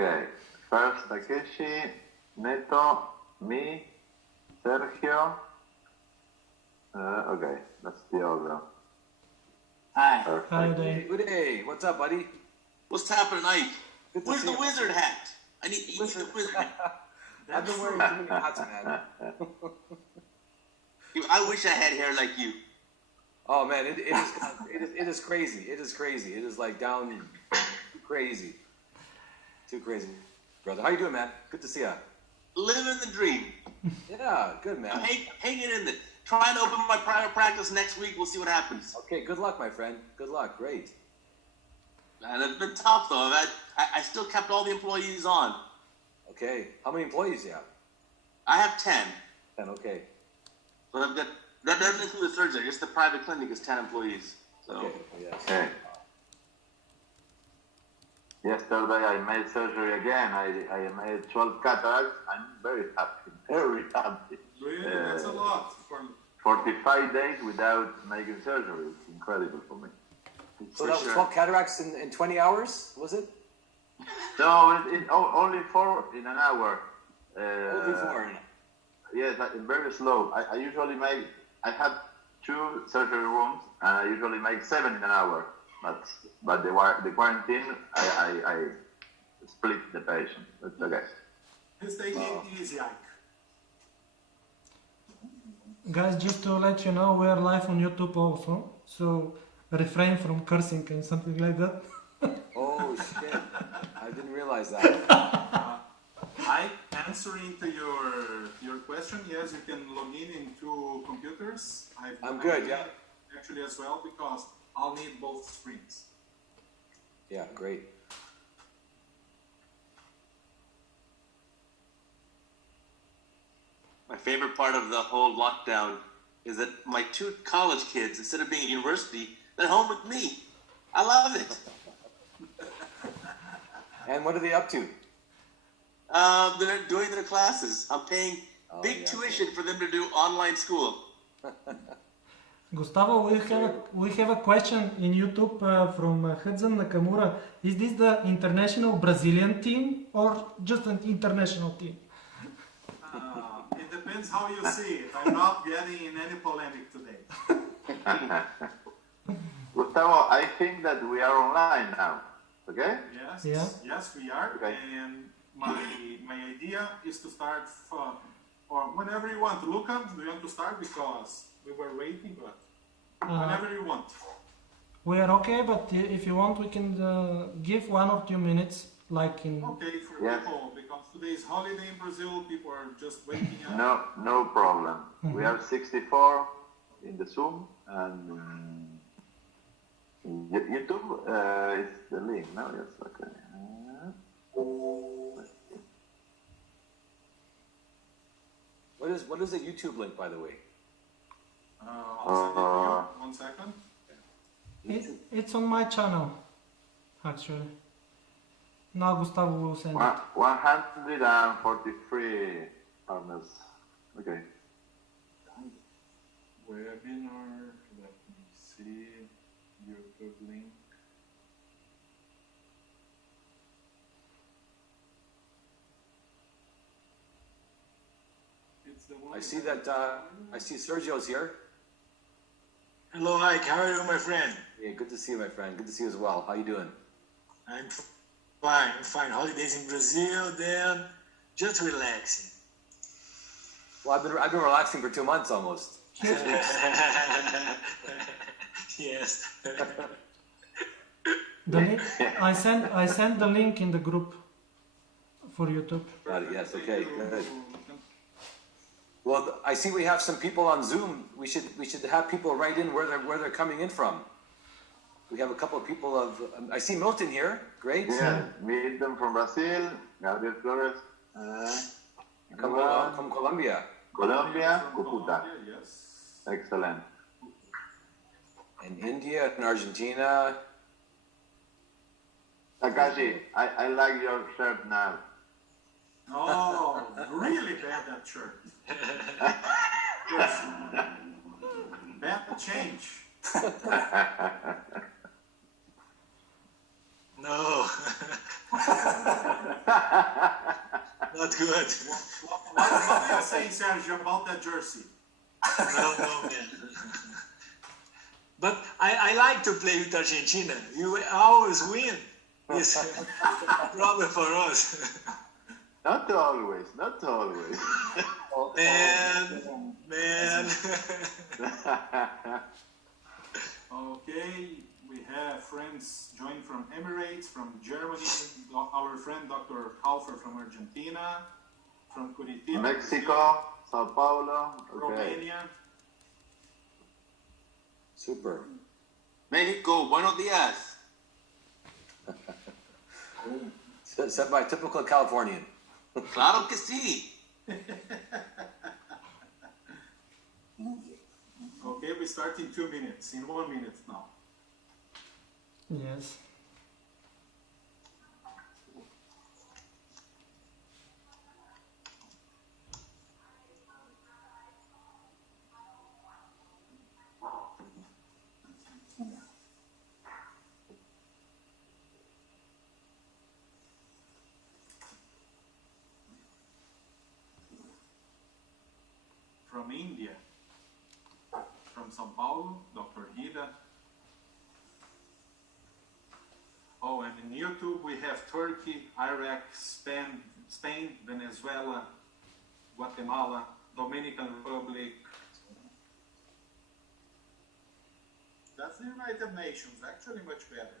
Okay, first Takeshi, Neto, me, Sergio. Okay, that's the order. Hi. Perfect. Hi, Uday. Uday, what's up, buddy? What's happening, Ike? Good to Where's see the you. wizard hat? I need the wizard hat. I've been wearing too many hats, man. I wish I had hair like you. Oh man, it is crazy. It is crazy. It is like down crazy. Too crazy. Brother, how you doing, man? Good to see ya. Living the dream. Yeah, good, man. I'm hanging in there. Trying to open my private practice next week. We'll see what happens. Okay, good luck, my friend. Good luck. Great. And it's been tough, though. I still kept all the employees on. Okay, how many employees do you have? I have 10. 10, okay. But I've got, that doesn't include the surgery. Just the private clinic is 10 employees. So. Okay, yes. Okay. Yesterday I made surgery again. I made 12 cataracts. I'm very happy. Very happy. Really? That's a lot for me. 45 days without making surgery. It's incredible for me. So that was 12 cataracts in 20 hours, was it? No, only 4 in an hour. Only 4. Yes, very slow. I usually make, I had 2 surgery rooms, and I usually make 7 in an hour. But the quarantine, I split the patient. That's okay. He's taking it easy, Ike. Guys, just to let you know, we are live on YouTube also, so refrain from cursing and something like that. Oh shit! I didn't realize that. Ike, answering to your question, yes, you can log in 2 computers. I'm good, yeah. Actually as well, because I'll need both screens. Yeah, great. My favorite part of the whole lockdown is that my 2 college kids, instead of being at university, they're home with me. I love it. And what are they up to? They're doing their classes. I'm paying big tuition for them to do online school. Gustavo, we have a question in YouTube from Hudson Nakamura. Is this the international Brazilian team or just an international team? It depends how you see it. I'm not getting in any polemic today. Gustavo, I think that we are online now. Okay? Yes, Yeah. yes, we are. Okay. And my idea is to start or whenever you want. Lukan, do you want to start? Because we were waiting, but whenever you want. We are okay, but if you want, we can give 1 or 2 minutes, like in... Okay, for Yes. people, because today is holiday in Brazil, people are just waking up. No problem. We have 64 in the Zoom, and YouTube is the link. No, yes, okay. What is the YouTube link, by the way? I'll send it to you. 1 second. It's on my channel, actually. Now Gustavo will send it. 143 partners. Okay. Webinar, let me see, YouTube link. It's the one I see that. I see Sergio's here. Hello, Ike. How are you, my friend? Yeah, good to see you, my friend. Good to see you as well. How you doing? I'm fine. I'm fine. Holidays in Brazil, then just relaxing. Well, I've been relaxing for 2 months almost. Yes. I sent the link in the group for YouTube. Got it. Yes. Okay. Good. Well, I see we have some people on Zoom. We should have people write in where they're coming in from. We have a couple of people of. I see Milton here. Great. Yeah, Milton from Brazil, Gabriel Flores, From Colombia. Colombia, From Cucuta. Colombia, yes. Excellent. And India and Argentina. Takashi, I like your shirt now. Oh, really bad that shirt. Yes. Bad change. No. not good. What are you saying, Sergio, about that jersey? No, man. But I like to play with Argentina. You always win. It's a problem for us. Not always, not always. Man. Okay, we have friends joined from Emirates, from Germany, our friend Dr. Kaufer from Argentina, from Curitiba, Mexico, Sao Paulo, okay. Romania. Super. Mexico, buenos días. Said by a typical Californian. Claro que sí. Okay, we start in 2 minutes, in 1 minute now. Yes. From India, from São Paulo, Dr. Hida. Oh, and in YouTube we have Turkey, Iraq, Spain, Venezuela, Guatemala, Dominican Republic. That's the United Nations, actually much better.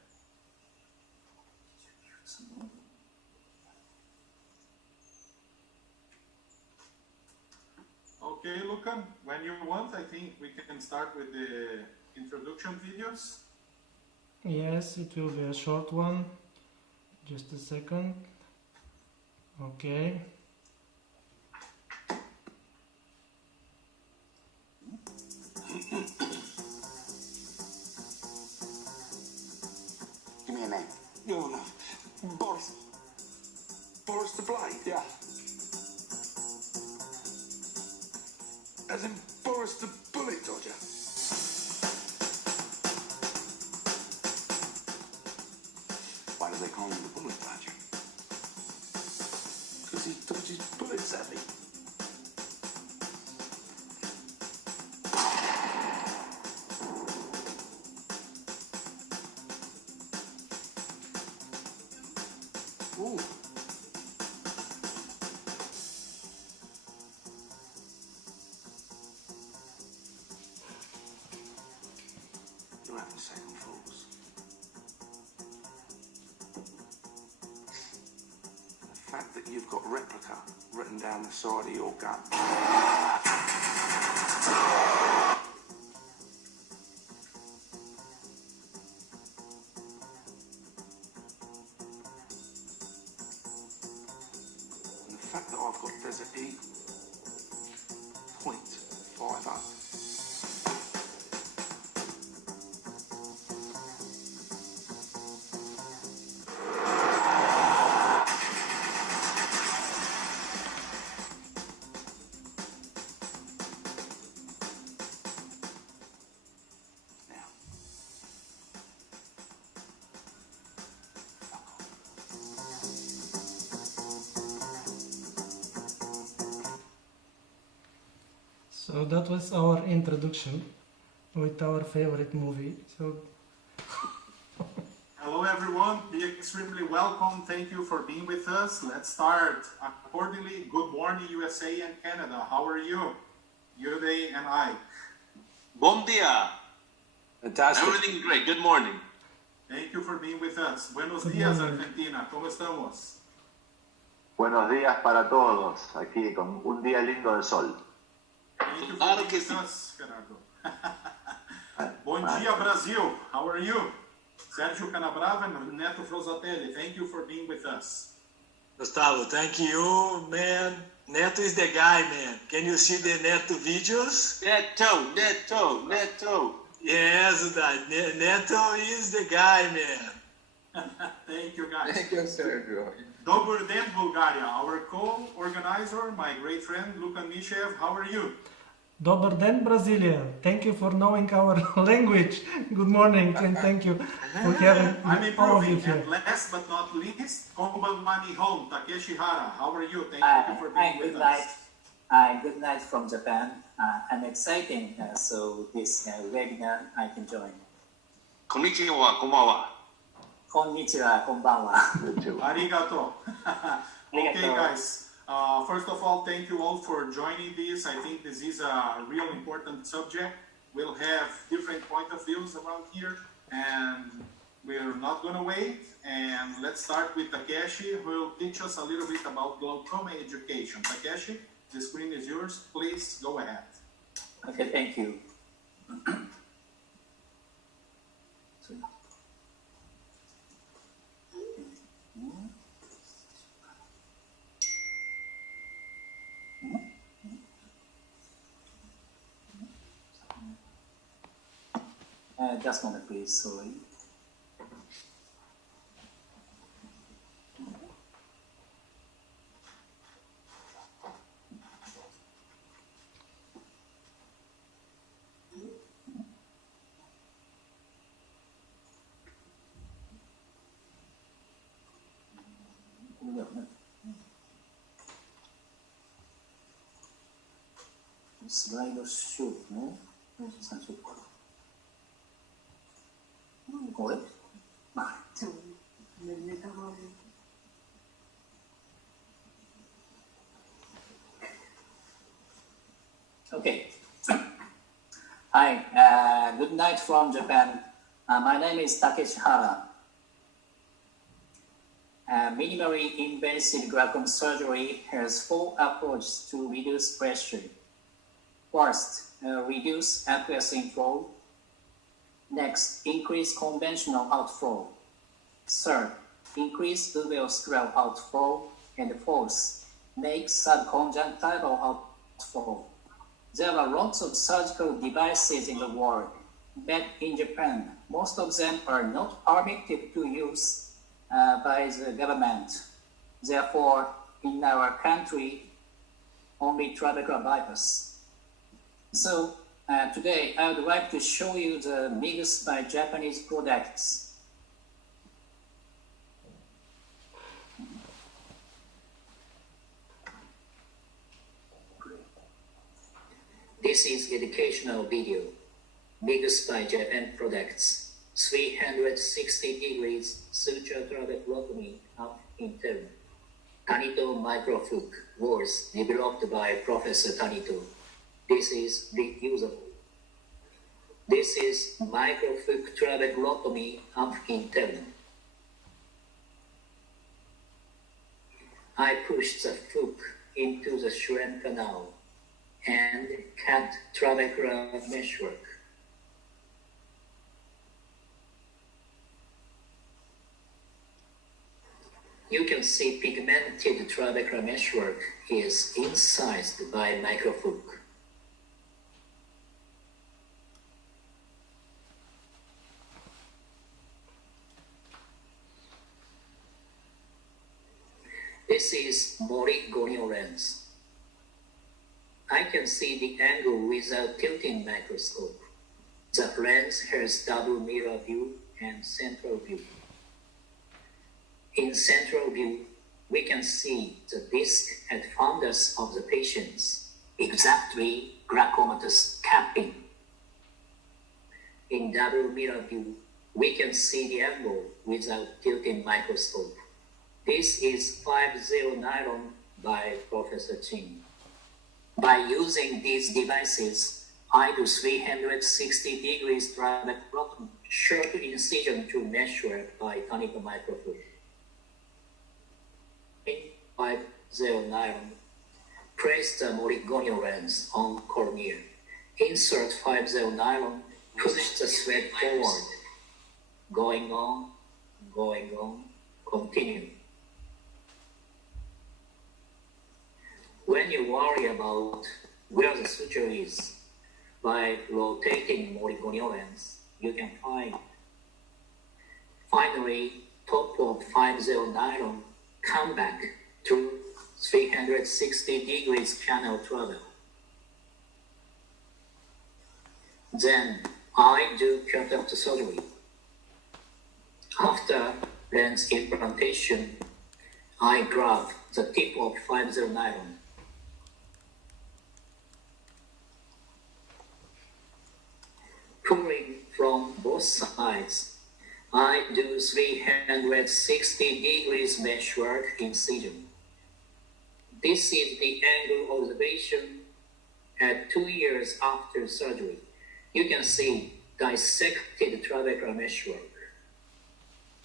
Okay, Lukan, when you want, I think we can start with the introduction videos. Yes, it will be a short one. Just a second. Okay. Give me a name. No. Boris. Boris the Blade? Yeah. As in Boris the Bullet Dodger? Why do they call him the Bullet Dodger? Because he dodges bullets at me. Ooh. You're having second thoughts. The fact that you've got replica written down the side of your gun. And the fact that I've got Desert Eagle .50. So that was our introduction with our favorite movie. So Hello everyone, be extremely welcome. Thank you for being with us. Let's start accordingly. Good morning USA and Canada. How are you? Uday and I. Bom dia. Fantastic. Everything great. Good morning. Thank you for being with us. Buenos Good días, morning. Argentina. ¿Cómo estamos? Buenos días para todos, aquí con un día lindo de sol. Thank you for Claro being que with sí. us, Gerardo. Bom dia, Brasil. How are you? Sérgio Canabrava and Neto Rosatelli. Thank you for being with us. Gustavo, thank you, man. Neto is the guy, man. Can you see the Neto videos? Neto. Yes, Uday. Neto is the guy, man. Thank you, guys. Thank you, Sergio. Dobar den, Bulgaria. Our co-organizer, my great friend Lukan Mishev. How are you? Dobar den, Brasilia. Thank you for knowing our language. Good morning, and thank you for having I'm all of you improving. here. And last but not least, Komban Mani Home, Takeshi Hara. How are you? Thank you for Hi, being with good us. night. Good night from Japan. I'm excited, so this webinar I can join. Konnichiwa, konbanwa. Konnichiwa, konbanwa. Arigato. Okay, Arigato. guys. First of all, thank you all for joining this. I think this is a real important subject. We'll have different point of views around here, and we're not going to wait. And let's start with Takeshi, who will teach us a little bit about glaucoma education. Takeshi, the screen is yours. Please go ahead. Okay, thank you. Just a moment, please. Sorry. 슬라이더 쇼, 네? 산소.これ? Okay. Hi, good night from Japan. My name is Takeshi Hara. Minimally invasive glaucoma surgery has 4 approaches to reduce pressure. First, reduce aqueous inflow. Next, increase conventional outflow. Third, increase uveoscleral outflow. And fourth, make subconjunctival outflow. There are lots of surgical devices in the world, but in Japan, most of them are not permitted to use by the government. Therefore, in our country, only trabecular bypass. So, today, I would like to show you the MIGS by Japanese products. This is educational video. MIGS by Japan products. 360 degrees suture trabeculotomy up internal. Tanito microhook was developed by Professor Tanito. This is reusable. This is microhook trabeculotomy up internal. I push the hook into the Schwann canal and cut trabecular meshwork. You can see pigmented trabecular meshwork is incised by microhook. This is Mori-Gonio lens. I can see the angle without tilting microscope. The lens has double mirror view and central view. In central view, we can see the disc and fundus of the patients, exactly glaucomatous capping. In double mirror view, we can see the angle without tilting microscope. This is 5-0 nylon by Professor Chin. By using these devices, I do 360 degrees trabeculotomy, short incision to meshwork by Tanito microhook. In 5-0 nylon, place the Mori-Gonio lens on cornea. Insert 5-0 nylon, push the thread forward. Going on, continue. When you worry about where the suture is, by rotating Mori-Gonio lens, you can find. Finally, top of 5-0 nylon, come back to 360 degrees channel travel. Then I do cataract surgery. After lens implantation, I grab the tip of 50 nylon. Pulling from both sides, I do 360 degrees meshwork incision. This is the angle observation at 2 years after surgery. You can see dissected trabecular meshwork.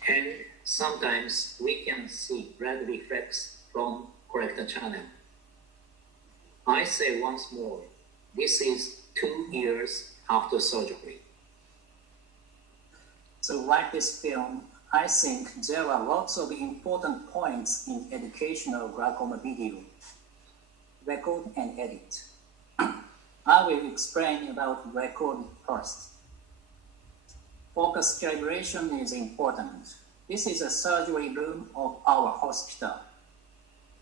And sometimes we can see red reflex from corrector channel. I say once more, this is 2 years after surgery. So like this film, I think there are lots of important points in educational glaucoma video. Record and edit. I will explain about record first. Focus calibration is important. This is a surgery room of our hospital.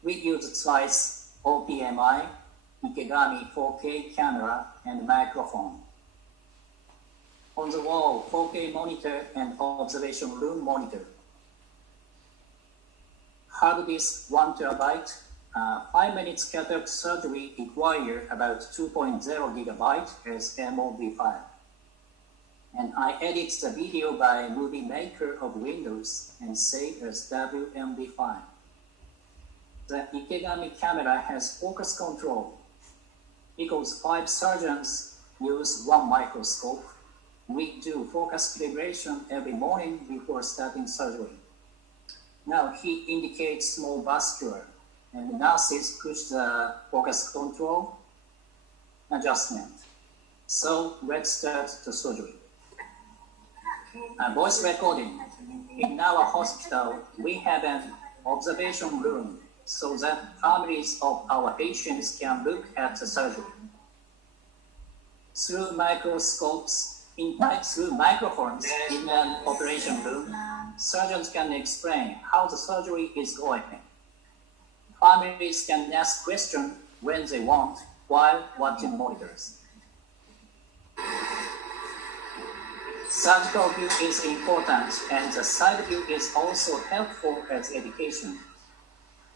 We use twice OPMI, Ikegami 4K camera, and microphone. On the wall, 4K monitor and observation room monitor. Hard disk 1 terabyte. 5 minutes cataract surgery require about 2.0 gigabyte as MOV file. And I edit the video by Movie Maker of Windows and save as WMV file. The Ikegami camera has focus control. Because 5 surgeons use 1 microscope, we do focus calibration every morning before starting surgery. Now he indicates small vascular, and the nurses push the focus control adjustment. So let's start the surgery. Voice recording. In our hospital, we have an observation room so that families of our patients can look at the surgery. Through microscopes, through microphones in an operation room, surgeons can explain how the surgery is going. Families can ask questions when they want while watching monitors. Surgical view is important, and the side view is also helpful as education.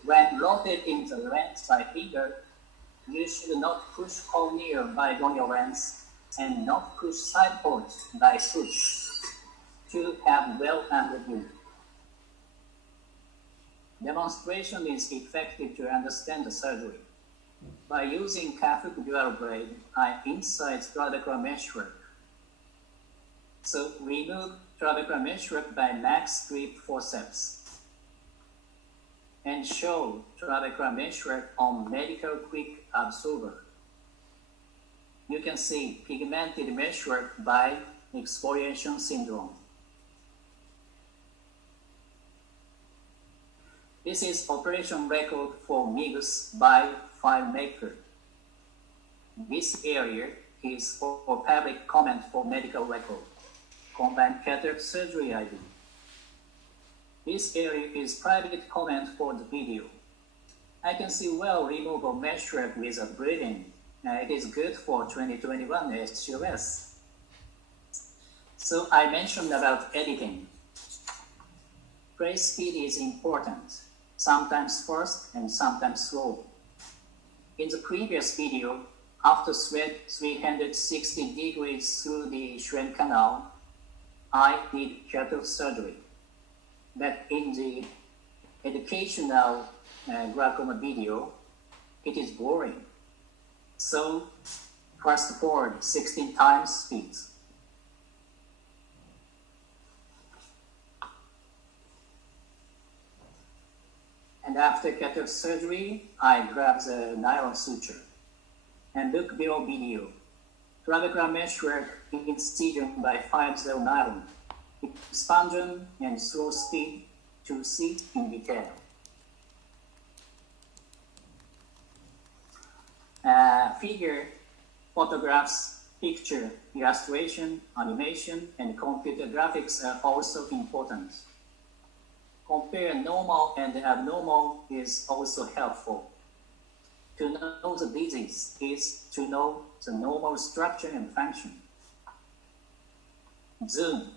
When rotating the lens by finger, you should not push cornea by gonio lens and not push sideport by push to have well-angled view. Demonstration is effective to understand the surgery. By using Kafuk dual blade, I incise trabecular meshwork. So remove trabecular meshwork by max grip forceps. And show trabecular meshwork on medical quick absorber. You can see pigmented meshwork by exfoliation syndrome. This is operation record for MIGS by FileMaker. This area is for public comment for medical record. Combined cataract surgery ID. This area is private comment for the video. I can see well removal meshwork with a breathing. It is good for 2021 SGOS. So I mentioned about editing. Play speed is important, sometimes fast and sometimes slow. In the previous video, after 360 degrees through the Schwann canal, I did cataract surgery. But in the educational glaucoma video, it is boring. So, fast forward 16 times speed. And after cataract surgery, I grab the nylon suture and look below video. Trabecular meshwork incision by 50 nylon, expansion and slow speed to see in detail. Figure, photographs, picture, illustration, animation, and computer graphics are also important. Compare normal and abnormal is also helpful. To know the disease is to know the normal structure and function. zoom.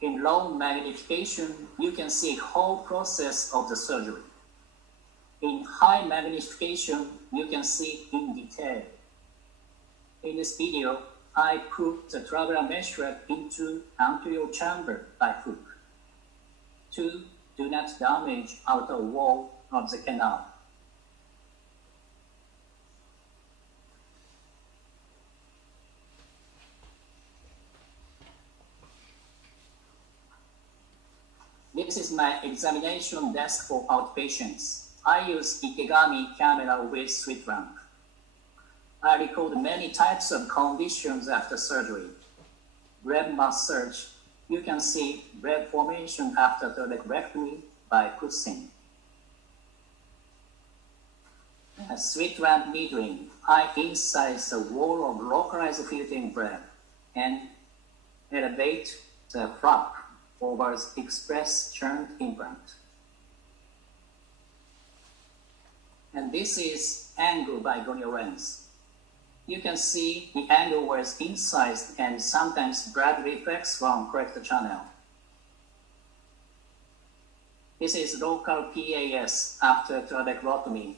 In low magnification, you can see whole process of the surgery. In high magnification, you can see in detail. In this video, I put the traveler mesh wrap into anterior chamber by hook. 2. Do not damage outer wall of the canal. This is my examination desk for outpatients. I use Ikegami camera with slit lamp. I record many types of conditions after surgery. Red massage. You can see red formation after thoracorectomy by pulsing. Slit lamp needling. I incise the wall of localized filtering bread and elevate the flap over the express churned implant. And this is angle by gonio lens. You can see the angle was incised and sometimes blood reflex from correct channel. This is local PAS after thoracotomy.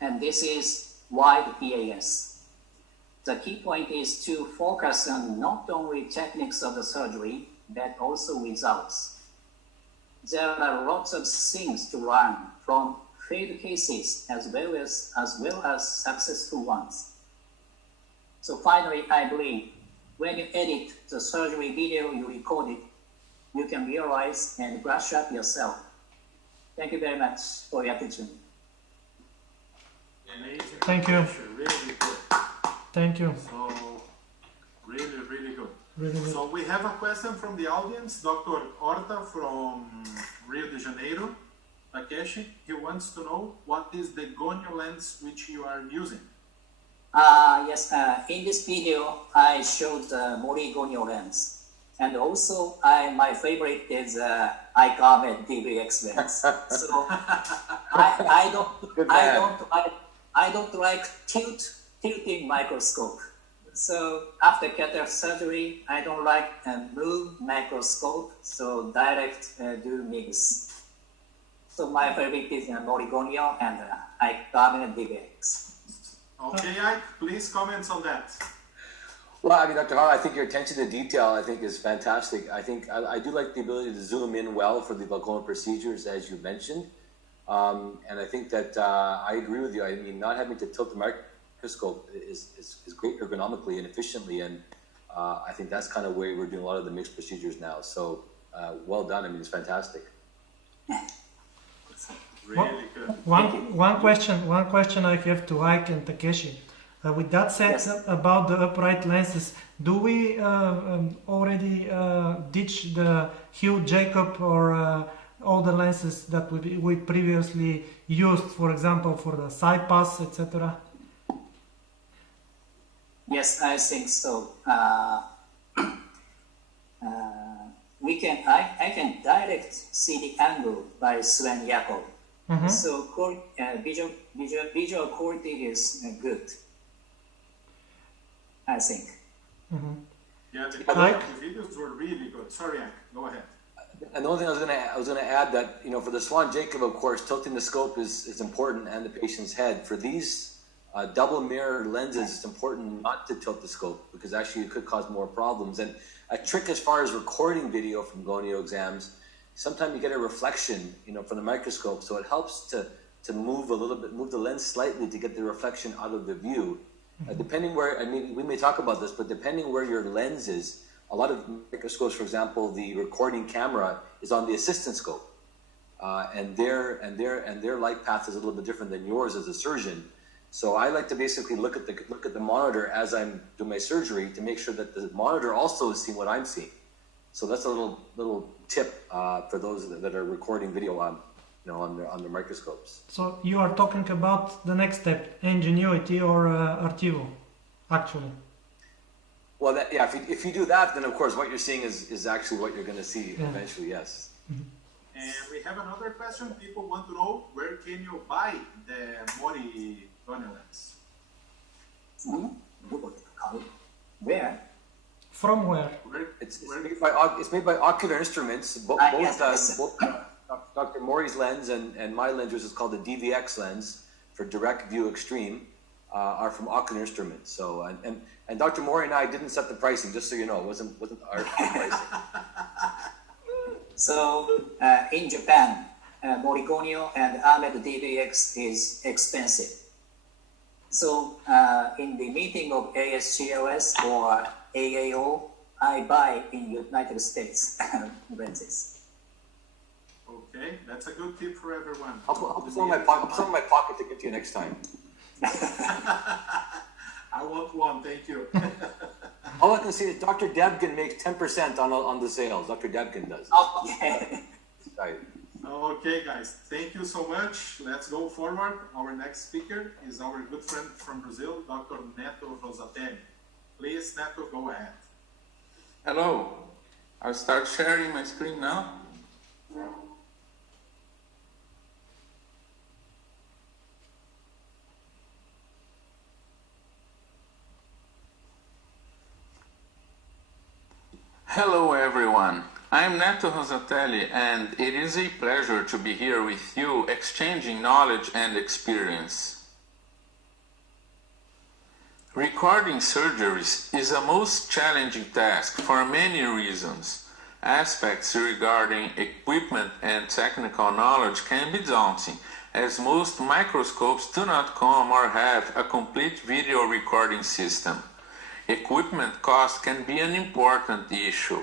And this is wide PAS. The key point is to focus on not only techniques of the surgery, but also results. There are lots of things to learn from failed cases as well as successful ones. So finally, I believe when you edit the surgery video you recorded, you can realize and brush up yourself. Thank you very much for your attention. Amazing. Thank you. Really good. Thank you. So, really, really good. Really good. So we have a question from the audience, Dr. Horta from Rio de Janeiro. Takeshi, he wants to know what is the gonio lens which you are using. Yes, in this video, I showed the Mori gonio lens. And also, my favorite is Ike Ahmed DBX lens. So I don't like tilting microscope. So after cataract surgery, I don't like move microscope. So direct do mix. So my favorite is Mori gonio and Ike Ahmed DBX. Okay, Ike, please comment on that. Well, I mean, Dr. Hara, I think your attention to detail, I think, is fantastic. I think I do like the ability to zoom in well for the glaucoma procedures, as you mentioned. And I think that I agree with you. I mean, not having to tilt the microscope is great ergonomically and efficiently. And I think that's kind of where we're doing a lot of the mixed procedures now. So well done. I mean, it's fantastic. Really good. One question I have to Ike and Takeshi. With that said, Yes. about the upright lenses, do we already ditch the Hugh Jacob or all the lenses that we previously used, for example, for the side pass, etc.? Yes, I think so. I can direct see the angle by Sven Jakob. Mm-hmm. So visual quality is good, I think. Mm-hmm. Yeah, the videos were really good. Sorry, Ike, go ahead. And the only thing I was gonna add that, you know, for the Swan Jacob, of course, tilting the scope is important and the patient's head. For these double mirror lenses, it's important not to tilt the scope because actually it could cause more problems. And a trick as far as recording video from gonio exams, sometimes you get a reflection, you know, from the microscope. So it helps to move the lens slightly to get the reflection out of the view. Depending where, I mean, we may talk about this, but depending where your lens is, a lot of microscopes, for example, the recording camera is on the assistant scope, and their light path is a little bit different than yours as a surgeon. So I like to basically look at the monitor as I'm doing my surgery to make sure that the monitor also is seeing what I'm seeing. So that's a little tip for those that are recording video on their microscopes. So you are talking about the next step, Ingenuity or Artivo, actually. Well, if you do that, then of course what you're seeing is actually what you're going to see eventually. Yes. And we have another question. People want to know where can you buy the Mori gonio lens? Where? From where? It's made by Ocular Instruments. Both Dr. Mori's lens and my lens, which is called the DVX lens for direct view extreme, are from Ocular Instruments. So and Dr. Mori and I didn't set the pricing, just so you know, it wasn't our pricing. So in Japan, Moriconio and Ahmed DVX is expensive. So in the meeting of ASGLS or AAO, I buy in United States lenses. Okay, that's a good tip for everyone. I'll put some in my pocket to give to you next time. I want one, thank you. All I can see is Dr. Devgan makes 10% on the sales. Dr. Devgan does. Okay. Right. Okay, guys, thank you so much. Let's go forward. Our next speaker is our good friend from Brazil, Dr. Neto Rosatelli. Please, Neto, go ahead. Hello. I'll start sharing my screen now. Hello everyone, I'm Neto Rosatelli and it is a pleasure to be here with you exchanging knowledge and experience. Recording surgeries is a most challenging task for many reasons. Aspects regarding equipment and technical knowledge can be daunting, as most microscopes do not come or have a complete video recording system. Equipment cost can be an important issue.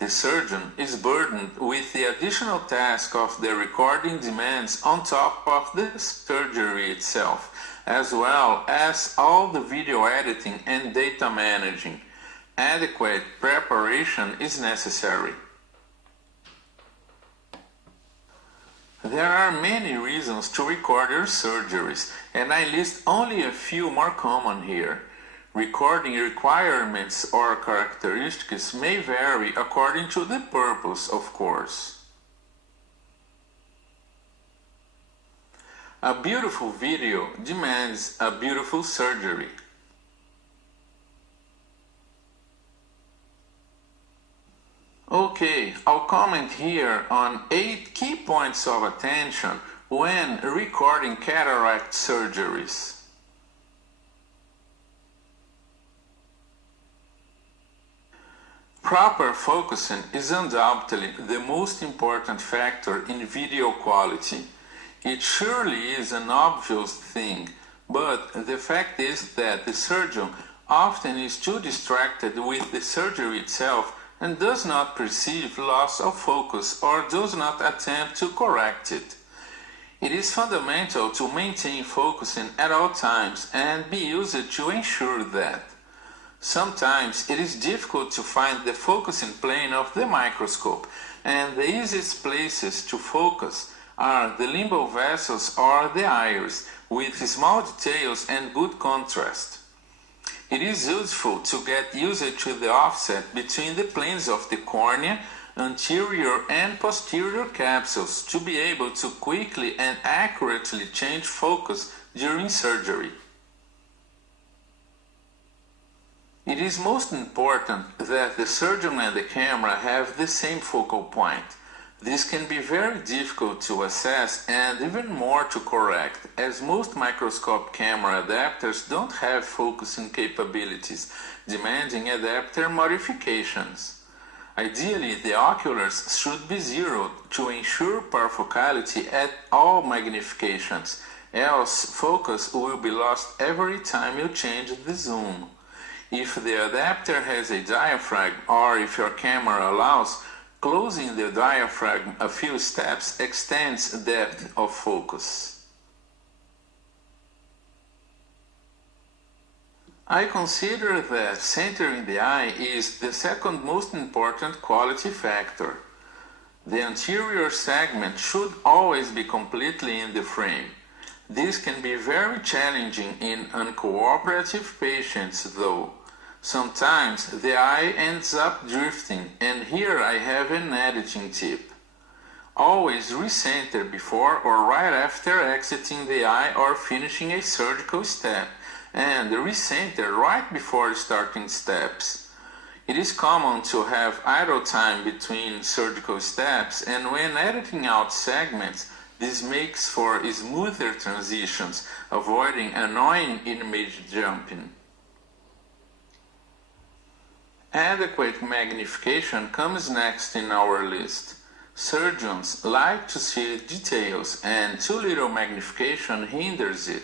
The surgeon is burdened with the additional task of the recording demands on top of the surgery itself, as well as all the video editing and data managing. Adequate preparation is necessary. There are many reasons to record your surgeries, and I list only a few more common here. Recording requirements or characteristics may vary according to the purpose, of course. A beautiful video demands a beautiful surgery. Okay, I'll comment here on 8 key points of attention when recording cataract surgeries. Proper focusing is undoubtedly the most important factor in video quality. It surely is an obvious thing, but the fact is that the surgeon often is too distracted with the surgery itself and does not perceive loss of focus or does not attempt to correct it. It is fundamental to maintain focusing at all times and be used to ensure that. Sometimes it is difficult to find the focusing plane of the microscope, and the easiest places to focus are the limbal vessels or the iris, with small details and good contrast. It is useful to get used to the offset between the planes of the cornea, anterior and posterior capsules to be able to quickly and accurately change focus during surgery. It is most important that the surgeon and the camera have the same focal point. This can be very difficult to assess and even more to correct, as most microscope camera adapters don't have focusing capabilities, demanding adapter modifications. Ideally, the oculars should be zeroed to ensure parfocality at all magnifications, else focus will be lost every time you change the zoom. If the adapter has a diaphragm, or if your camera allows, closing the diaphragm a few steps extends depth of focus. I consider that centering the eye is the second most important quality factor. The anterior segment should always be completely in the frame. This can be very challenging in uncooperative patients, though. Sometimes the eye ends up drifting, and here I have an editing tip. Always recenter before or right after exiting the eye or finishing a surgical step, and recenter right before starting steps. It is common to have idle time between surgical steps, and when editing out segments, this makes for smoother transitions, avoiding annoying image jumping. Adequate magnification comes next in our list. Surgeons like to see details, and too little magnification hinders it.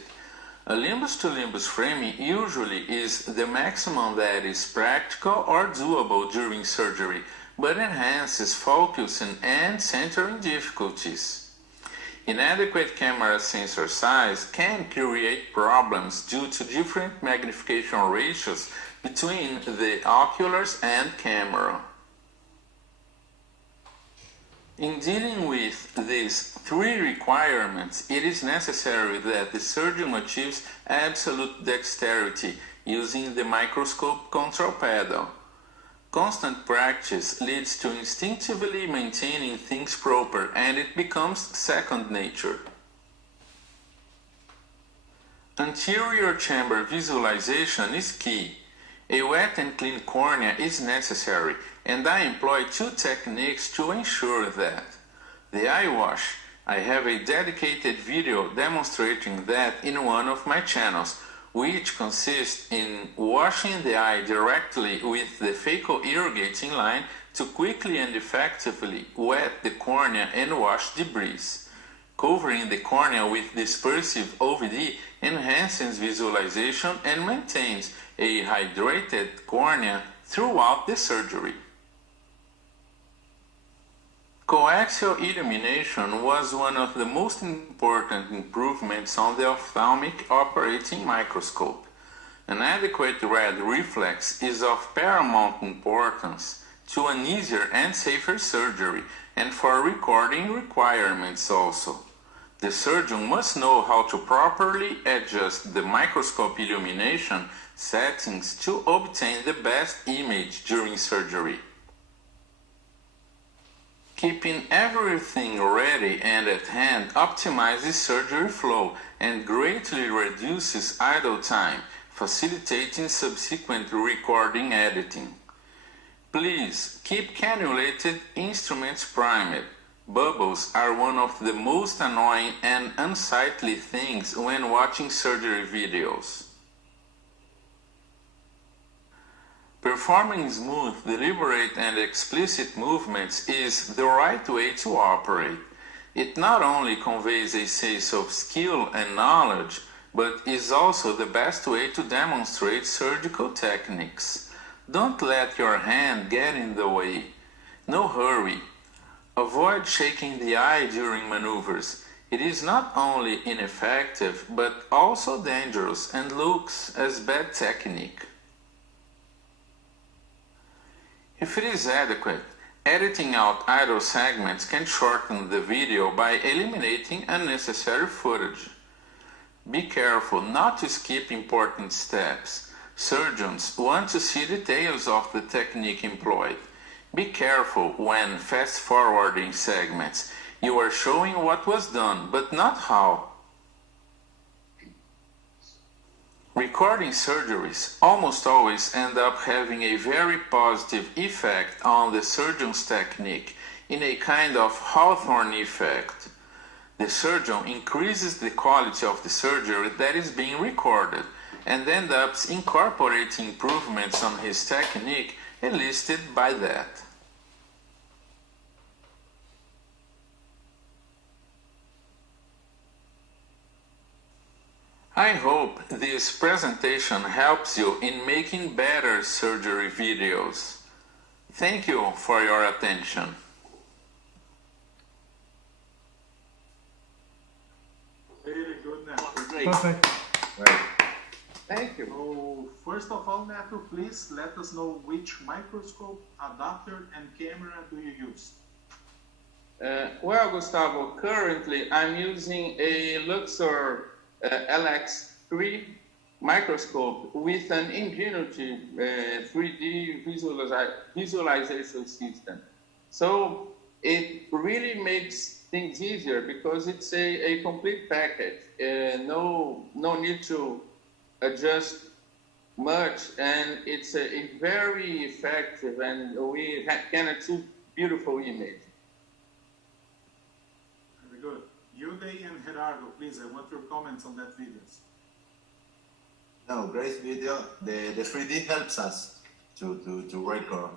A limbus-to-limbus framing usually is the maximum that is practical or doable during surgery, but enhances focusing and centering difficulties. Inadequate camera sensor size can create problems due to different magnification ratios between the oculars and camera. In dealing with these three requirements, it is necessary that the surgeon achieves absolute dexterity using the microscope control pedal. Constant practice leads to instinctively maintaining things proper, and it becomes second nature. Anterior chamber visualization is key. A wet and clean cornea is necessary, and I employ two techniques to ensure that. The eye wash. I have a dedicated video demonstrating that in one of my channels, which consists in washing the eye directly with the phaco irrigating line to quickly and effectively wet the cornea and wash debris. Covering the cornea with dispersive OVD enhances visualization and maintains a hydrated cornea throughout the surgery. Coaxial illumination was one of the most important improvements on the ophthalmic operating microscope. An adequate red reflex is of paramount importance to an easier and safer surgery, and for recording requirements also. The surgeon must know how to properly adjust the microscope illumination settings to obtain the best image during surgery. Keeping everything ready and at hand optimizes surgery flow and greatly reduces idle time, facilitating subsequent recording editing. Please keep cannulated instruments primed. Bubbles are one of the most annoying and unsightly things when watching surgery videos. Performing smooth, deliberate, and explicit movements is the right way to operate. It not only conveys a sense of skill and knowledge, but is also the best way to demonstrate surgical techniques. Don't let your hand get in the way. No hurry. Avoid shaking the eye during maneuvers. It is not only ineffective, but also dangerous and looks as bad technique. If it is adequate, editing out idle segments can shorten the video by eliminating unnecessary footage. Be careful not to skip important steps. Surgeons want to see details of the technique employed. Be careful when fast-forwarding segments. You are showing what was done, but not how. Recording surgeries almost always end up having a very positive effect on the surgeon's technique in a kind of Hawthorne effect. The surgeon increases the quality of the surgery that is being recorded and ends up incorporating improvements on his technique elicited by that. I hope this presentation helps you in making better surgery videos. Thank you for your attention. Very good, Neto. Great. Perfect. Right. Thank you. So, first of all, Neto, please let us know which microscope, adapter, and camera do you use? Well, Gustavo, currently I'm using a Luxor LX3 microscope with an Ingenuity 3D visualization system. So it really makes things easier because it's a complete package. No need to adjust much, and it's a very effective, and we can achieve beautiful image. Very good. Uday and Gerardo, please, I want your comments on that videos. No, great video. The 3D helps us to record.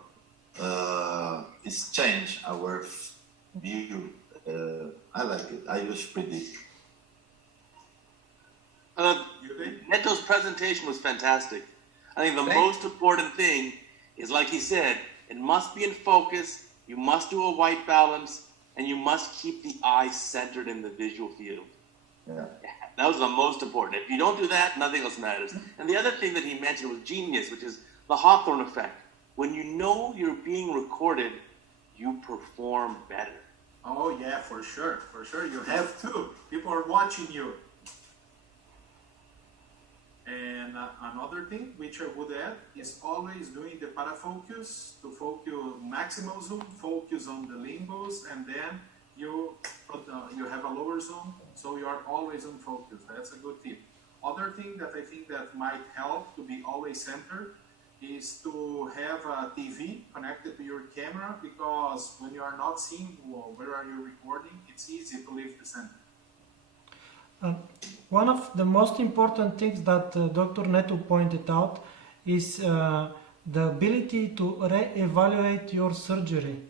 It's changed our view. I like it. I use 3D. Neto's presentation was fantastic. I think the most important thing is, like he said, it must be in focus, you must do a white balance, and you must keep the eye centered in the visual field. Yeah. That was the most important. If you don't do that, nothing else matters. And the other thing that he mentioned was genius, which is the Hawthorne effect. When you know you're being recorded, you perform better. Oh yeah, for sure, you have to. People are watching you. And another thing which I would add is always doing the parafocus to focus maximal zoom, focus on the limbos, and then you have a lower zoom, so you are always on focus. That's a good tip. Other thing that I think that might help to be always centered is to have a TV connected to your camera, because when you are not seeing where are you recording, it's easy to leave the center. One of the most important things that Dr. Neto pointed out is the ability to re-evaluate your surgery.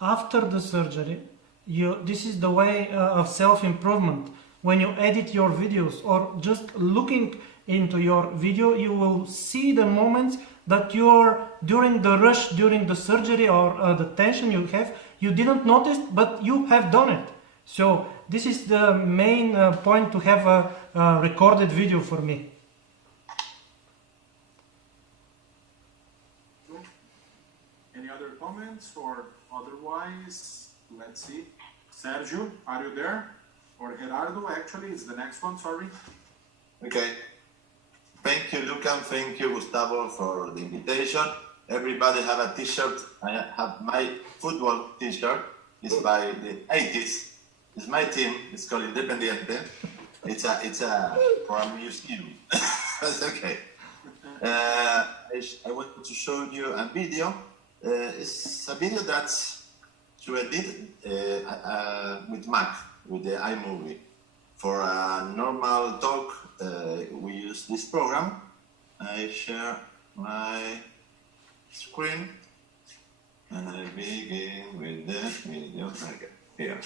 After the surgery, this is the way of self-improvement. When you edit your videos or just looking into your video, you will see the moments that you are during the rush, during the surgery or the tension you have, you didn't notice, but you have done it. So this is the main point to have a recorded video for me. Any other comments, or otherwise, let's see. Sérgio, are you there? Or Gerardo, actually, is the next one, sorry. Okay. Thank you, Lukan. Thank you, Gustavo, for the invitation. Everybody have a t-shirt. I have my football t-shirt. It's by the 80s. It's my team. It's called Independiente. It's a for a museum. That's okay. I want to show you a video. It's a video that's to edit with Mac, with the iMovie. For a normal talk, we use this program. I share my screen and I begin with the video. Okay, here.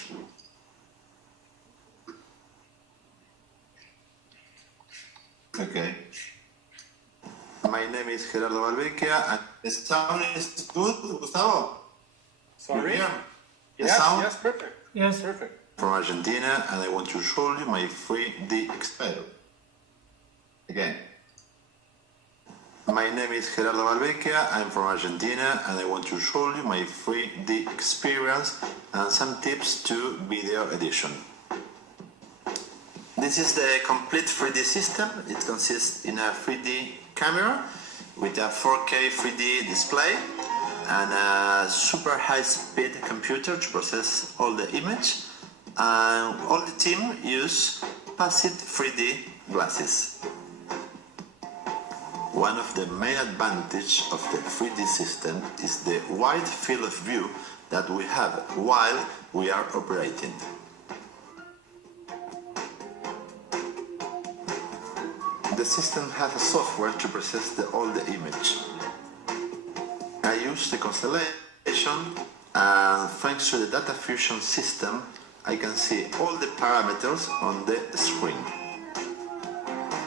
Okay. My name is Gerardo Valvecchia, and the sound is good, Gustavo? Sorry? Yes, perfect. Yes. Perfect. From Argentina, and I want to show you my 3D Experimento. Again. My name is Gerardo Valvecchia, I'm from Argentina, and I want to show you my 3D experience and some tips to video edition. This is the complete 3D system. It consists in a 3D camera with a 4K 3D display and a super high-speed computer to process all the image. All the team use passive 3D glasses. One of the main advantages of the 3D system is the wide field of view that we have while we are operating. The system has a software to process all the image. I use the constellation, and thanks to the data fusion system, I can see all the parameters on the screen.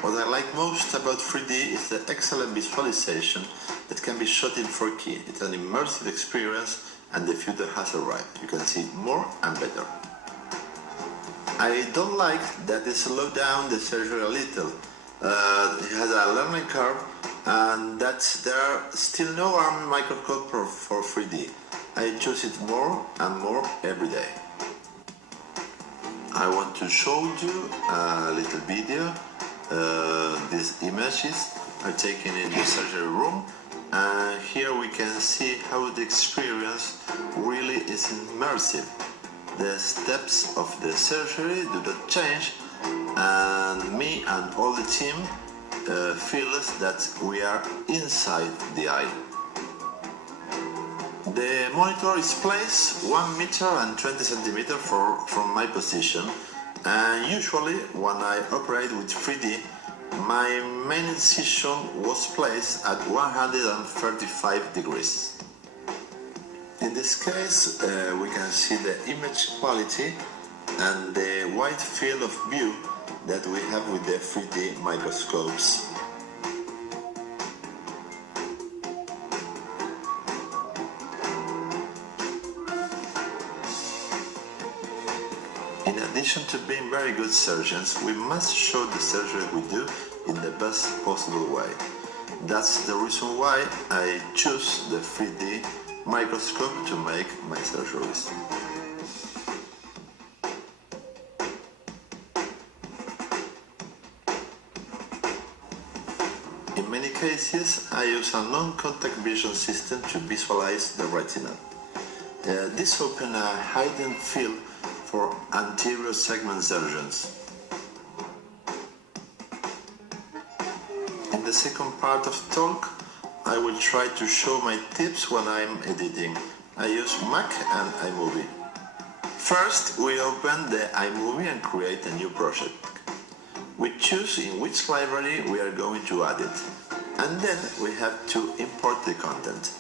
What I like most about 3D is the excellent visualization that can be shot in 4K. It's an immersive experience and the future has arrived. You can see more and better. I don't like that they slow down the surgery a little. It has a learning curve and that there are still no arm microscope for 3D. I choose it more and more every day. I want to show you a little video. These images are taken in the surgery room, and here we can see how the experience really is immersive. The steps of the surgery do not change, and me and all the team feels that we are inside the eye. The monitor is placed 1 meter and 20 centimeters from my position, and usually when I operate with 3D, my main incision was placed at 135 degrees. In this case, we can see the image quality and the wide field of view that we have with the 3D microscopes. In addition to being very good surgeons, we must show the surgery we do in the best possible way. That's the reason why I choose the 3D microscope to make my surgeries. In many cases, I use a non-contact vision system to visualize the retina. This opens a hidden field for anterior segment surgeons. In the second part of talk, I will try to show my tips when I'm editing. I use Mac and iMovie. First, we open the iMovie and create a new project. We choose in which library we are going to add it, and then we have to import the content.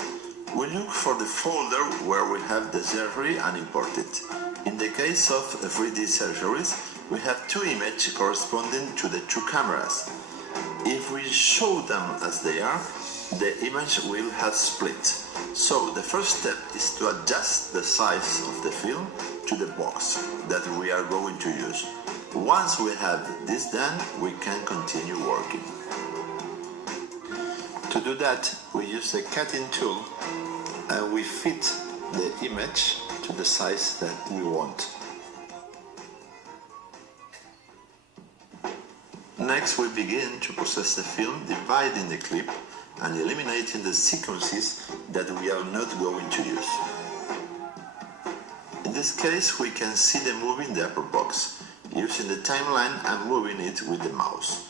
We look for the folder where we have the surgery and import it. In the case of 3D surgeries, we have two images corresponding to the two cameras. If we show them as they are, the image will have split. So the first step is to adjust the size of the film to the box that we are going to use. Once we have this done, we can continue working. To do that, we use the cutting tool and we fit the image to the size that we want. Next, we begin to process the film, dividing the clip and eliminating the sequences that we are not going to use. In this case, we can see the movie in the upper box, using the timeline and moving it with the mouse.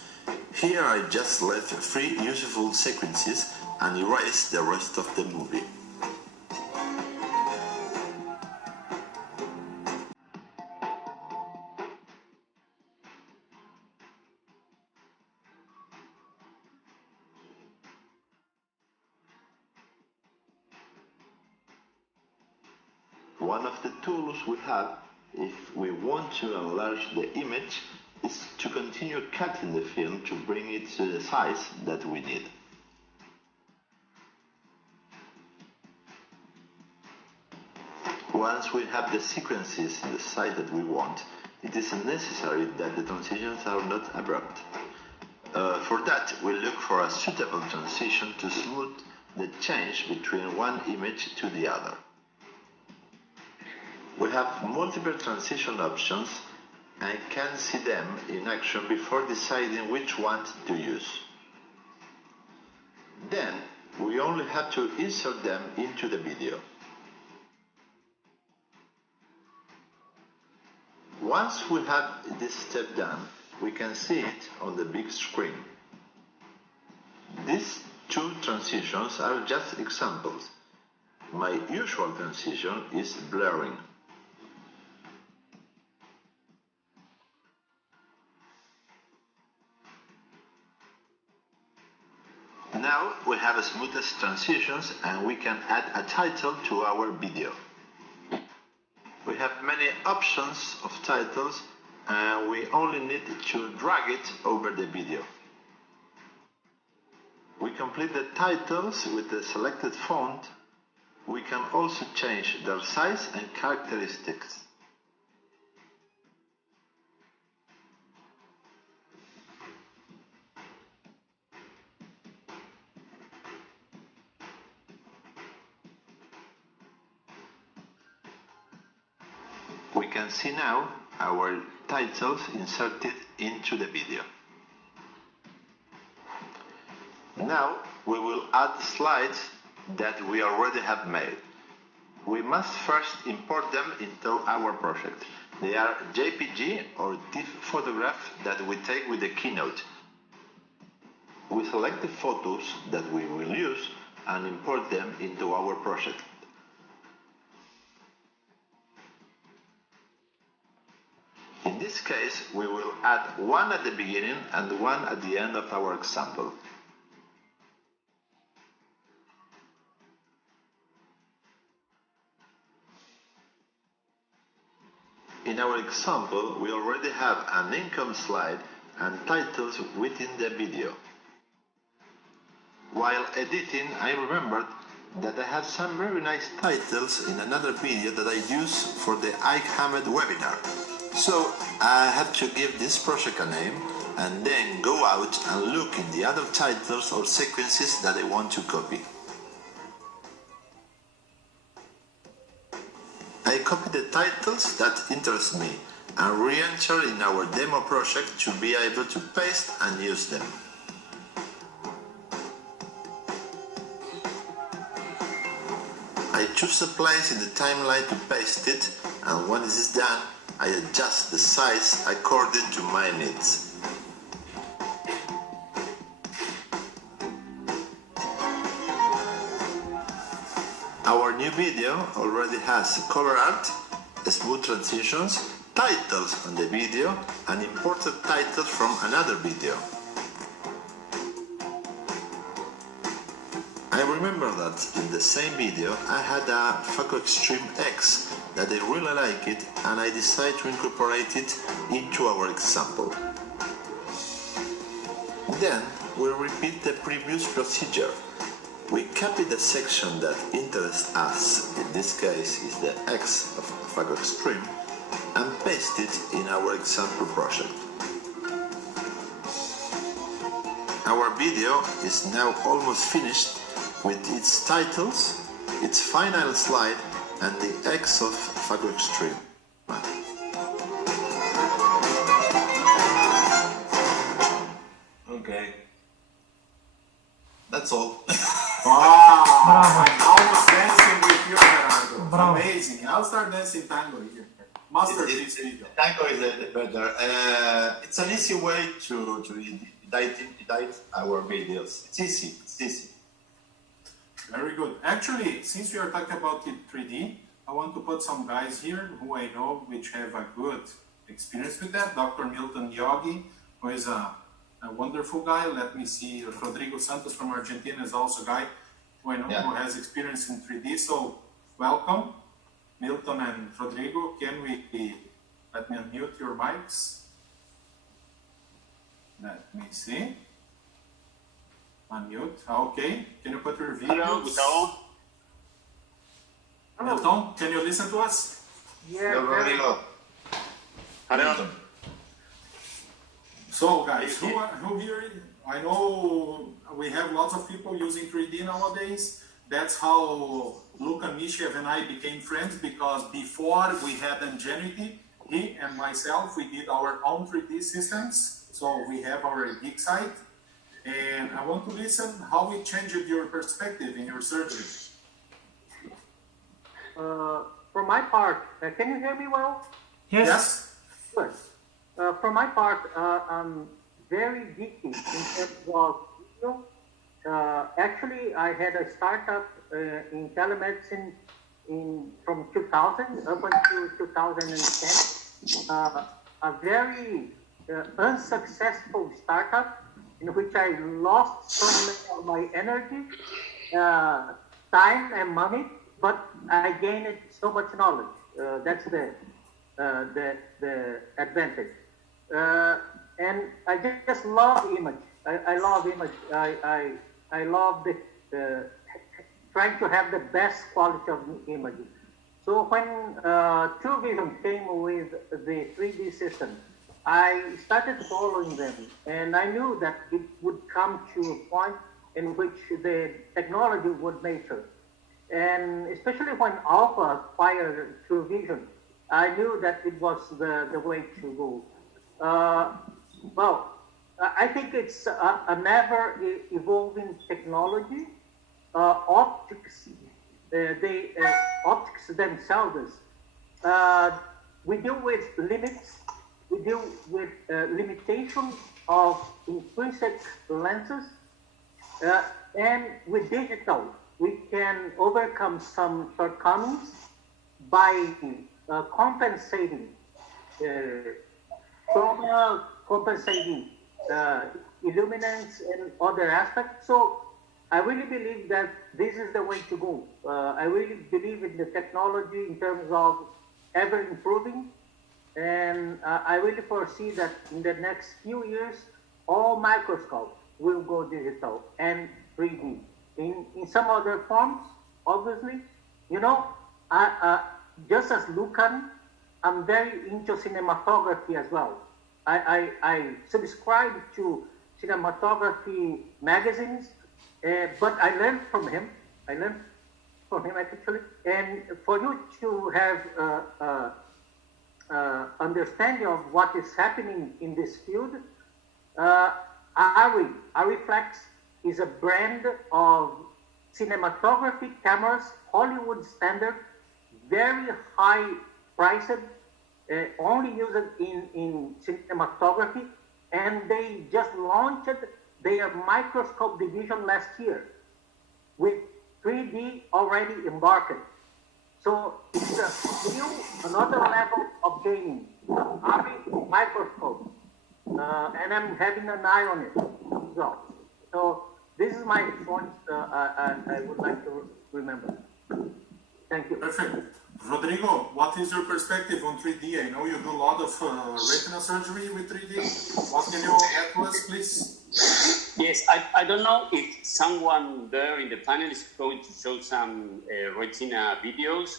Here I just left 3 useful sequences and erased the rest of the movie. One of the tools we have, if we want to enlarge the image, is to continue cutting the film to bring it to the size that we need. Once we have the sequences in the size that we want, it is necessary that the transitions are not abrupt. For that, we look for a suitable transition to smooth the change between one image to the other. We have multiple transition options and can see them in action before deciding which one to use. Then, we only have to insert them into the video. Once we have this step done, we can see it on the big screen. These 2 transitions are just examples. My usual transition is blurring. Now we have the smoothest transitions and we can add a title to our video. We have many options of titles and we only need to drag it over the video. We complete the titles with the selected font. We can also change their size and characteristics. We can see now our titles inserted into the video. Now we will add slides that we already have made. We must first import them into our project. They are JPG or TIFF photograph that we take with the Keynote. We select the photos that we will use and import them into our project. In this case, we will add one at the beginning and one at the end of our example. In our example, we already have an income slide and titles within the video. While editing, I remembered that I had some very nice titles in another video that I used for the Ike Ahmed webinar. So I had to give this project a name and then go out and look in the other titles or sequences that I want to copy. I copy the titles that interest me and re-enter in our demo project to be able to paste and use them. I choose a place in the timeline to paste it, and when this is done, I adjust the size according to my needs. Our new video already has cover art, smooth transitions, titles on the video, and imported titles from another video. I remember that in the same video I had a Phaco Extreme X that I really like it, and I decided to incorporate it into our example. Then we repeat the previous procedure. We copy the section that interests us, in this case is the X of Phaco Extreme, and paste it in our example project. Our video is now almost finished with its titles, its final slide, and the X of Phaco Extreme. Okay. That's all. Wow! Bravo. I'm almost dancing with you, Gerardo. Bravo. Amazing. I'll start dancing tango here. Masterpiece video. Tango is better. It's an easy way to edit our videos. It's easy. Very good. Actually, since we are talking about it 3D, I want to put some guys here who I know which have a good experience with that. Dr. Milton Yogi, who is a wonderful guy. Let me see. Rodrigo Santos from Argentina is also a guy who I know who has experience in 3D. So welcome, Milton and Rodrigo. Can we let me unmute your mics? Let me see. Unmute. Okay. Can you put your videos? Hello, Gustavo. Milton, can you listen to us? Rodrigo. Hello. So guys, who here, I know we have lots of people using 3D nowadays. That's how Lukan Mishev and I became friends, because before we had Ingenuity, he and myself, we did our own 3D systems. So we have our geek site. And I want to listen how it changed your perspective in your surgery. For my part, can you hear me well? Yes. Good. For my part, I'm very geeky in terms of video. Actually, I had a startup in telemedicine from 2000 up until 2010. A very unsuccessful startup in which I lost so much of my energy, time and money, but I gained so much knowledge. That's the advantage. And I just love image. I love image. I love the trying to have the best quality of image. So when True Vision came with the 3D system, I started following them, and I knew that it would come to a point in which the technology would mature. And especially when Alpha acquired True Vision, I knew that it was the way to go. Well, I think it's a never evolving technology. Optics, optics themselves, we deal with limits, we deal with limitations of intrinsic lenses, and with digital, we can overcome some shortcomings by compensating chroma, compensating illuminance and other aspects. So I really believe that this is the way to go. I really believe in the technology in terms of ever improving, and I really foresee that in the next few years, all microscopes will go digital and 3D. In some other forms, obviously, you know, just as Lukan, I'm very into cinematography as well. I subscribe to cinematography magazines, but I learned from him. Actually. And for you to have understanding of what is happening in this field, Ariflex is a brand of cinematography cameras, Hollywood standard, very high priced, only used in cinematography, and they just launched their microscope division last year with 3D already embarked. So it's another level of gaming, microscope, and I'm having an eye on it. So this is my point I would like to remember. Thank you. Perfect. Rodrigo, what is your perspective on 3D? I know you do a lot of retina surgery with 3D. What can you add to us, please? Yes, I don't know if someone there in the panel is going to show some retina videos.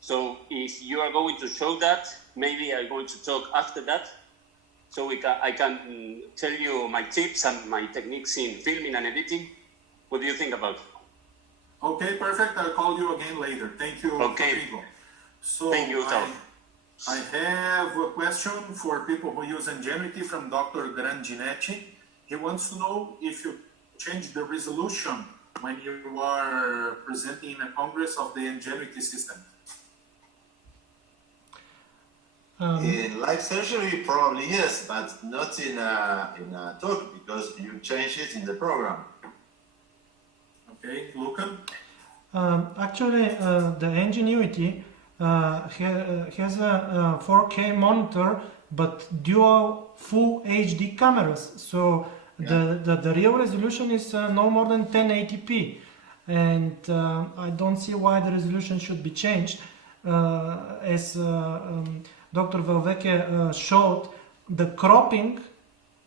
So if you are going to show that, maybe I'm going to talk after that. So I can tell you my tips and my techniques in filming and editing. What do you think about it? Okay, perfect. I'll call you again later. Thank you, okay. Rodrigo. So thank you, Tom. I have a question for people who use Ingenuity from Dr. Grandinetti. He wants to know if you change the resolution when you are presenting in a congress of the Ingenuity system. In live surgery, probably yes, but not in a talk because you change it in the program. Okay, Lukan? Actually, the Ingenuity has a 4K monitor, but dual full HD cameras. So the real resolution is no more than 1080p. And I don't see why the resolution should be changed. As Dr. Valvecchia showed, the cropping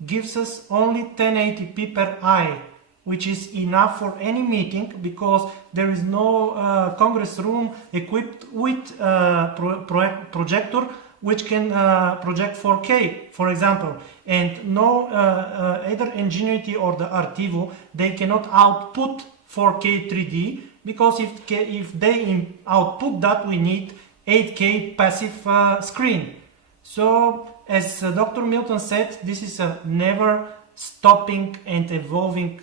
gives us only 1080p per eye, which is enough for any meeting because there is no congress room equipped with projector which can project 4K, for example, and no either Ingenuity or the Artivo, they cannot output 4K 3D because if they output that, we need 8K passive screen. So as Dr. Milton said, this is a never stopping and evolving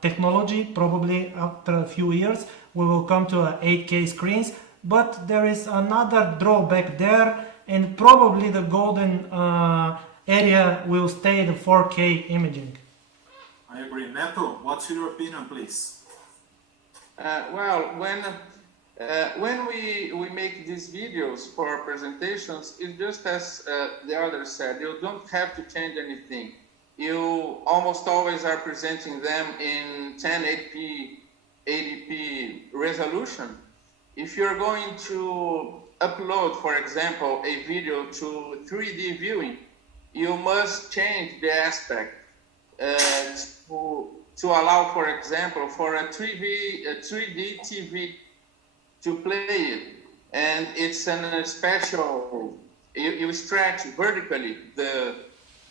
technology. Probably after a few years we will come to 8K screens, but there is another drawback there, and probably the golden area will stay the 4K imaging. I agree. Neto, what's your opinion, please? Well, when we make these videos for our presentations, it's just as the other said, you don't have to change anything. You almost always are presenting them in 1080p, 80p resolution. If you're going to upload, for example, a video to 3D viewing, you must change the aspect to allow, for example, for a 3D TV to play it. And it's a special, you stretch vertically the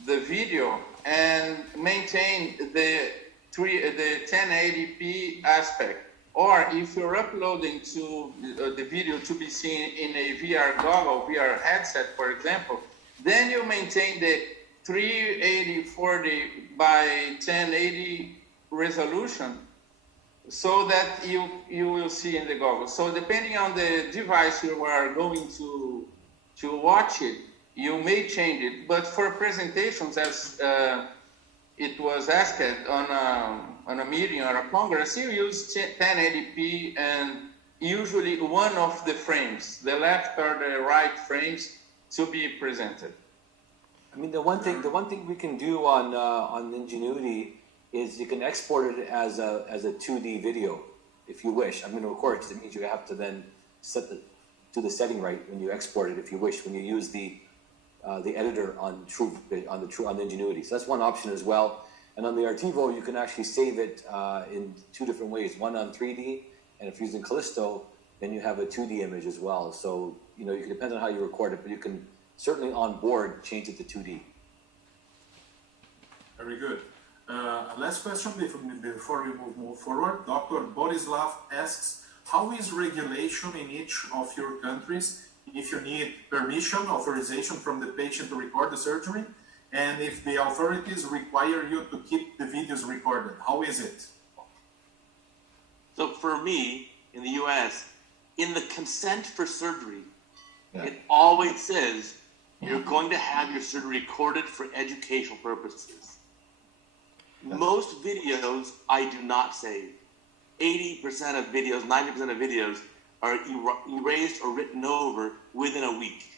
video and maintain the 1080p aspect. Or if you're uploading to the video to be seen in a VR goggle, VR headset, for example, then you maintain the 380/40 by 1080 resolution so that you will see in the goggle. So depending on the device you are going to watch it, you may change it. But for presentations, as it was asked on a meeting or a congress, you use 1080p and usually one of the frames, the left or the right frames, to be presented. I mean, the one thing we can do on Ingenuity is you can export it as a 2D video if you wish. I mean, of course, it means you have to then do the setting right when you export it if you wish, when you use the editor on Ingenuity. So that's one option as well. And on the Artivo, you can actually save it in two different ways. One on 3D, and if you're using Callisto, then you have a 2D image as well. So, you know, you can depend on how you record it, but you can certainly on board change it to 2D. Very good. Last question before we move forward. Dr. Borislav asks, how is regulation in each of your countries if you need permission, authorization from the patient to record the surgery, and if the authorities require you to keep the videos recorded? How is it? So for me, in the US, in the consent for surgery, it always says you're going to have your surgery recorded for educational purposes. Most videos I do not save. 80% of videos, 90% of videos are erased or written over within a week.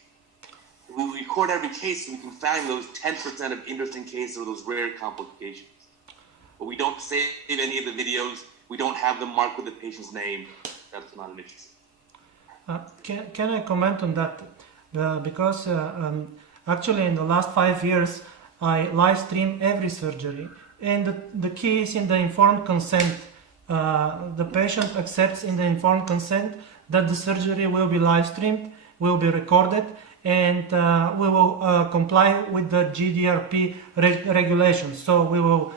We record every case so we can find those 10% of interesting cases or those rare complications. But we don't save any of the videos. We don't have them marked with the patient's name. That's not an issue. Can I comment on that? Because actually in the last 5 years I live stream every surgery, and the key is in the informed consent. The patient accepts in the informed consent that the surgery will be live streamed, will be recorded, and we will comply with the GDRP regulations. So we will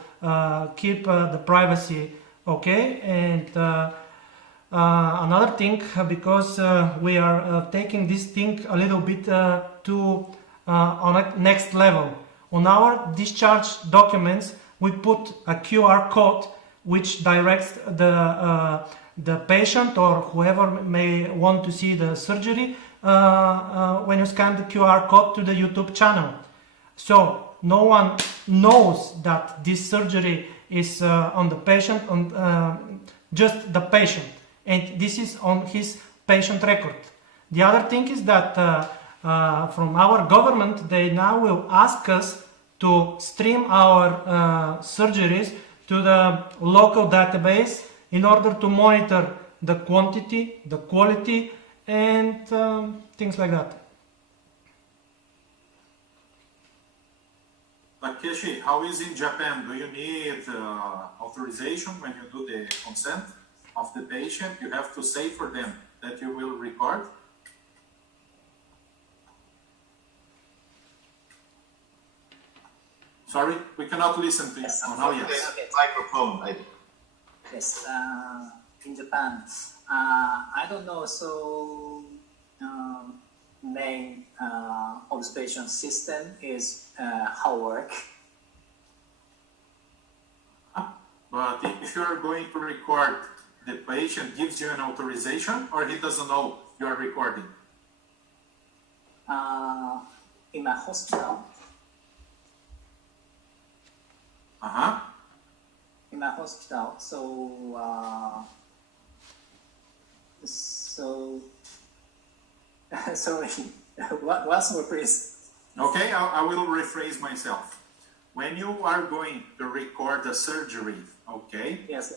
keep the privacy okay. And another thing, because we are taking this thing a little bit to on a next level. On our discharge documents, we put a QR code which directs the patient or whoever may want to see the surgery when you scan the QR code to the YouTube channel. So no one knows that this surgery is on the patient, on just the patient, and this is on his patient record. The other thing is that from our government, they now will ask us to stream our surgeries to the local database in order to monitor the quantity, the quality, and things like that. Takeshi, how is in Japan? Do you need authorization when you do the consent of the patient? You have to say for them that you will record? Sorry, we cannot listen to you. Yes, Microphone. Yes, in Japan, I don't know. So main observation system is how work. But if you are going to record, the patient gives you an authorization, or he doesn't know you are recording? In my hospital. In my hospital, so sorry, once more please. Okay, I will rephrase myself. When you are going to record a surgery, okay? Yes.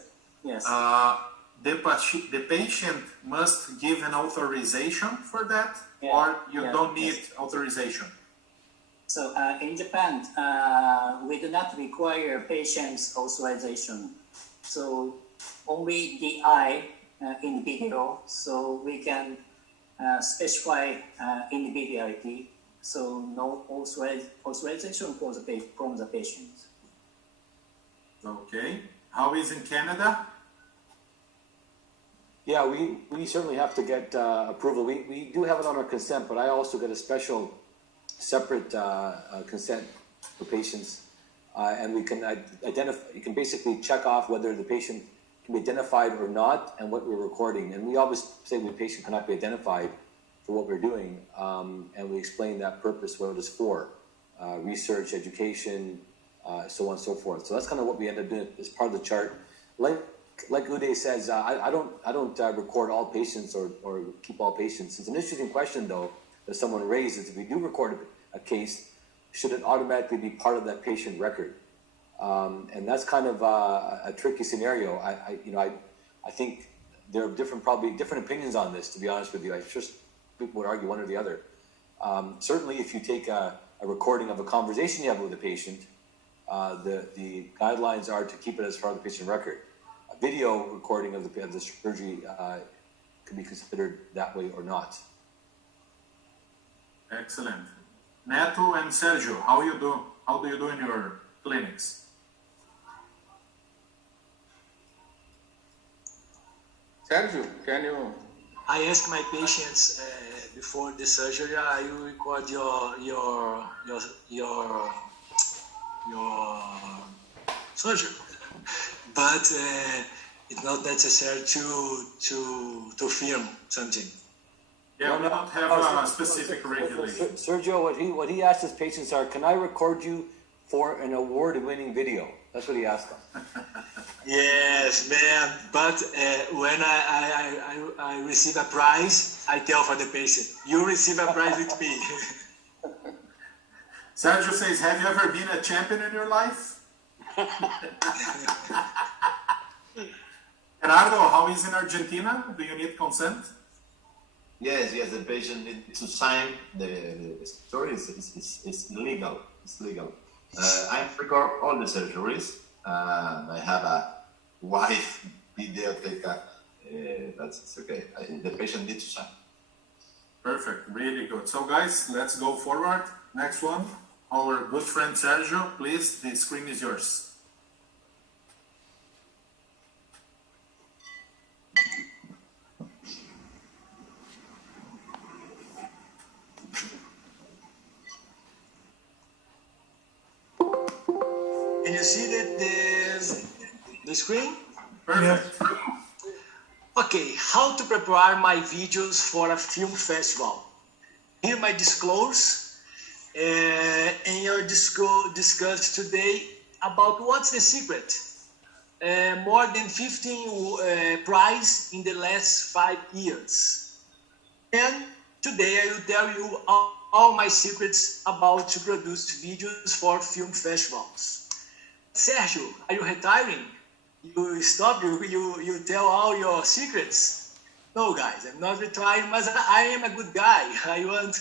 The patient must give an authorization for that, or you don't need authorization? So in Japan, we do not require patient's authorization. So only the eye in video, so we can specify individuality. So no authorization from the patient. Okay. How is in Canada? Yeah, we certainly have to get approval. We do have it on our consent, but I also get a separate consent for patients, and we can identify. You can basically check off whether the patient can be identified or not, and what we're recording. And we always say the patient cannot be identified for what we're doing, and we explain that purpose, what it is for: research, education, so on and so forth. So that's kind of what we end up doing as part of the chart. Like Uday says, I don't record all patients or keep all patients. It's an interesting question though that someone raised. If we do record a case, should it automatically be part of that patient record? And that's kind of a tricky scenario. I think there are probably different opinions on this, to be honest with you. I just people would argue one or the other. Certainly, if you take a recording of a conversation you have with a patient, the guidelines are to keep it as part of the patient record. A video recording of the surgery can be considered that way or not. Excellent. Neto and Sérgio, how do you do in your clinics? Sérgio, can you? I ask my patients before the surgery. You record your surgery, but it's not necessary to film something. Yeah, we don't have a specific regulation. Sergio, what he asked his patients are, can I record you for an award-winning video? That's what he asked them. Yes, man. But when I receive a prize, I tell for the patient, you receive a prize with me. Sérgio says, have you ever been a champion in your life? Gerardo, how is in Argentina? Do you need consent? Yes, the patient needs to sign the story. It's legal. It's legal. I record all the surgeries. I have a wide videoteca. That's okay. The patient needs to sign. Perfect. Really good. So, guys, let's go forward. Next one. Our good friend Sérgio, please. The screen is yours. Can you see the screen? Perfect. Okay, how to prepare my videos for a film festival. Here my disclose, and you'll discuss today about what's the secret. More than 15 prize in the last 5 years. And today I will tell you all my secrets about to produce videos for film festivals. Sérgio, are you retiring? You stop, you tell all your secrets? No, guys, I'm not retiring, but I am a good guy. I want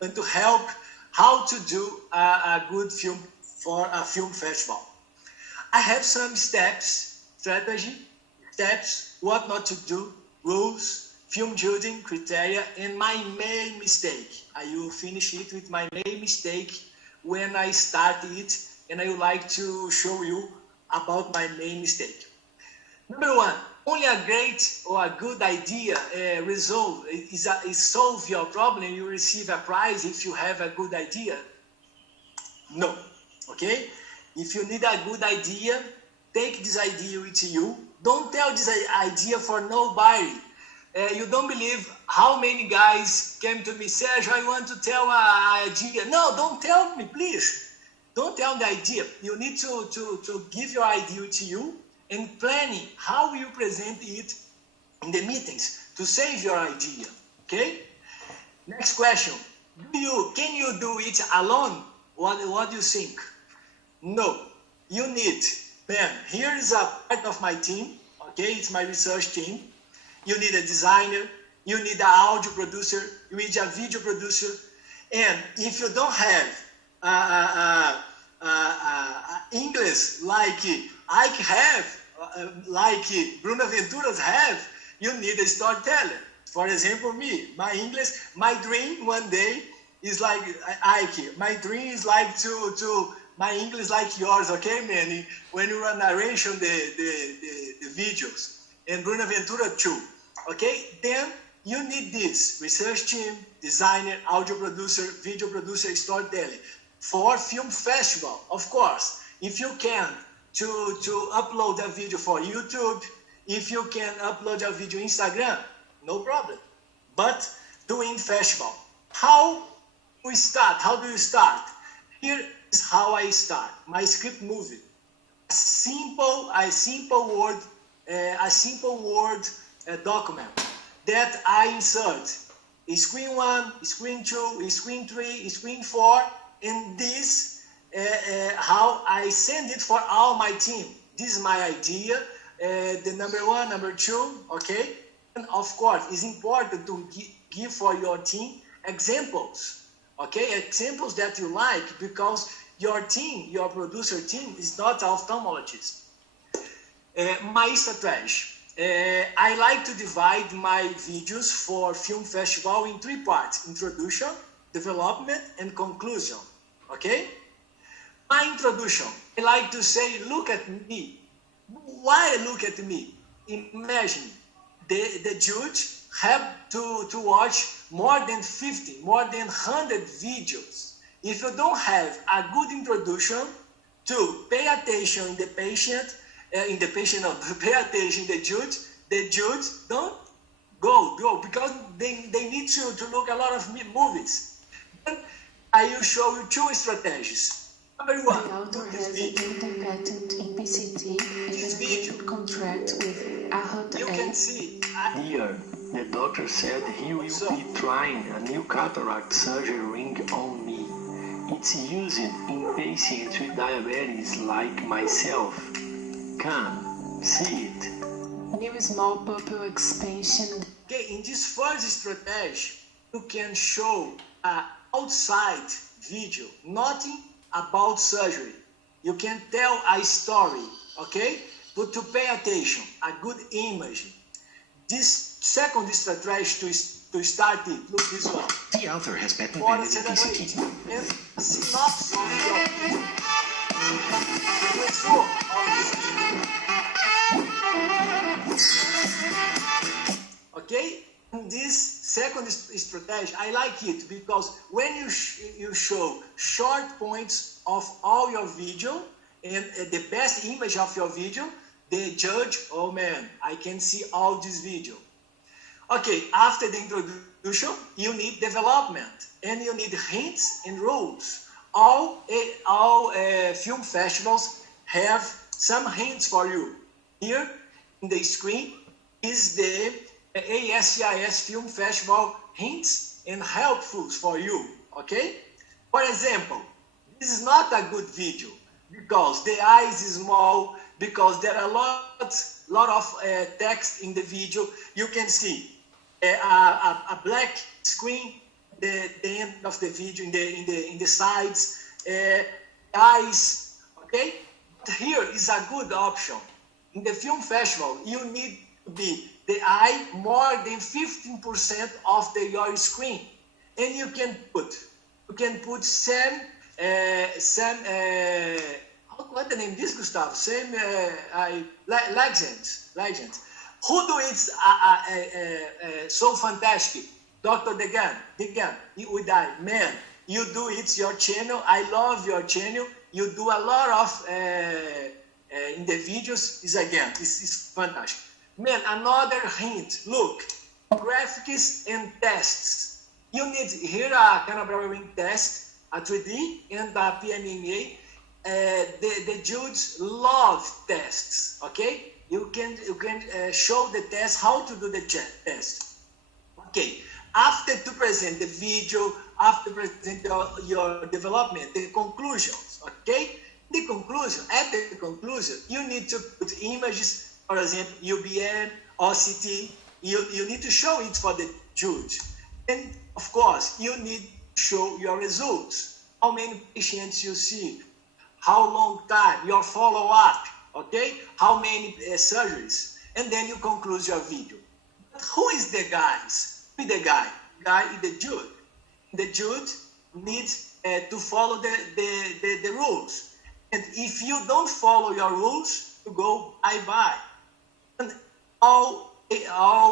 to help how to do a good film for a film festival. I have some steps, what not to do, rules, film judging criteria, and my main mistake. I will finish it with my main mistake when I start it, and I would like to show you about my main mistake. Number one, only a great or a good idea solve your problem and you receive a prize if you have a good idea. No, okay? If you need a good idea, take this idea with you. Don't tell this idea for nobody. You don't believe how many guys came to me, Sérgio, I want to tell an idea. No, don't tell me, please. Don't tell the idea. You need to give your idea to you and planning how you present it in the meetings to save your idea, okay? Next question. Can you do it alone? What do you think? No, you need, man, here is a part of my team, okay? It's my research team. You need a designer, you need an audio producer, you need a video producer, and if you don't have English like Ike have, like Bruno Ventura's have, you need a storyteller. For example, me, my dream one day is like Ike. My dream is like to my English like yours, okay, man? When you run narration, the videos, and Bruno Ventura too, okay? Then you need this research team, designer, audio producer, video producer, storyteller. For film festival, of course, if you can to upload a video for YouTube, if you can upload a video Instagram, no problem. But doing festival, how do you start? Here is how I start my script movie. A simple word document that I insert. Screen 1, screen 2, screen 3, screen 4, and this how I send it for all my team. This is my idea. The number 1, number 2, okay? And of course, it's important to give for your team examples, okay? Examples that you like, because your team, your producer team, is not an ophthalmologist. My strategy. I like to divide my videos for film festival in 3 parts: introduction, development, and conclusion, okay? My introduction, I like to say, look at me. Why look at me? Imagine the judge have to watch more than 50, more than 100 videos. If you don't have a good introduction to pay attention in the patient, pay attention in the judge don't go because they need to look a lot of movies. Then I will show you 2 strategies. Number 1, the author has a patent in PCT and a contract with Rosatelli. You can see. Here, the doctor said he will be trying a new cataract surgery ring on me. It's used in patients with diabetes like myself. Can see it. New small pupil expansion. Okay, in this first strategy, you can show an outside video, nothing about surgery. You can tell a story, okay? But to pay attention, a good image. This second strategy to start it, look this one. The author has patent pending in PCT. And synopsis of your video. Okay, in this second strategy, I like it because when you show short points of all your video and the best image of your video, the judge, oh man, I can see all this video. Okay, after the introduction, you need development and you need hints and rules. All film festivals have some hints for you. Here in the screen is the ASCIS Film Festival hints and helpfuls for you, okay? For example, this is not a good video because the eyes is small, because there are a lot of text in the video. You can see a black screen, the end of the video in the sides, eyes, okay? But here is a good option. In the film festival, you need to be the eye more than 15% of your screen, and you can put some what the name is, Gustavo? Same legends. Who do it so fantastic? Dr. Devgan, Uday, man, you do it your channel. I love your channel. You do a lot of in the videos. It's fantastic. Man, another hint. Look, graphics and tests. You need here a Canabrava ring test, a 3D and a PMMA. The judges love tests. Okay, you can show the test, how to do the test. Okay, after to present the video, after present your development, the conclusions. Okay, at the conclusion, you need to put images. For example, UBM, OCT, you need to show it for the judge. And of course, you need to show your results. How many patients you see, how long time, your follow-up, okay? How many surgeries, and then you conclude your video. But who is the guys? Who is the guy? Guy is the judge. The judge needs to follow the rules. And if you don't follow your rules, you go bye-bye. And all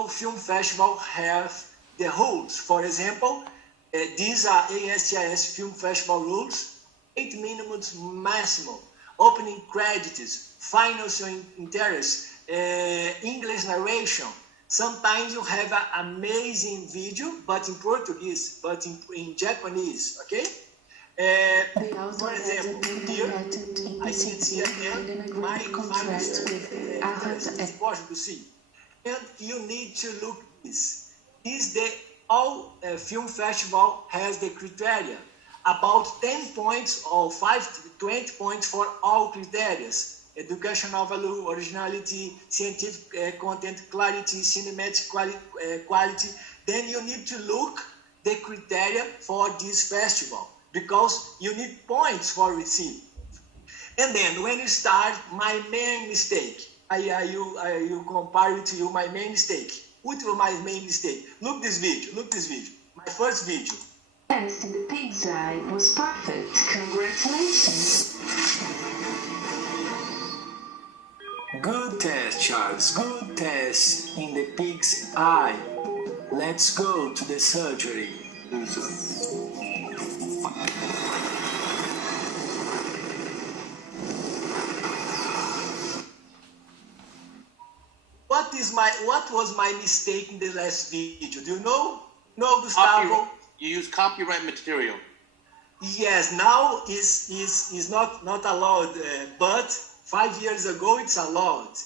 film festivals have the rules. For example, these are ASCIS Film Festival rules: 8 minutes maximum, opening credits, final showing interest, English narration. Sometimes you have an amazing video, but in Portuguese, but in Japanese, okay? The For example, here, I can see again my contrast with it's important to see. And you need to look this. All film festival has the criteria. About 10 points or 20 points for all criteria. Educational value, originality, scientific content, clarity, cinematic quality. Then you need to look the criteria for this festival because you need points for receive. And then when you start, my main mistake, I compare it to you, my main mistake. What was my main mistake? Look this video, my first video. Test in the pig's eye was perfect. Congratulations. Good test, Charles. Good test in the pig's eye. Let's go to the surgery. What was my mistake in the last video? Do you know? No, Gustavo. You use copyright material. Yes, now is not allowed, but 5 years ago it's allowed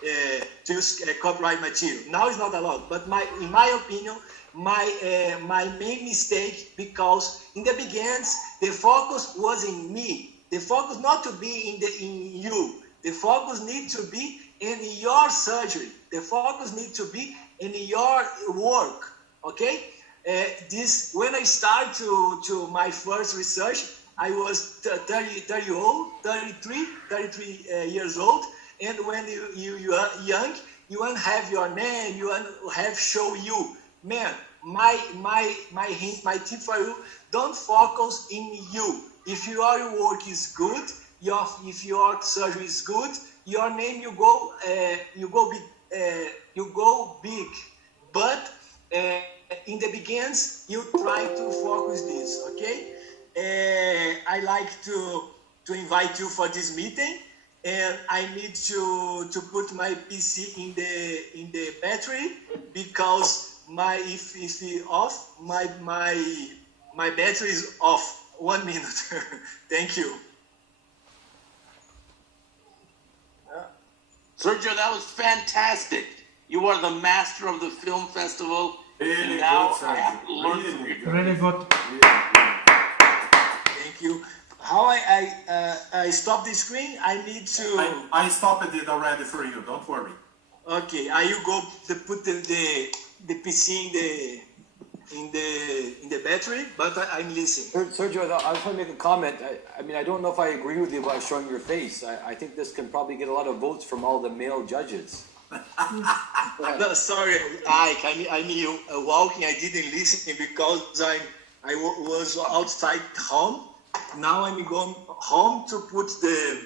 to use copyright material. Now it's not allowed. But in my opinion, my main mistake, because in the beginnings the focus was in me. The focus not to be in you. The focus needs to be in your surgery. The focus needs to be in your work. Okay. When I started to my first research, I was 33 years old, and when you are young, you want to have your name, you want to have show you. Man, my hint, my tip for you: don't focus in you. If your work is good, if your surgery is good, your name you go big, but. In the beginnings, you try to focus this, okay? I like to invite you for this meeting, and I need to put my PC in the battery because if it's off, my battery is off. 1 minute. Thank you. Sergio, that was fantastic. You are the master of the film festival. Really now good, I have to learn from you. Really good. Thank you. How I stop the screen? I need to. I stopped it already for you. Don't worry. Okay. I you go to put the PC in the battery, but I'm listening. Sergio, I just want to make a comment. I mean, I don't know if I agree with you about showing your face. I think this can probably get a lot of votes from all the male judges. No, sorry, Ike. I mean, walking. I didn't listen because I was outside home. Now I'm going home to put the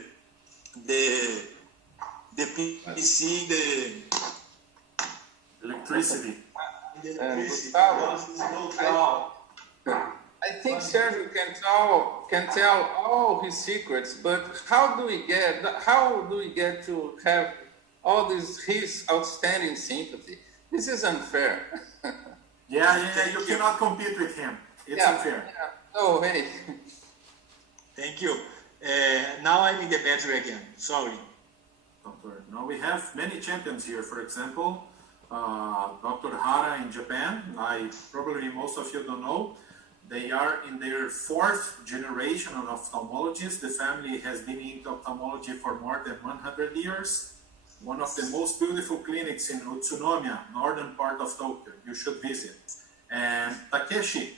PC, the electricity. I think Sergio can tell all his secrets, but how do we get to have all his outstanding sympathy? This is unfair. Yeah, you cannot compete with him. It's unfair. Yeah. No way. Thank you. Now I'm in the battery again. Sorry. Don't worry. Now we have many champions here. For example, Dr. Hara in Japan. Probably most of you don't know. They are in their 4th generation of ophthalmologists. The family has been into ophthalmology for more than 100 years. One of the most beautiful clinics in Utsunomiya, northern part of Tokyo. You should visit. And Takeshi,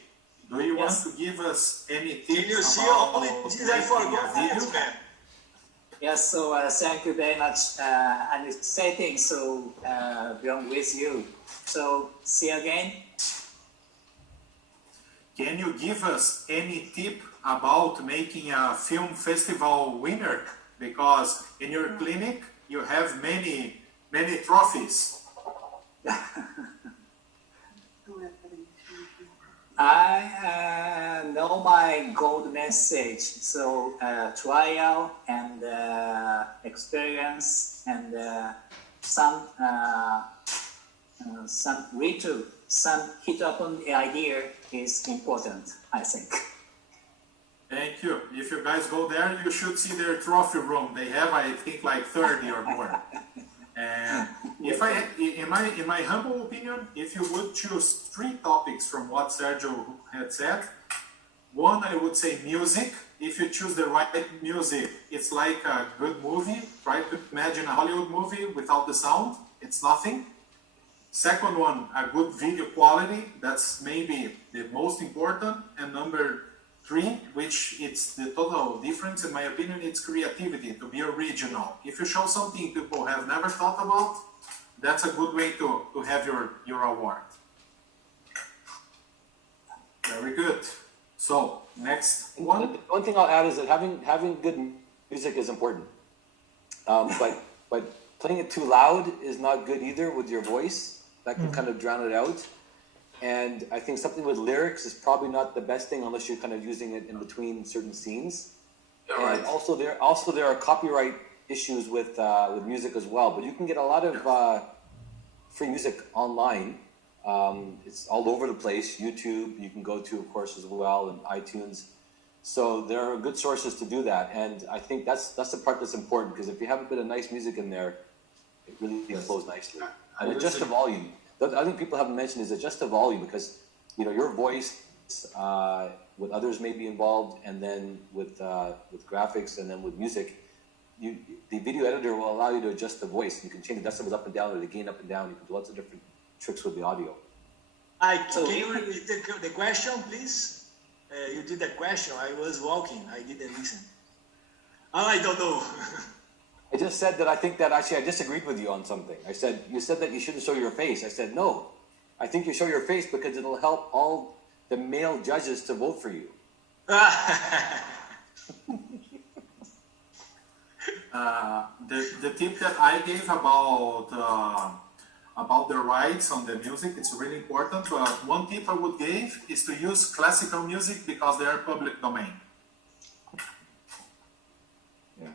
do you want to give us any tips about making a video? Yes, so thank you very much. I'm exciting to be on with you. So see you again. Can you give us any tip about making a film festival winner? Because in your clinic, you have many trophies. I know my gold message. So trial and experience and some ritual, some hit upon the idea is important, I think. Thank you. If you guys go there, you should see their trophy room. They have, I think, like 30 or more. And if in my humble opinion, if you would choose 3 topics from what Sergio had said, one, I would say music. If you choose the right music, it's like a good movie. Try to imagine a Hollywood movie without the sound. It's nothing. Second one, a good video quality. That's maybe the most important. And number 3, which it's the total difference, in my opinion, it's creativity, to be original. If you show something people have never thought about, that's a good way to have your award. Very good. So, next one. One thing I'll add is that having good music is important. But playing it too loud is not good either with your voice. That can kind of drown it out. And I think something with lyrics is probably not the best thing unless you're kind of using it in between certain scenes. Yeah, and also there are copyright issues with music as well. But you can get a lot of free music online. It's all over the place. YouTube, you can go to, of course, as well, and iTunes. So there are good sources to do that. And I think that's the part that's important, because if you have a bit of nice music in there, it really flows nicely. And adjust the volume. The other thing people haven't mentioned is adjust the volume, because your voice with others may be involved, and then with graphics, and then with music, the video editor will allow you to adjust the voice. You can change the decibels up and down, or the gain up and down. You can do lots of different tricks with the audio. Can you repeat the question, please? You did the question. I was walking. I didn't listen. I don't know. I just said that I think that actually I disagreed with you on something. You said that you shouldn't show your face. I said, no. I think you show your face because it'll help all the male judges to vote for you. The tip that I gave about the rights on the music, it's really important. But one tip I would give is to use classical music because they are public domain. Yeah.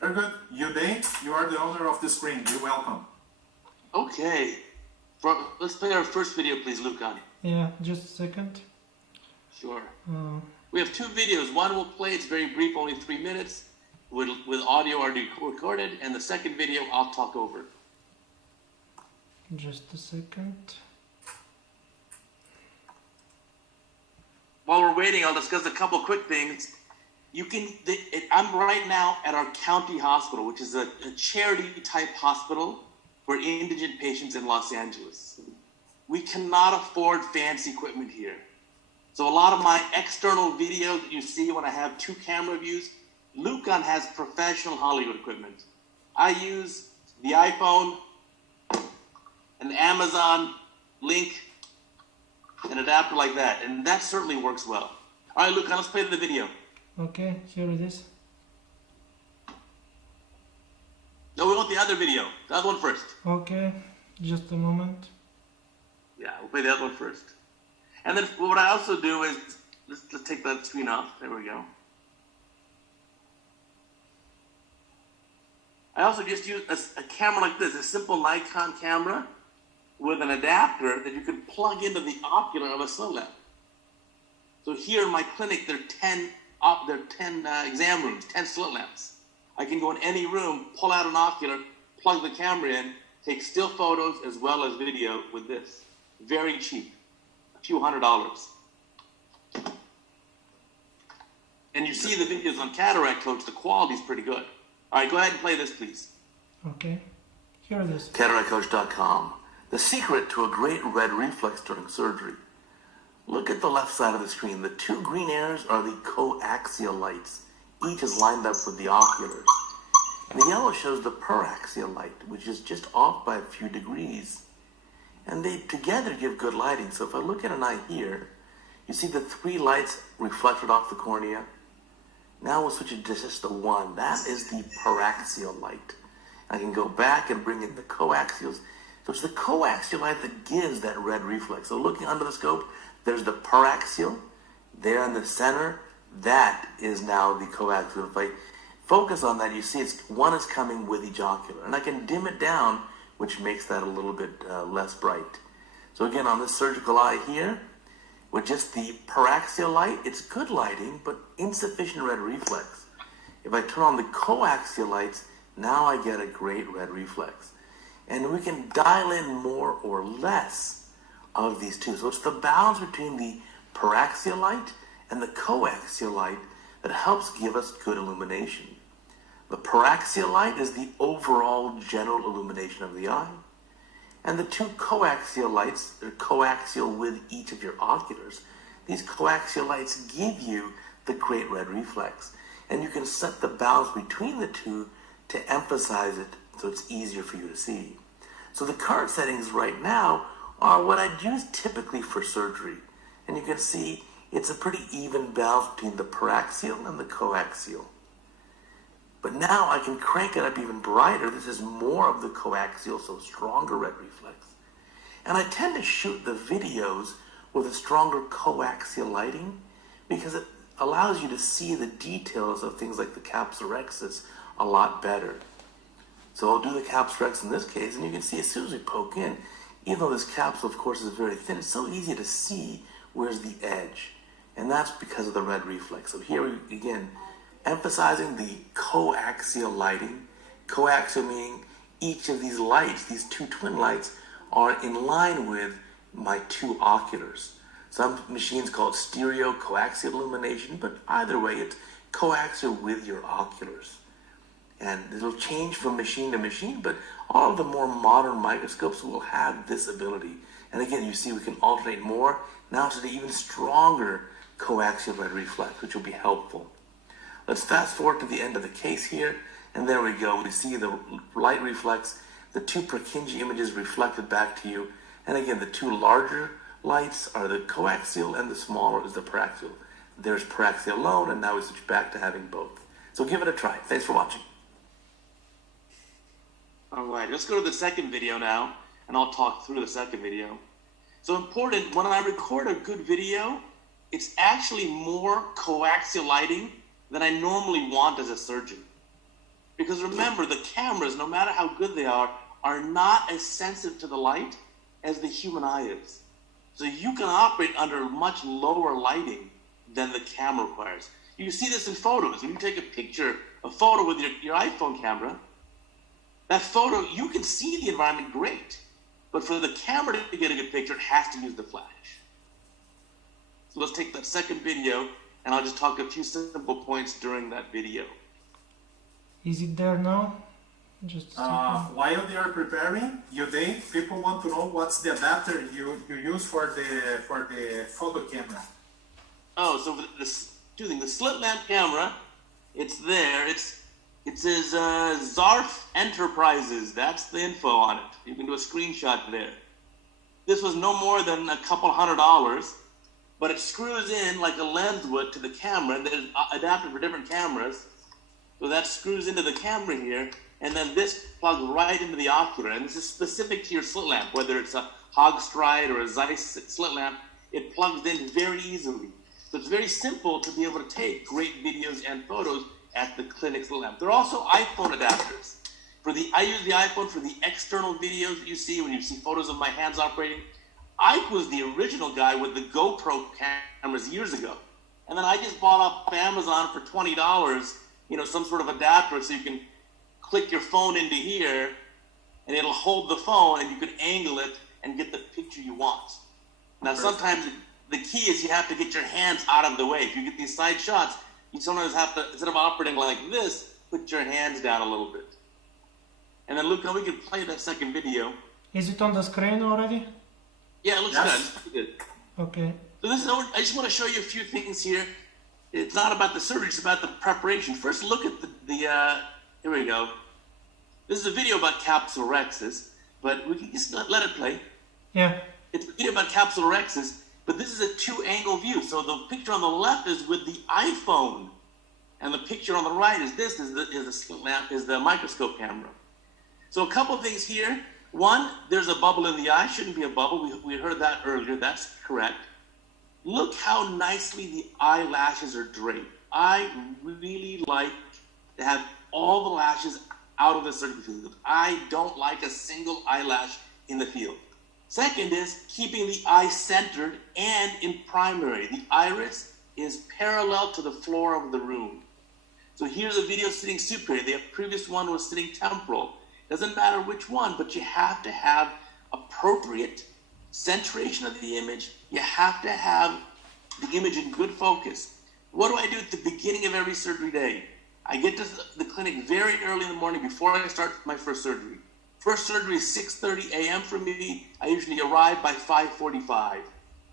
Very good. Uday, you are the owner of the screen. You're welcome. Okay. Let's play our first video, please, Lukan. Yeah, just a second. Sure. We have 2 videos. One will play. It's very brief, only 3 minutes, with audio already recorded. And the second video, I'll talk over. Just a second. While we're waiting, I'll discuss a couple quick things. I'm right now at our county hospital, which is a charity-type hospital for indigent patients in Los Angeles. We cannot afford fancy equipment here. So a lot of my external videos that you see when I have 2 camera views, Lukan has professional Hollywood equipment. I use the iPhone, an Amazon link, an adapter like that, and that certainly works well. All right, Lukan, let's play the video. Okay, here it is. No, we want the other video. The other one first. Okay, just a moment. Yeah, we'll play the other one first. And then what I also do is, let's take that screen off. There we go. I also just use a camera like this, a simple Nikon camera with an adapter that you can plug into the ocular of a slit lamp. So here in my clinic, there are 10 exam rooms, 10 slit lamps. I can go in any room, pull out an ocular, plug the camera in, take still photos as well as video with this. Very cheap, a few $100s. And you see the videos on Cataract Coach, the quality's pretty good. All right, go ahead and play this, please. Okay, here it is. CataractCoach.com. The secret to a great red reflex during surgery. Look at the left side of the screen. The 2 green arrows are the coaxial lights. Each is lined up with the oculars. And the yellow shows the paraxial light, which is just off by a few degrees. And they together give good lighting. So if I look at an eye here, you see the 3 lights reflected off the cornea. Now we'll switch it to just the 1. That is the paraxial light. I can go back and bring in the coaxials. So it's the coaxial light that gives that red reflex. So looking under the scope, there's the paraxial. There in the center, that is now the coaxial. If I focus on that, you see one is coming with each ocular. And I can dim it down, which makes that a little bit less bright. So again, on this surgical eye here, With just the paraxial light, it's good lighting, but insufficient red reflex. If I turn on the coaxial lights, now I get a great red reflex. And we can dial in more or less of these two. So it's the balance between the paraxial light and the coaxial light that helps give us good illumination. The paraxial light is the overall general illumination of the eye. And the two coaxial lights are coaxial with each of your oculars. These coaxial lights give you the great red reflex. And you can set the balance between the two to emphasize it so it's easier for you to see. So the current settings right now are what I'd use typically for surgery. And you can see it's a pretty even balance between the paraxial and the coaxial. But now I can crank it up even brighter. This is more of the coaxial, so stronger red reflex. And I tend to shoot the videos with a stronger coaxial lighting because it allows you to see the details of things like the capsulorhexis a lot better. So I'll do the capsulorhexis in this case, and you can see as soon as we poke in, even though this capsule, of course, is very thin, it's so easy to see where's the edge. And that's because of the red reflex. So here, again, emphasizing the coaxial lighting. Coaxial meaning each of these lights, these two twin lights, are in line with my two oculars. Some machines call it stereo coaxial illumination, but either way, it's coaxial with your oculars. And it'll change from machine to machine, but all of the more modern microscopes will have this ability. And again, you see we can alternate more now to the even stronger coaxial red reflex, which will be helpful. Let's fast forward to the end of the case here, and there we go. We see the light reflex, the two Purkinje images reflected back to you, and again, the two larger lights are the coaxial and the smaller is the paraxial. There's paraxial alone, and now we switch back to having both. So give it a try. Thanks for watching. All right, let's go to the second video now, and I'll talk through the second video. So important, when I record a good video, it's actually more coaxial lighting than I normally want as a surgeon. Because remember, the cameras, no matter how good they are not as sensitive to the light as the human eye is. So you can operate under much lower lighting than the camera requires. You see this in photos. When you take a photo with your iPhone camera, that photo, you can see the environment great. But for the camera to get a good picture, it has to use the flash. So let's take that second video, and I'll just talk a few simple points during that video. Is it there now? Just while they are preparing, Uday, people want to know what's the adapter you use for the photo camera. Oh, so for this two things. The slit lamp camera, it's there. It says Zarf Enterprises. That's the info on it. You can do a screenshot there. This was no more than a couple $100, but it screws in like a lens would to the camera, and there's an adapter for different cameras. So that screws into the camera here, and then this plugs right into the ocular. And this is specific to your slit lamp, whether it's a Hogstride or a Zeiss slit lamp, it plugs in very easily. So it's very simple to be able to take great videos and photos at the clinic slit lamp. There are also iPhone adapters. I use the iPhone for the external videos that you see when you see photos of my hands operating. Ike was the original guy with the GoPro cameras years ago. And then I just bought off Amazon for $20, some sort of adapter so you can click your phone into here and it'll hold the phone and you can angle it and get the picture you want. Now, sometimes the key is you have to get your hands out of the way. If you get these side shots, you sometimes have to, instead of operating like this, put your hands down a little bit. And then, Lukan, we can play that second video. Is it on the screen already? Yeah, it looks good. It's pretty good. Okay. So I just want to show you a few things here. It's not about the surgery, it's about the preparation. First, look at here we go. This is a video about capsulorhexis, but we can just let it play. Yeah. It's a video about capsulorhexis, but this is a two-angle view. So the picture on the left is with the iPhone, and the picture on the right is the microscope camera. So a couple of things here. One, there's a bubble in the eye. Shouldn't be a bubble. We heard that earlier. That's correct. Look how nicely the eyelashes are draped. I really like to have all the lashes out of the surgical field. I don't like a single eyelash in the field. Second is keeping the eye centered and in primary. The iris is parallel to the floor of the room. So here's a video sitting superior. The previous one was sitting temporal. Doesn't matter which one, but you have to have appropriate centration of the image. You have to have the image in good focus. What do I do at the beginning of every surgery day? I get to the clinic very early in the morning before I start my first surgery. First surgery is 6:30 a.m. for me. I usually arrive by 5:45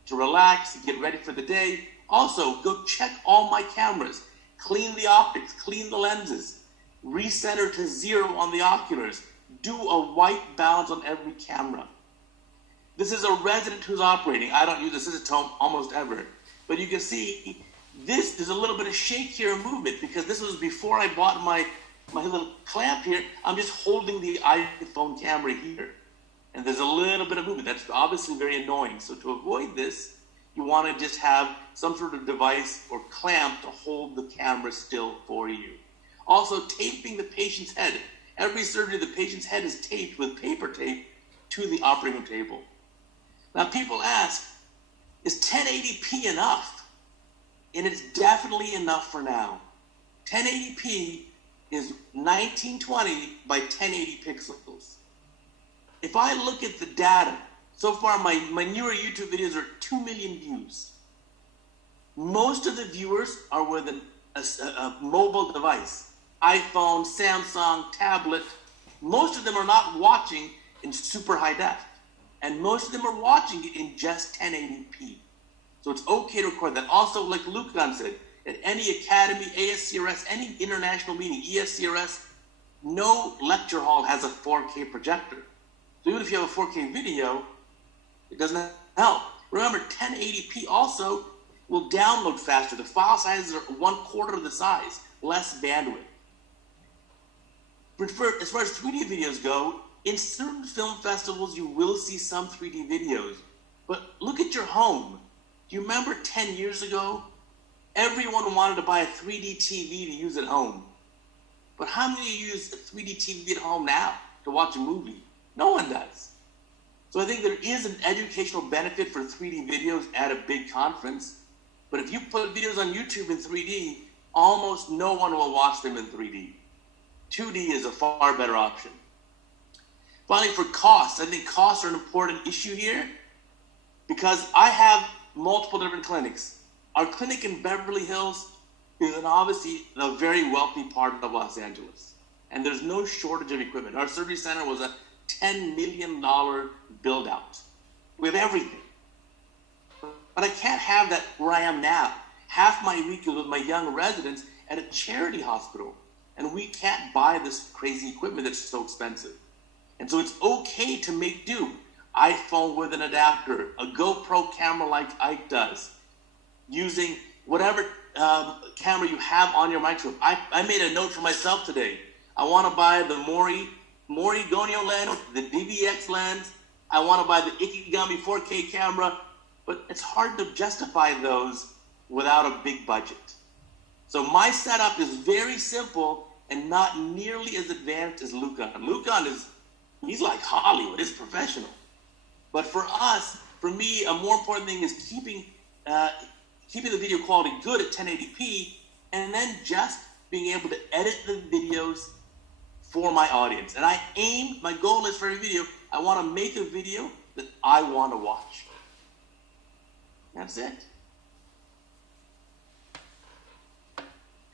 to relax, get ready for the day. Also, go check all my cameras. Clean the optics, clean the lenses, recenter to 0 on the oculars, do a white balance on every camera. This is a resident who's operating. I don't use the Cystotome almost ever, but you can see this is a little bit of shake here and movement because this was before I bought my little clamp here. I'm just holding the iPhone camera here, and there's a little bit of movement. That's obviously very annoying. So to avoid this, you want to just have some sort of device or clamp to hold the camera still for you. Also, taping the patient's head. Every surgery, the patient's head is taped with paper tape to the operating room table. Now, people ask, is 1080p enough? And it's definitely enough for now. 1080p is 1920 by 1080 pixels. If I look at the data, so far my newer YouTube videos are 2 million views. Most of the viewers are with a mobile device, iPhone, Samsung, tablet. Most of them are not watching in super high def. And most of them are watching it in just 1080p. So it's okay to record that. Also, like Lukan said, at any academy, ASCRS, any international meeting, ESCRS, no lecture hall has a 4K projector. So even if you have a 4K video, it doesn't help. Remember, 1080p also will download faster. The file sizes are 1/4 of the size, less bandwidth. But as far as 3D videos go, in certain film festivals, you will see some 3D videos. But look at your home. Do you remember 10 years ago? Everyone wanted to buy a 3D TV to use at home. But how many of you use a 3D TV at home now to watch a movie? No one does. So I think there is an educational benefit for 3D videos at a big conference. But if you put videos on YouTube in 3D, almost no one will watch them in 3D. 2D is a far better option. Finally, for costs, I think costs are an important issue here because I have multiple different clinics. Our clinic in Beverly Hills is obviously a very wealthy part of Los Angeles, and there's no shortage of equipment. Our surgery center was a $10 million build out with everything. But I can't have that where I am now. Half my week is with my young residents at a charity hospital, and we can't buy this crazy equipment that's so expensive. And so it's okay to make do. iPhone with an adapter, a GoPro camera like Ike does, using whatever camera you have on your microscope. I made a note for myself today. I want to buy the Mori Gonio lens, the DVX lens. I want to buy the Ikegami 4K camera, but it's hard to justify those without a big budget. So my setup is very simple and not nearly as advanced as Lukan. Lukan he's like Hollywood, he's professional. But for us, for me, a more important thing is keeping the video quality good at 1080p, and then just being able to edit the videos for my audience. And my goal is for every video, I want to make a video that I want to watch. That's it.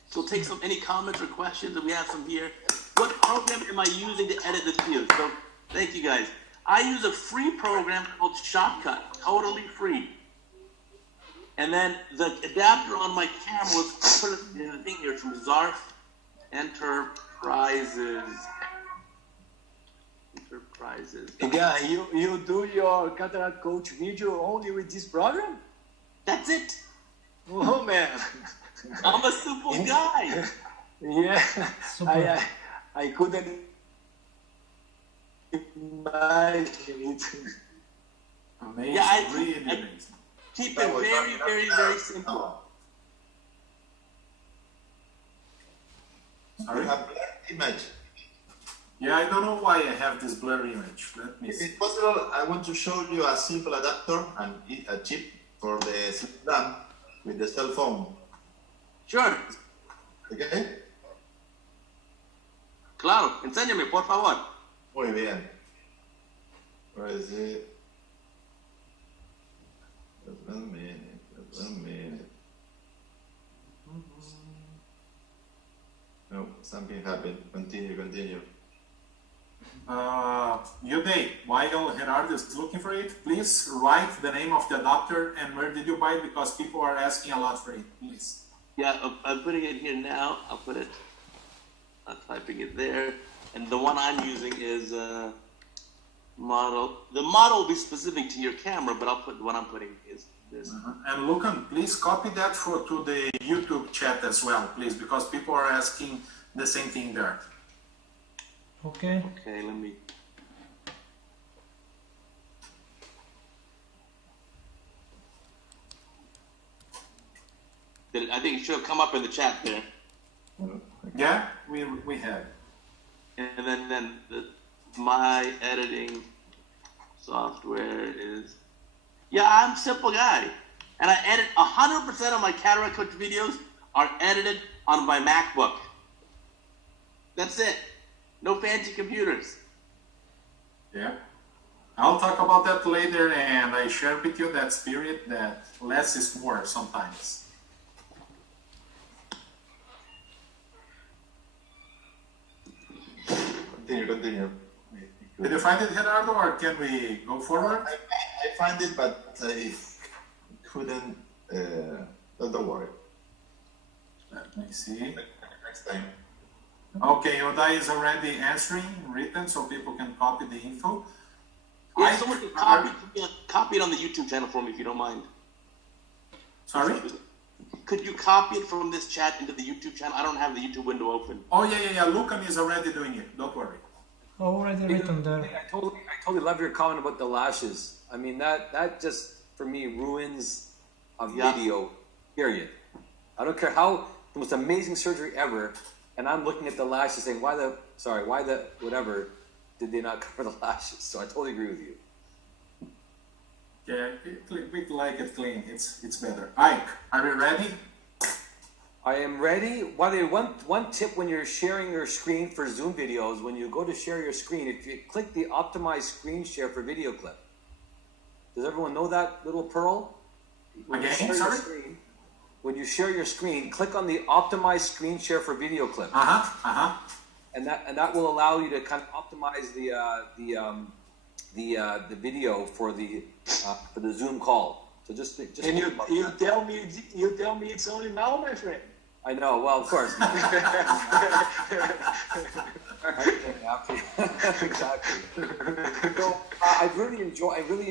So we'll take any comments or questions that we have from here. What program am I using to edit the videos? So thank you guys. I use a free program called Shotcut, totally free. And then the adapter on my camera was put in the thing here from Zarf Enterprises. Yeah, you do your cataract coach video only with this program? That's it. Oh man. I'm a simple guy. Yeah, I couldn't imagine it. Amazing, yeah, really amazing. Keep it very, very, very simple. We have black image. Yeah, I don't know why I have this blurry image. Let me If see. it's possible, I want to show you a simple adapter and a chip for the slit lamp with the cell phone. Sure. Okay? Claro, enséñame, por favor. Muy bien. Where is it? Just 1 minute, just 1 minute. No, something happened. Continue. Uday, while Gerardo is looking for it, please write the name of the adapter and where did you buy it, because people are asking a lot for it, please. Yeah, I'm putting it here now. I'm typing it there. And the one I'm using is model. The model will be specific to your camera, but I'll put the one I'm putting is this. And Lukan, please copy that to the YouTube chat as well, please, because people are asking the same thing there. Okay. Okay, let me. I think it should come up in the chat there. Yeah, we have. And then my editing software is. Yeah, I'm a simple guy, and I edit 100% of my Cataract Coach videos are edited on my MacBook. That's it. No fancy computers. Yeah. I'll talk about that later, and I share with you that spirit that less is more sometimes. Continue. Did you find it, Gerardo, or can we go forward? I find it, but I couldn't. Don't worry. Let me see. Next time. Okay, Uday is already answering written, so people can copy the info. Yeah, someone can copy it on the YouTube channel for me if you don't mind. Sorry? Could you copy it from this chat into the YouTube channel? I don't have the YouTube window open. Oh yeah. Lukan is already doing it. Don't worry. Already written there. I totally love your comment about the lashes. I mean, that just, for me, ruins a video, period. I don't care how, the most amazing surgery ever, and I'm looking at the lashes saying, why the, whatever, did they not cover the lashes? So I totally agree with you. Yeah, we like it clean. It's better. Ike, are you ready? I am ready. One tip when you're sharing your screen for Zoom videos, when you go to share your screen, if you click the optimize screen share for video clip. Does everyone know that little pearl? When you share your screen, click on the optimize screen share for video clip. And that will allow you to kind of optimize the video for the Zoom call. So just and you tell me it's only now, my friend. I know. Well, of course. Exactly. So I really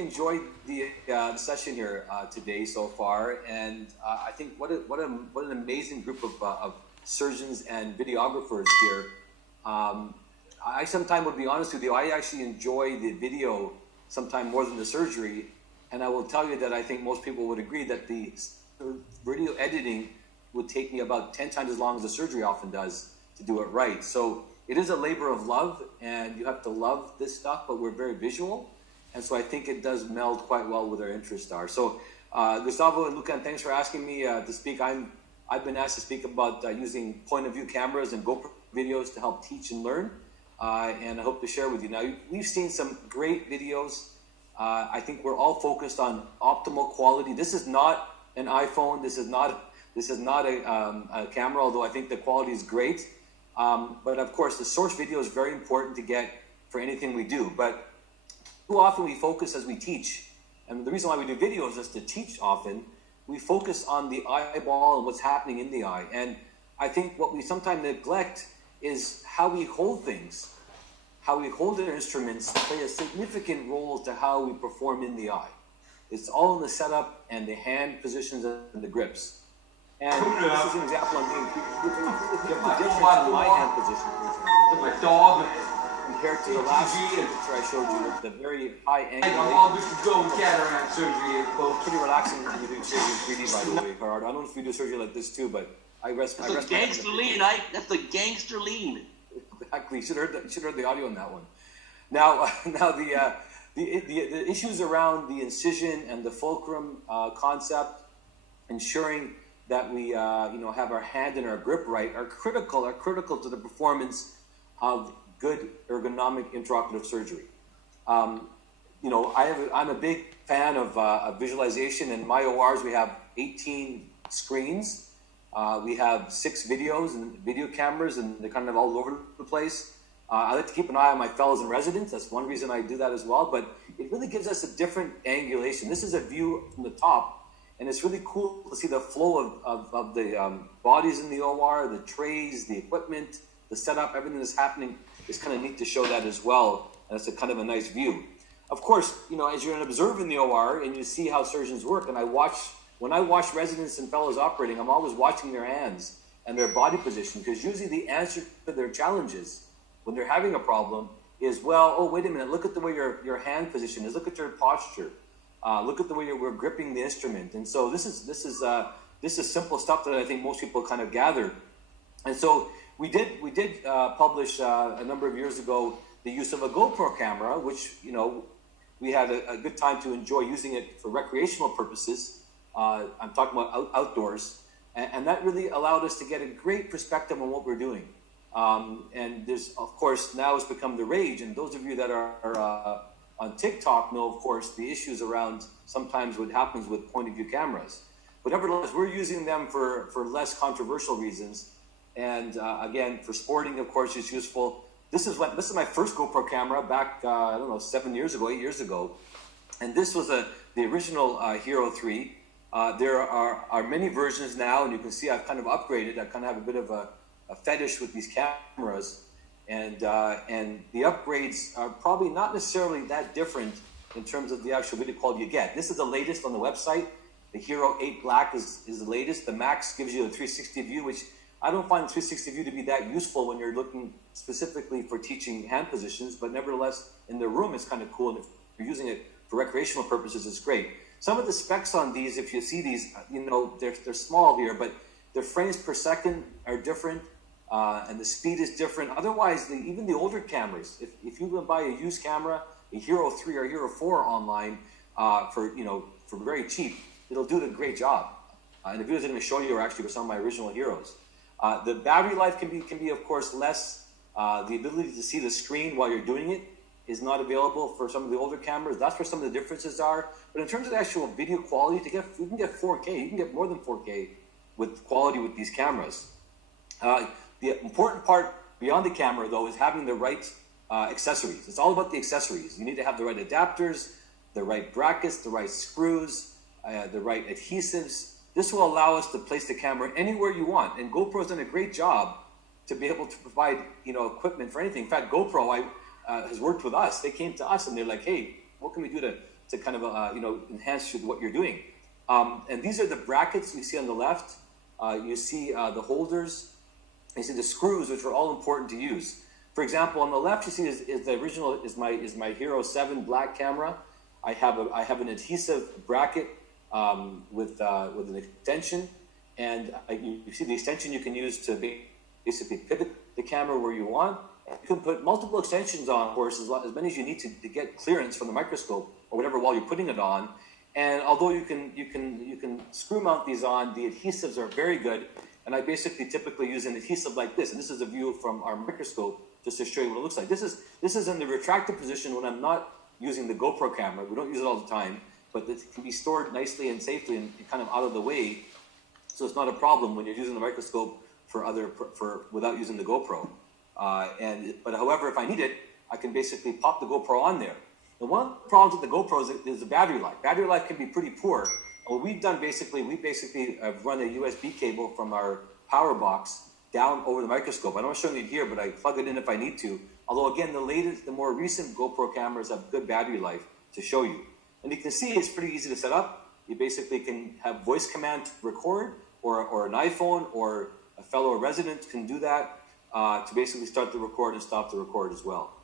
enjoyed the session here today so far, and I think what an amazing group of surgeons and videographers here. I sometimes would be honest with you. I actually enjoy the video sometimes more than the surgery, and I will tell you that I think most people would agree that the video editing would take me about 10 times as long as the surgery often does to do it right. So it is a labor of love, and you have to love this stuff, but we're very visual, and so I think it does meld quite well with our interests are. So Gustavo and Lukan, thanks for asking me to speak. I've been asked to speak about using point of view cameras and GoPro videos to help teach and learn, and I hope to share with you. Now, we've seen some great videos. I think we're all focused on optimal quality. This is not an iPhone. This is not a camera, although I think the quality is great. But of course, the source video is very important to get for anything we do. But too often we focus as we teach. And the reason why we do videos is to teach often. We focus on the eyeball and what's happening in the eye. And I think what we sometimes neglect is how we hold things. How we hold our instruments play a significant role to how we perform in the eye. It's all in the setup and the hand positions and the grips. And this is an example I'm doing. You can the difference in my hand position, for example, compared to the last picture I showed you with the very high angle. Cataract surgery. Pretty relaxing when you do surgery in 3D, by the way, Gerardo. I don't know if you do surgery like this too, but I rest. That's the gangster lean, Ike. That's the gangster lean. Exactly. You should have heard the audio on that one. Now, the issues around the incision and the fulcrum concept, ensuring that we have our hand and our grip right, are critical to the performance of good ergonomic intraocular surgery. I'm a big fan of visualization. In my ORs, we have 18 screens. We have 6 videos and video cameras, and they're kind of all over the place. I like to keep an eye on my fellows in residence. That's one reason I do that as well. But it really gives us a different angulation. This is a view from the top, and it's really cool to see the flow of the bodies in the OR, the trays, the equipment, the setup, everything that's happening. It's kind of neat to show that as well, and it's a kind of a nice view. Of course, as you're an observer in the OR and you see how surgeons work, and when I watch residents and fellows operating, I'm always watching their hands and their body position, because usually the answer to their challenges when they're having a problem is, well, oh, wait a minute, look at the way your hand position is, look at your posture, look at the way we're gripping the instrument. And so this is simple stuff that I think most people kind of gather. And so we did publish a number of years ago the use of a GoPro camera, which we had a good time to enjoy using it for recreational purposes. I'm talking about outdoors, and that really allowed us to get a great perspective on what we're doing. And there's, of course, now it's become the rage, and those of you that are on TikTok know, of course, the issues around sometimes what happens with point-of-view cameras. But nevertheless, we're using them for less controversial reasons. And again, for sporting, of course, it's useful. This is my first GoPro camera back, 8 years ago. And this was the original Hero 3. There are many versions now, and you can see I've kind of upgraded. I kind of have a bit of a fetish with these cameras. And the upgrades are probably not necessarily that different in terms of the actual video quality you get. This is the latest on the website. The Hero 8 Black is the latest. The Max gives you a 360 view, which I don't find the 360 view to be that useful when you're looking specifically for teaching hand positions, but nevertheless, in the room, it's kind of cool. And if you're using it for recreational purposes, it's great. Some of the specs on these, if you see these, they're small here, but the frames per second are different, and the speed is different. Otherwise, even the older cameras, if you go buy a used camera, a Hero 3 or Hero 4 online for very cheap, it'll do a great job. And the videos I'm going to show you are actually with some of my original Heroes. The battery life can be of course less. The ability to see the screen while you're doing it is not available for some of the older cameras. That's where some of the differences are. But in terms of the actual video quality, you can get 4K. You can get more than 4K with quality with these cameras. The important part beyond the camera, though, is having the right accessories. It's all about the accessories. You need to have the right adapters, the right brackets, the right screws, the right adhesives. This will allow us to place the camera anywhere you want. And GoPro's done a great job to be able to provide, equipment for anything. In fact, GoPro has worked with us. They came to us and they're like, hey, what can we do to kind of, enhance what you're doing? And these are the brackets you see on the left. You see the holders. You see the screws, which are all important to use. For example, on the left, you see is the original is my Hero 7 Black camera. I have an adhesive bracket with an extension, and you see the extension you can use to basically pivot the camera where you want. You can put multiple extensions on, of course, as many as you need to get clearance from the microscope or whatever while you're putting it on. And although you can screw mount these on, the adhesives are very good. And I typically use an adhesive like this, and this is a view from our microscope just to show you what it looks like. This is in the retracted position when I'm not using the GoPro camera. We don't use it all the time, but it can be stored nicely and safely and kind of out of the way, so it's not a problem when you're using the microscope without using the GoPro. But however, if I need it, I can basically pop the GoPro on there. And one of the problems with the GoPro is the battery life. Battery life can be pretty poor. What we've done we basically have run a USB cable from our power box down over the microscope. I don't show it here, but I plug it in if I need to. Although again, the more recent GoPro cameras have good battery life to show you. And you can see it's pretty easy to set up. You basically can have voice command to record, or an iPhone, or a fellow resident can do that to basically start the record and stop the record as well.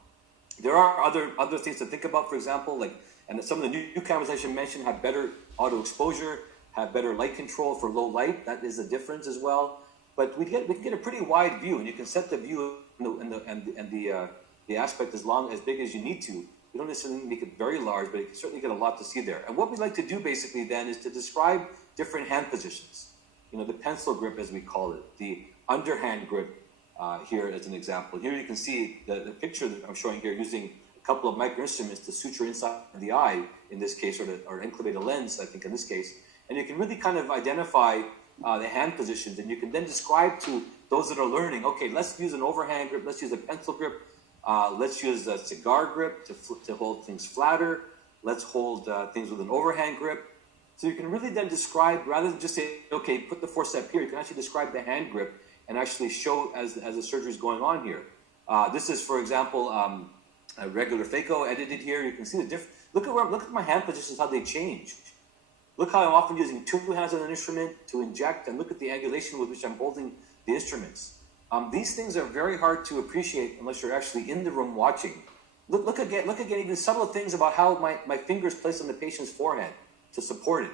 There are other things to think about, for example, and some of the new cameras I should mention have better auto exposure, have better light control for low light. That is a difference as well. But we can get a pretty wide view, and you can set the view the aspect as big as you need to. You don't necessarily make it very large, but you can certainly get a lot to see there. And what we like to do basically then is to describe different hand positions. You know, the pencil grip as we call it, the underhand grip here as an example. Here you can see the picture that I'm showing here using a couple of micro instruments to suture inside the eye in this case, or incubate a lens, I think in this case. And you can really kind of identify the hand positions, and you can then describe to those that are learning, okay, let's use an overhand grip, let's use a pencil grip, let's use a cigar grip to hold things flatter. Let's hold things with an overhand grip. So you can really then describe, rather than just say, okay, put the forceps here, you can actually describe the hand grip and actually show as the surgery is going on here. This is, for example, a regular phaco edited here. You can see the difference. Look at my hand positions, how they change. Look how I'm often using two hands on an instrument to inject, and look at the angulation with which I'm holding the instruments. These things are very hard to appreciate unless you're actually in the room watching. Look again, even subtle things about how my fingers placed on the patient's forehead to support it.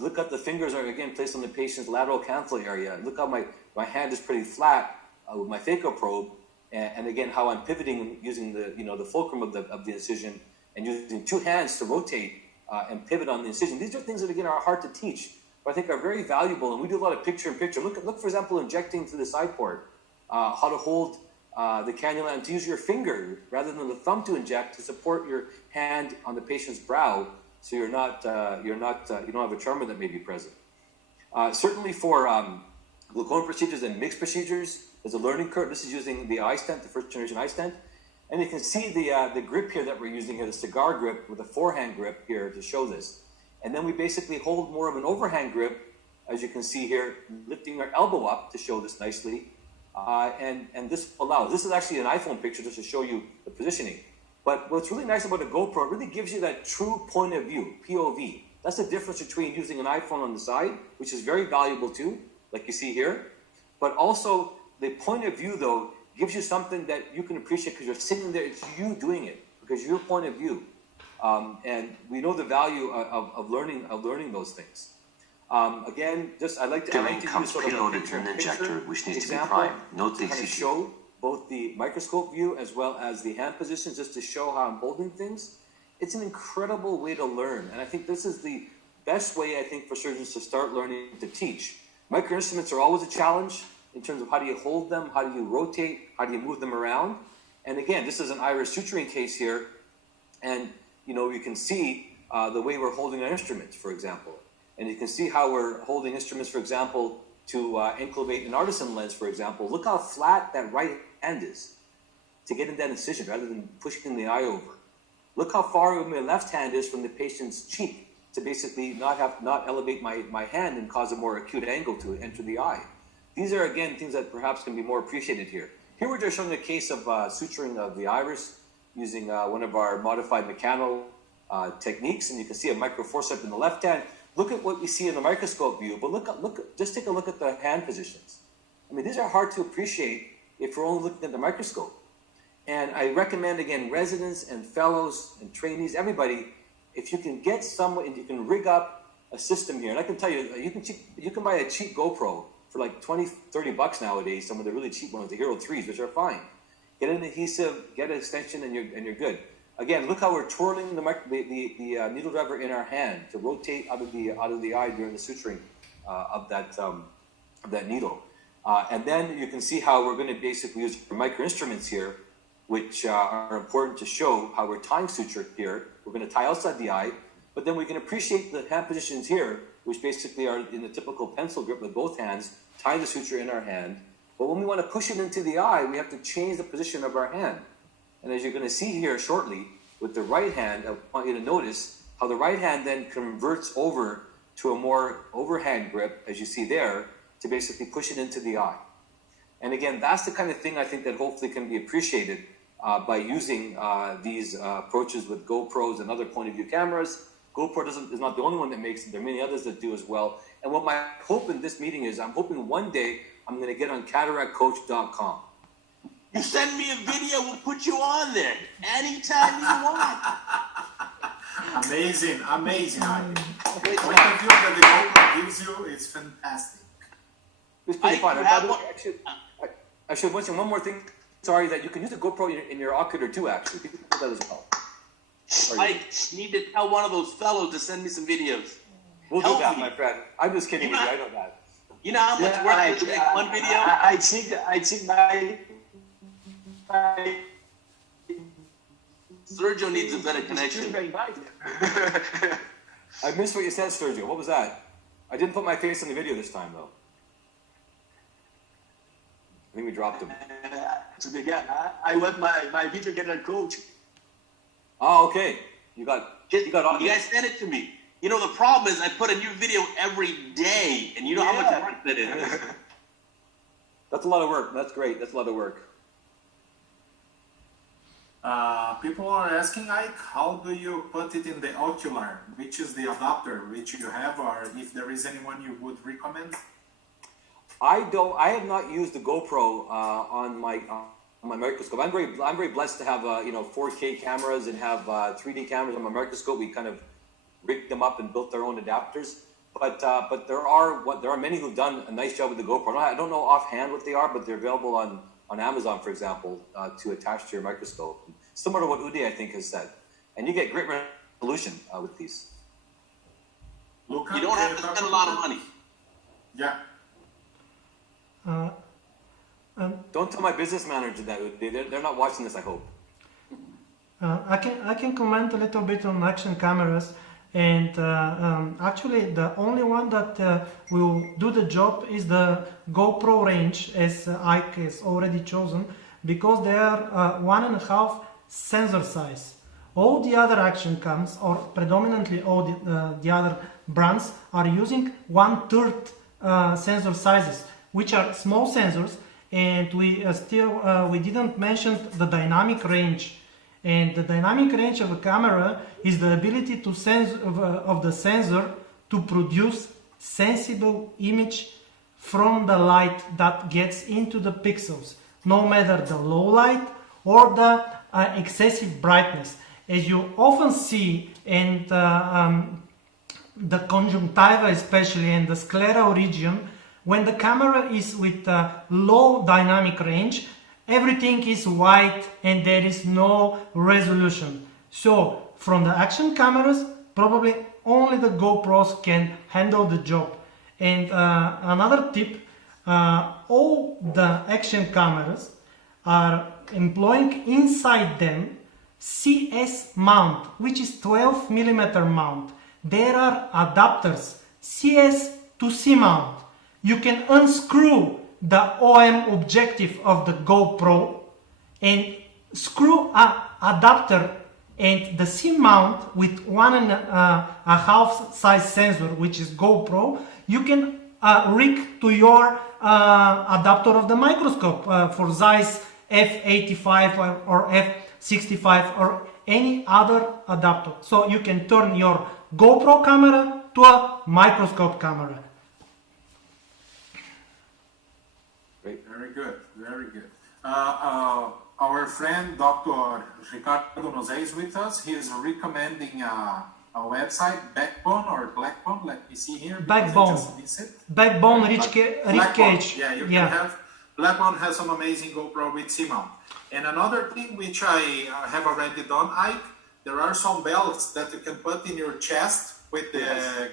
Look at the fingers are again placed on the patient's lateral canthal area. Look how my hand is pretty flat with my phaco probe, and again how I'm pivoting using the fulcrum of the incision and using two hands to rotate and pivot on the incision. These are things that again are hard to teach, but I think are very valuable, and we do a lot of picture-in-picture. Look, for example, injecting through the side port, how to hold the cannula and to use your finger rather than the thumb to inject to support your hand on the patient's brow, so you don't have a tremor that may be present. Certainly for glaucoma procedures and mixed procedures, there's a learning curve. This is using the iStent, the first generation iStent. And you can see the grip here that we're using here, the cigar grip with a forehand grip here to show this. And then we basically hold more of an overhand grip, as you can see here, lifting our elbow up to show this nicely. And this allows, this is actually an iPhone picture just to show you the positioning. But what's really nice about a GoPro, it really gives you that true point of view, POV. That's the difference between using an iPhone on the side, which is very valuable too, like you see here. But also the point of view though, gives you something that you can appreciate because you're sitting there, it's you doing it, because your point of view. And we know the value of learning those things. Again, I like to use sort of a picture which needs to be example primed. Note the to kind of show both the microscope view as well as the hand positions, just to show how I'm holding things. It's an incredible way to learn, and I think this is the best way, I think, for surgeons to start learning to teach. Micro instruments are always a challenge in terms of how do you hold them, how do you rotate, how do you move them around. And again, this is an iris suturing case here, and you can see the way we're holding our instruments, for example. And you can see how we're holding instruments, for example, to incubate an artisan lens, for example. Look how flat that right hand is to get in that incision rather than pushing the eye over. Look how far my left hand is from the patient's cheek to basically not elevate my hand and cause a more acute angle to enter the eye. These are, again, things that perhaps can be more appreciated here. Here we're just showing a case of suturing of the iris using one of our modified mechanical techniques, and you can see a microforceps in the left hand. Look at what we see in the microscope view, but just take a look at the hand positions. I mean, these are hard to appreciate if we're only looking at the microscope. And I recommend, again, residents and fellows and trainees, everybody, if you can get someone and you can rig up a system here, and I can tell you, you can buy a cheap GoPro for like 20, 30 bucks nowadays, some of the really cheap ones, the Hero 3s, which are fine. Get an adhesive, get an extension, and you're good. Again, look how we're twirling the needle driver in our hand to rotate out of the eye during the suturing of that needle. And then you can see how we're going to basically use micro instruments here, which are important to show how we're tying suture here. We're going to tie outside the eye, but then we can appreciate the hand positions here, which basically are in the typical pencil grip with both hands, tying the suture in our hand. But when we want to push it into the eye, we have to change the position of our hand. And as you're going to see here shortly, with the right hand, I want you to notice how the right hand then converts over to a more overhand grip, as you see there, to basically push it into the eye. And again, that's the kind of thing I think that hopefully can be appreciated by using these approaches with GoPros and other point of view cameras. GoPro is not the only one that makes it. There are many others that do as well. And what my hope in this meeting is, I'm hoping one day I'm going to get on cataractcoach.com. You send me a video, we'll put you on there anytime you want. Amazing, amazing. Point of view that the GoPro gives you is fantastic. It's pretty fun. I should mention one more thing. sorry, that you can use a GoPro in your ocular too, actually. People do that as well. I need to tell one of those fellows to send me some videos. We'll do that, my friend. I'm just kidding with you. I know that. You know how much work it is to make one video? I think my Sergio needs a better connection. I missed what you said, Sergio. What was that? I didn't put my face in the video this time, though. I think we dropped him. I want my video get a coach. Oh, okay. You got on. You guys send it to me. You know, the problem is I put a new video every day, and you know how much work that is. That's a lot of work. That's great. That's a lot of work. People are asking, Ike, how do you put it in the ocular? Which is the adapter which you have, or if there is anyone you would recommend? I have not used the GoPro on my microscope. I'm very blessed to have 4K cameras and have 3D cameras on my microscope. We kind of rigged them up and built their own adapters. But there are many who've done a nice job with the GoPro. I don't know offhand what they are, but they're available on Amazon, for example, to attach to your microscope. Similar to what Uday, I think, has said. And you get great resolution with these. Lukan, you don't have to spend a lot of money. Yeah. Don't tell my business manager that, Uday. They're not watching this, I hope. I can comment a little bit on action cameras. And actually, the only one that will do the job is the GoPro range, as Ike has already chosen, because they are 1.5 sensor size. All the other action cams, or predominantly all the other brands, are using 1/3 sensor sizes, which are small sensors. And we didn't mention the dynamic range. And the dynamic range of a camera is the ability to of the sensor to produce sensible image from the light that gets into the pixels, no matter the low light or the excessive brightness. As you often see, and the conjunctiva especially, and the scleral region, when the camera is with low dynamic range, everything is white and there is no resolution. So from the action cameras, probably only the GoPros can handle the job. And another tip, all the action cameras are employing inside them CS mount, which is 12mm mount. There are adapters, CS to C mount. You can unscrew the OM objective of the GoPro and screw an adapter and the C mount with 1.5 size sensor, which is GoPro. You can rig to your adapter of the microscope for Zeiss F85 or F65 or any other adapter. So you can turn your GoPro camera to a microscope camera. Very good, very good. Our friend Dr. Gerardo Valvecchia is with us. He is recommending a website, Backbone or Blackbone. Let me see here. Backbone. Backbone rib cage. Yeah, you can have. Blackbone has an amazing GoPro with C-mount. And another thing which I have already done, Ike, there are some belts that you can put in your chest with the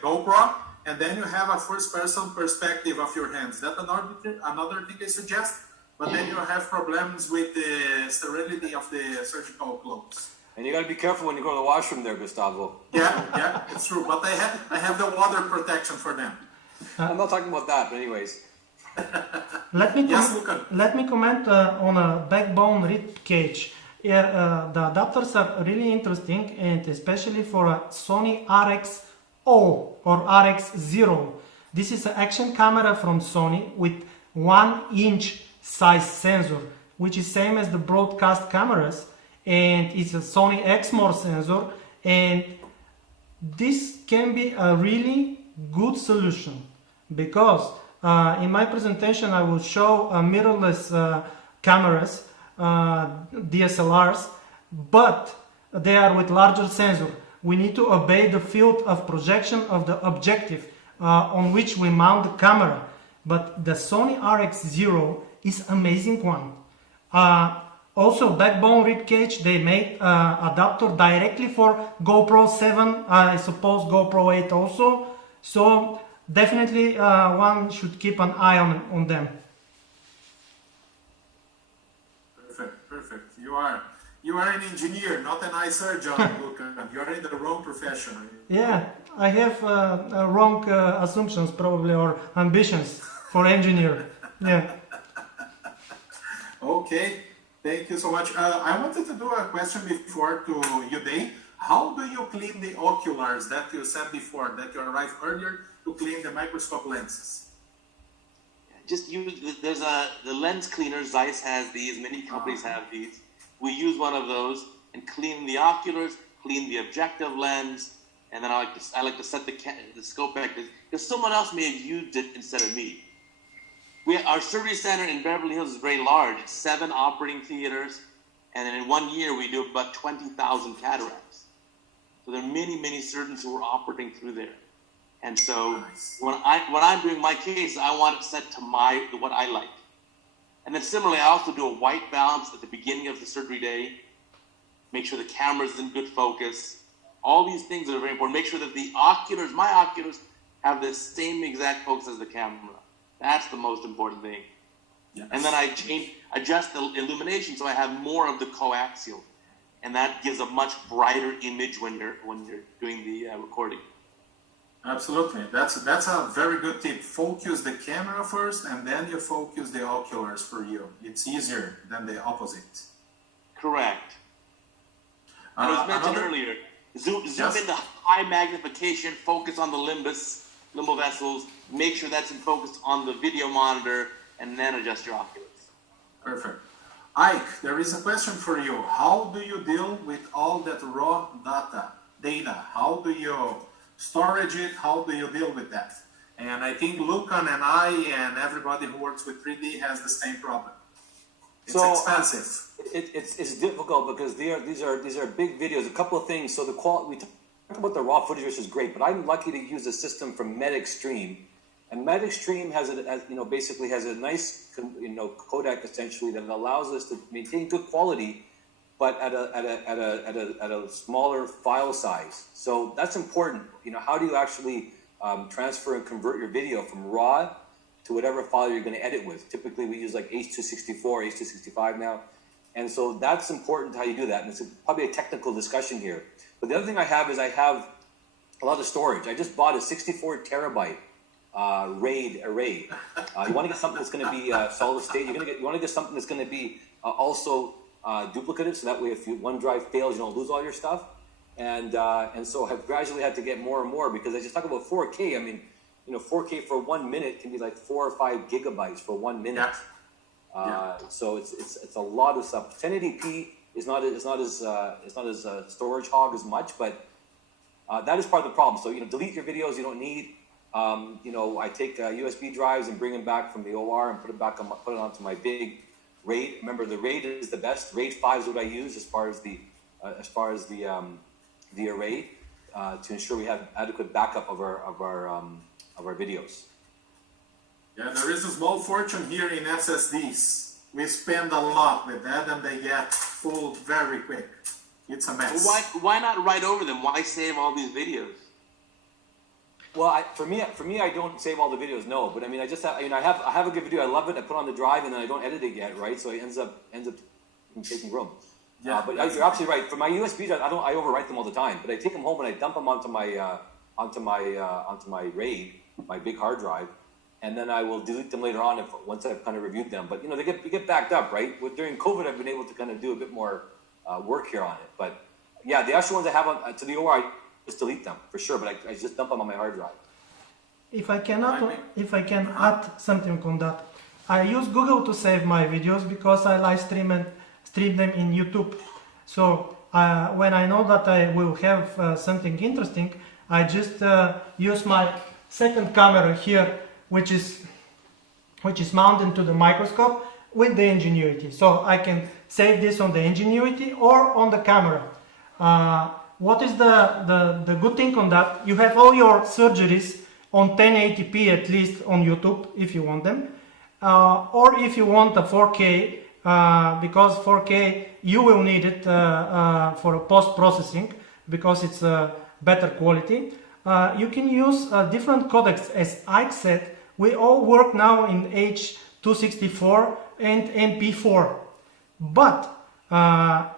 GoPro, and then you have a first-person perspective of your hands. That's another thing I suggest, but then you have problems with the sterility of the surgical clothes. And you got to be careful when you go to the washroom there, Gustavo. Yeah, it's true. But I have the water protection for them. I'm not talking about that, but anyways. Let me comment on a Backbone rib cage. The adapters are really interesting, and especially for a Sony RX0 or RX0. This is an action camera from Sony with 1-inch size sensor, which is same as the broadcast cameras, and it's a Sony Exmor sensor, and this can be a really good solution because in my presentation I will show mirrorless cameras, DSLRs, but they are with larger sensor. We need to obey the field of projection of the objective on which we mount the camera. But the Sony RX0 is amazing one. Also, backbone rib cage, they made adapter directly for GoPro 7, I suppose GoPro 8 also. So definitely one should keep an eye on them. Perfect, perfect. You are an engineer, not an eye surgeon, Lukan. You are in the wrong profession. Yeah, I have wrong assumptions probably, or ambitions for engineer. Yeah. Okay, thank you so much. I wanted to do a question before to Uday. How do you clean the oculars that you said before, that you arrived earlier to clean the microscope lenses? Just use, the lens cleaner, Zeiss has these, many companies have these. We use one of those and clean the oculars, clean the objective lens, and then I like to set the scope back, because someone else may have used it instead of me. Our surgery center in Beverly Hills is very large. It's 7 operating theaters, and then in 1 year we do about 20,000 cataracts. So there are many, many surgeons who are operating through there. And so when I'm doing my case, I want it set to what I like. And then similarly, I also do a white balance at the beginning of the surgery day. Make sure the camera's in good focus. All these things are very important. Make sure that the oculars, my oculars, have the same exact focus as the camera. That's the most important thing. Yes. And then I adjust the illumination so I have more of the coaxial. And that gives a much brighter image when you're doing the recording. Absolutely. That's a very good tip. Focus the camera first, and then you focus the oculars for you. It's easier than the opposite. Correct. And it was mentioned earlier, zoom into high magnification, focus on the limbal vessels, make sure that's in focus on the video monitor, and then adjust your oculars. Perfect. Ike, there is a question for you. How do you deal with all that raw data? How do you storage it? How do you deal with that? And I think Lukan and I and everybody who works with 3D has the same problem. It's expensive. It's difficult because these are big videos. A couple of things. So the quality, we talk about the raw footage, which is great, but I'm lucky to use a system from MedExtreme, and MedExtreme basically has a nice codec essentially that allows us to maintain good quality, but at a smaller file size. So that's important. How do you actually transfer and convert your video from RAW to whatever file you're going to edit with? Typically, we use like H.264, H.265 now. And so that's important how you do that. And it's probably a technical discussion here. But the other thing I have is I have a lot of storage. I just bought a 64 terabyte RAID array. You want to get something that's going to be solid state. You want to get something that's going to be also duplicative, so that way if one drive fails, you don't lose all your stuff. And so I've gradually had to get more and more, because I just talk about 4K. I mean, 4K for 1 minute can be like 4 or 5 gigabytes for 1 minute. So it's a lot of stuff. 1080p is not as storage hog as much, but that is part of the problem. So delete your videos you don't need. I take USB drives and bring them back from the OR and put it onto my big RAID. Remember, the RAID is the best. RAID 5 is what I use as far as the array to ensure we have adequate backup of our videos. Yeah, there is a small fortune here in SSDs. We spend a lot with that, and they get full very quick. It's a mess. Why not write over them? Why save all these videos? Well, for me, I don't save all the videos. No, but I mean, I have a good video. I love it. I put it on the drive, and then I don't edit it yet, right? So it ends up taking room. Yeah, but you're absolutely right. For my USB drive, I overwrite them all the time. But I take them home and I dump them onto my RAID, my big hard drive, and then I will delete them later on once I've kind of reviewed them. But they get backed up, right? During COVID, I've been able to kind of do a bit more work here on it. But yeah, the actual ones I have to the OR, I just delete them for sure. But I just dump them on my hard drive. If I can add something on that, I use Google to save my videos because I live stream them in YouTube. So when I know that I will have something interesting, I just use my second camera here, which is mounted to the microscope with the Ingenuity. So I can save this on the Ingenuity or on the camera. What is the good thing on that? You have all your surgeries on 1080p at least on YouTube if you want them, or if you want a 4K because 4K you will need it for post-processing because it's better quality. You can use different codecs. As Ike said, we all work now in H.264 and MP4, but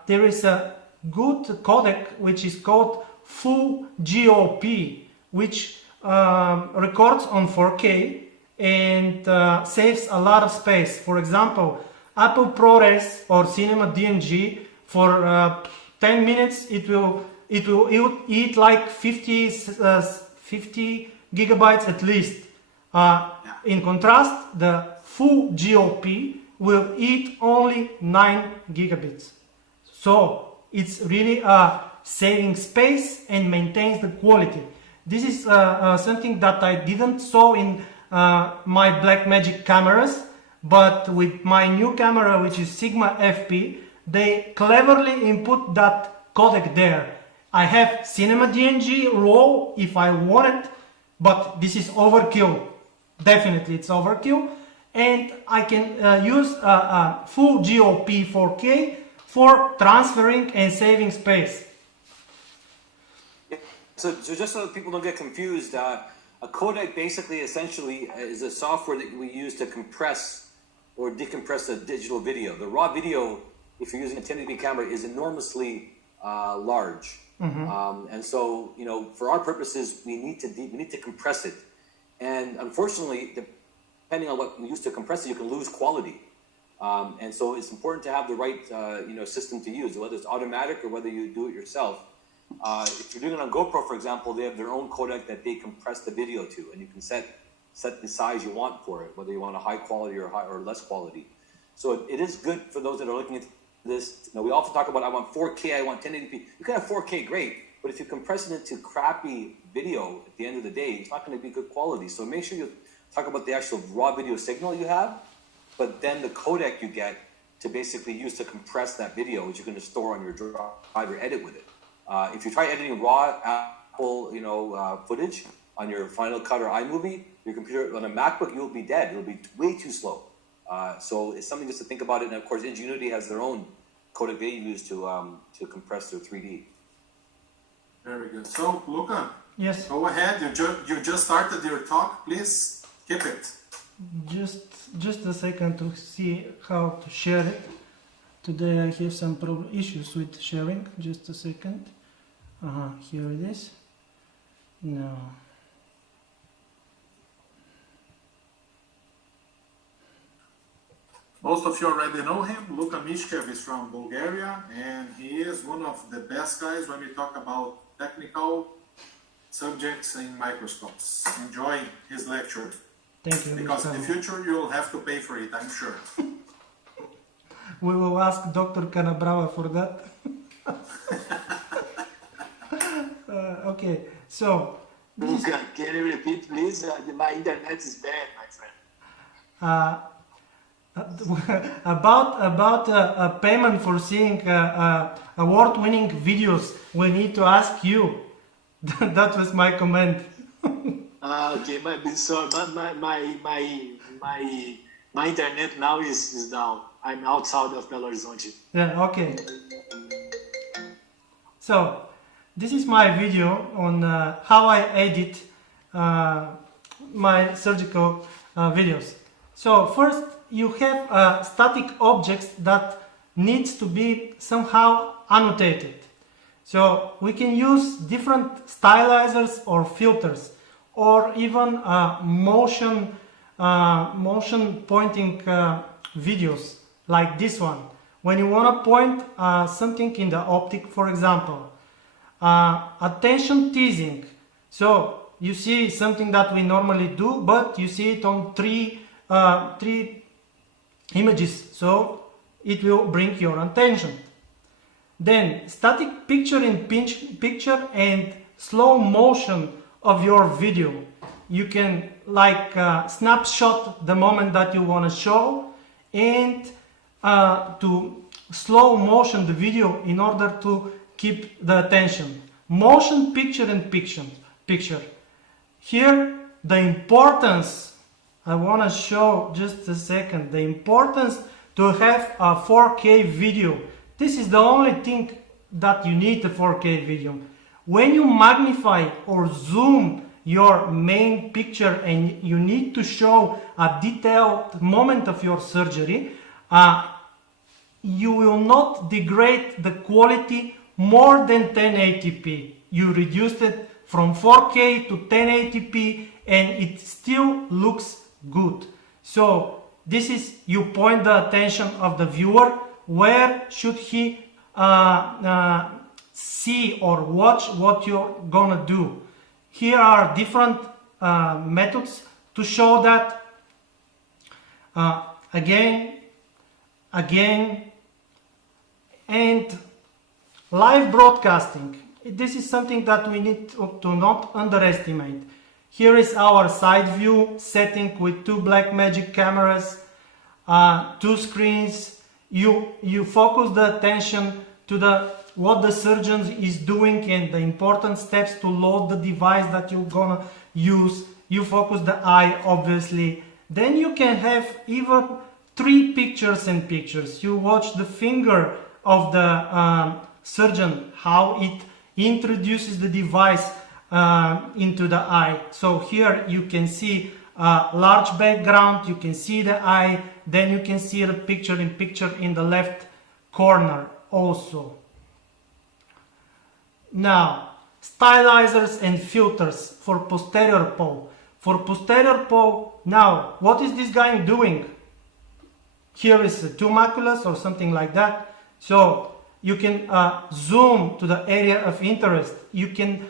there is a good codec which is called Full GOP, which records on 4K and saves a lot of space. For example, Apple ProRes or Cinema DNG for 10 minutes it will eat like 50 gigabytes at least. In contrast, the Full GOP will eat only 9 gigabits. So it's really saving space and maintains the quality. This is something that I didn't saw in my Blackmagic cameras, but with my new camera, which is Sigma FP, they cleverly input that codec there. I have Cinema DNG RAW if I want it, but this is overkill. Definitely it's overkill. And I can use Full GOP 4K for transferring and saving space. So just so that people don't get confused, a codec basically essentially is a software that we use to compress or decompress a digital video. The raw video, if you're using a 1080p camera, is enormously large. And so, you know, for our purposes, we need to compress it. And unfortunately, depending on what we use to compress it, you can lose quality. And so it's important to have the right system to use, whether it's automatic or whether you do it yourself. If you're doing it on GoPro, for example, they have their own codec that they compress the video to, and you can set the size you want for it, whether you want a high quality or less quality. So it is good for those that are looking at this. You know, we often talk about, I want 4K, I want 1080p. You can have 4K, great, but if you compress it into crappy video at the end of the day, it's not going to be good quality. So make sure you talk about the actual raw video signal you have, but then the codec you get to basically use to compress that video, which you're going to store on your drive or edit with it. If you try editing raw Apple, footage on your Final Cut or iMovie, your computer on a MacBook, you'll be dead. It'll be way too slow. So it's something just to think about it. And of course, Ingenuity has their own codec they use to compress their 3D. Very good. So, Lukan, yes, go ahead. You just started your talk. Please keep it. Just a second to see how to share it. Today I have some issues with sharing. Just a second. Here it is. No. Most of you already know him. Lukan Mishev is from Bulgaria, and he is one of the best guys when we talk about technical subjects in microscopes. Enjoy his lecture. Thank you. Because in the future you'll have to pay for it, I'm sure. We will ask Dr. Canabrava for that. Okay, so... Lukan, can you repeat, please? My internet is bad, my friend. About payment for seeing award-winning videos, we need to ask you. That was my comment. Okay, so my internet now is down. I'm outside of Belo Horizonte. Yeah, okay. So, this is my video on how I edit my surgical videos. So, first you have static objects that needs to be somehow annotated. So, we can use different stylizers or filters, or even motion pointing videos like this one. When you want to point something in the optic, for example, attention teasing. So you see something that we normally do, but you see it on three images, so it will bring your attention. Then static picture in picture and slow motion of your video. You can like snapshot the moment that you want to show, and to slow motion the video in order to keep the attention. Motion picture in picture. Here the importance, I want to show just a second, the importance to have a 4K video. This is the only thing that you need a 4K video. When you magnify or zoom your main picture and you need to show a detailed moment of your surgery, you will not degrade the quality more than 1080p. You reduced it from 4K to 1080p and it still looks good. So this is, you point the attention of the viewer, where should he see or watch what you're gonna do. Here are different methods to show that. Again, and live broadcasting. This is something that we need to not underestimate. Here is our side view setting with two Blackmagic cameras, two screens. You focus the attention to what the surgeon is doing and the important steps to load the device that you're gonna use. You focus the eye, obviously. Then you can have even 3 pictures in pictures. You watch the finger of the surgeon, how it introduces the device into the eye. So here you can see a large background, you can see the eye, then you can see the picture in the left corner also. Now, stylizers and filters for posterior pole. For posterior pole, now, what is this guy doing? Here is 2 maculas or something like that. So you can zoom to the area of interest. You can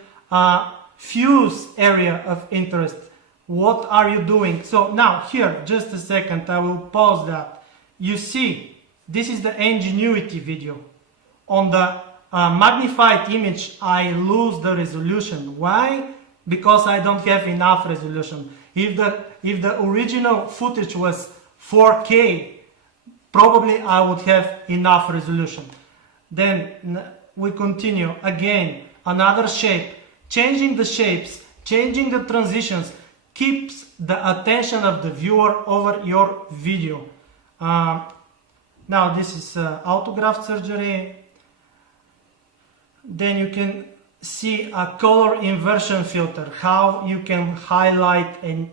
fuse area of interest. What are you doing? So now here, just a second, I will pause that. You see, this is the Ingenuity video. On the magnified image, I lose the resolution. Why? Because I don't have enough resolution. If the original footage was 4K, probably I would have enough resolution. Then we continue. Again, another shape. Changing the shapes, changing the transitions keeps the attention of the viewer over your video. Now this is autograft surgery. Then you can see a color inversion filter, how you can highlight and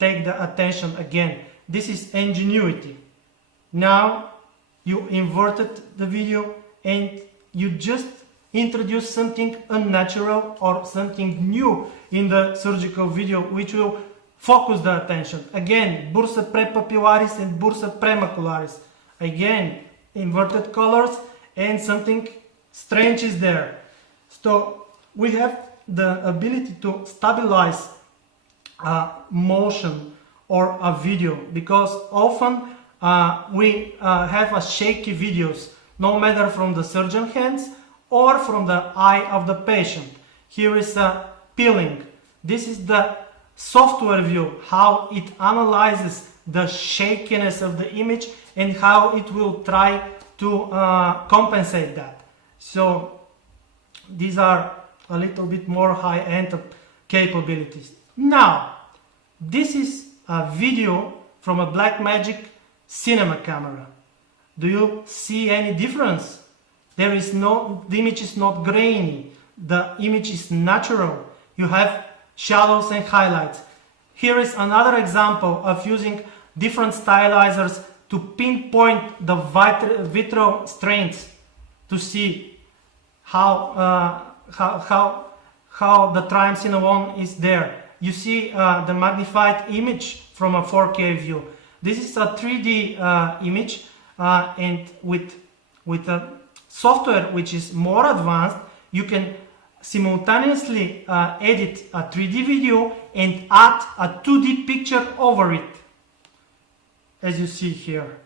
take the attention again. This is Ingenuity. Now you inverted the video and you just introduce something unnatural or something new in the surgical video, which will focus the attention. Again, bursa prepapillaris and bursa premacularis. Again, inverted colors and something strange is there. So we have the ability to stabilize motion or a video, because often we have a shaky videos, no matter from the surgeon hands or from the eye of the patient. Here is a peeling. This is the software view, how it analyzes the shakiness of the image and how it will try to compensate that. So these are a little bit more high-end capabilities. Now, this is a video from a Blackmagic cinema camera. Do you see any difference? There is no, the image is not grainy. The image is natural. You have shadows and highlights. Here is another example of using different stylizers to pinpoint the vitreal strengths to see how the triamcinolone is there. You see the magnified image from a 4K view. This is a 3D image, and with a software which is more advanced, you can simultaneously edit a 3D video and add a 2D picture over it, as you see here.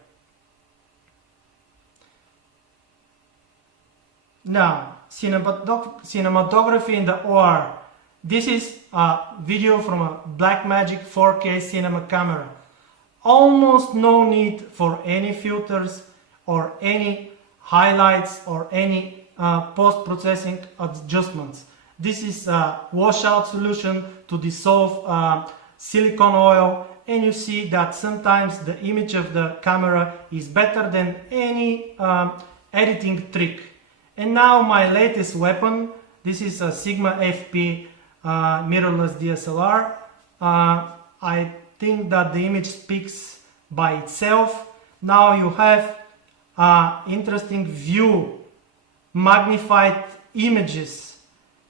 Now, cinematography in the OR. This is a video from a Blackmagic 4K cinema camera. Almost no need for any filters or any highlights or any post-processing adjustments. This is a washout solution to dissolve silicone oil and you see that sometimes the image of the camera is better than any editing trick. And now my latest weapon, this is a Sigma FP mirrorless DSLR. I think that the image speaks by itself. Now you have interesting view, magnified images,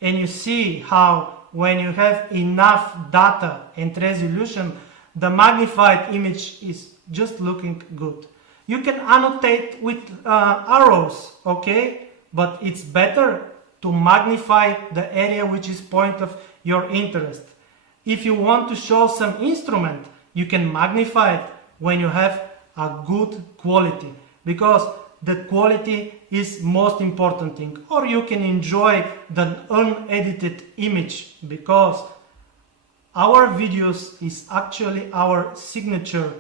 and you see how when you have enough data and resolution, the magnified image is just looking good. You can annotate with arrows, okay, but it's better to magnify the area which is point of your interest. If you want to show some instrument, you can magnify it when you have a good quality, because the quality is most important thing. Or you can enjoy the unedited image, because our videos is actually our signature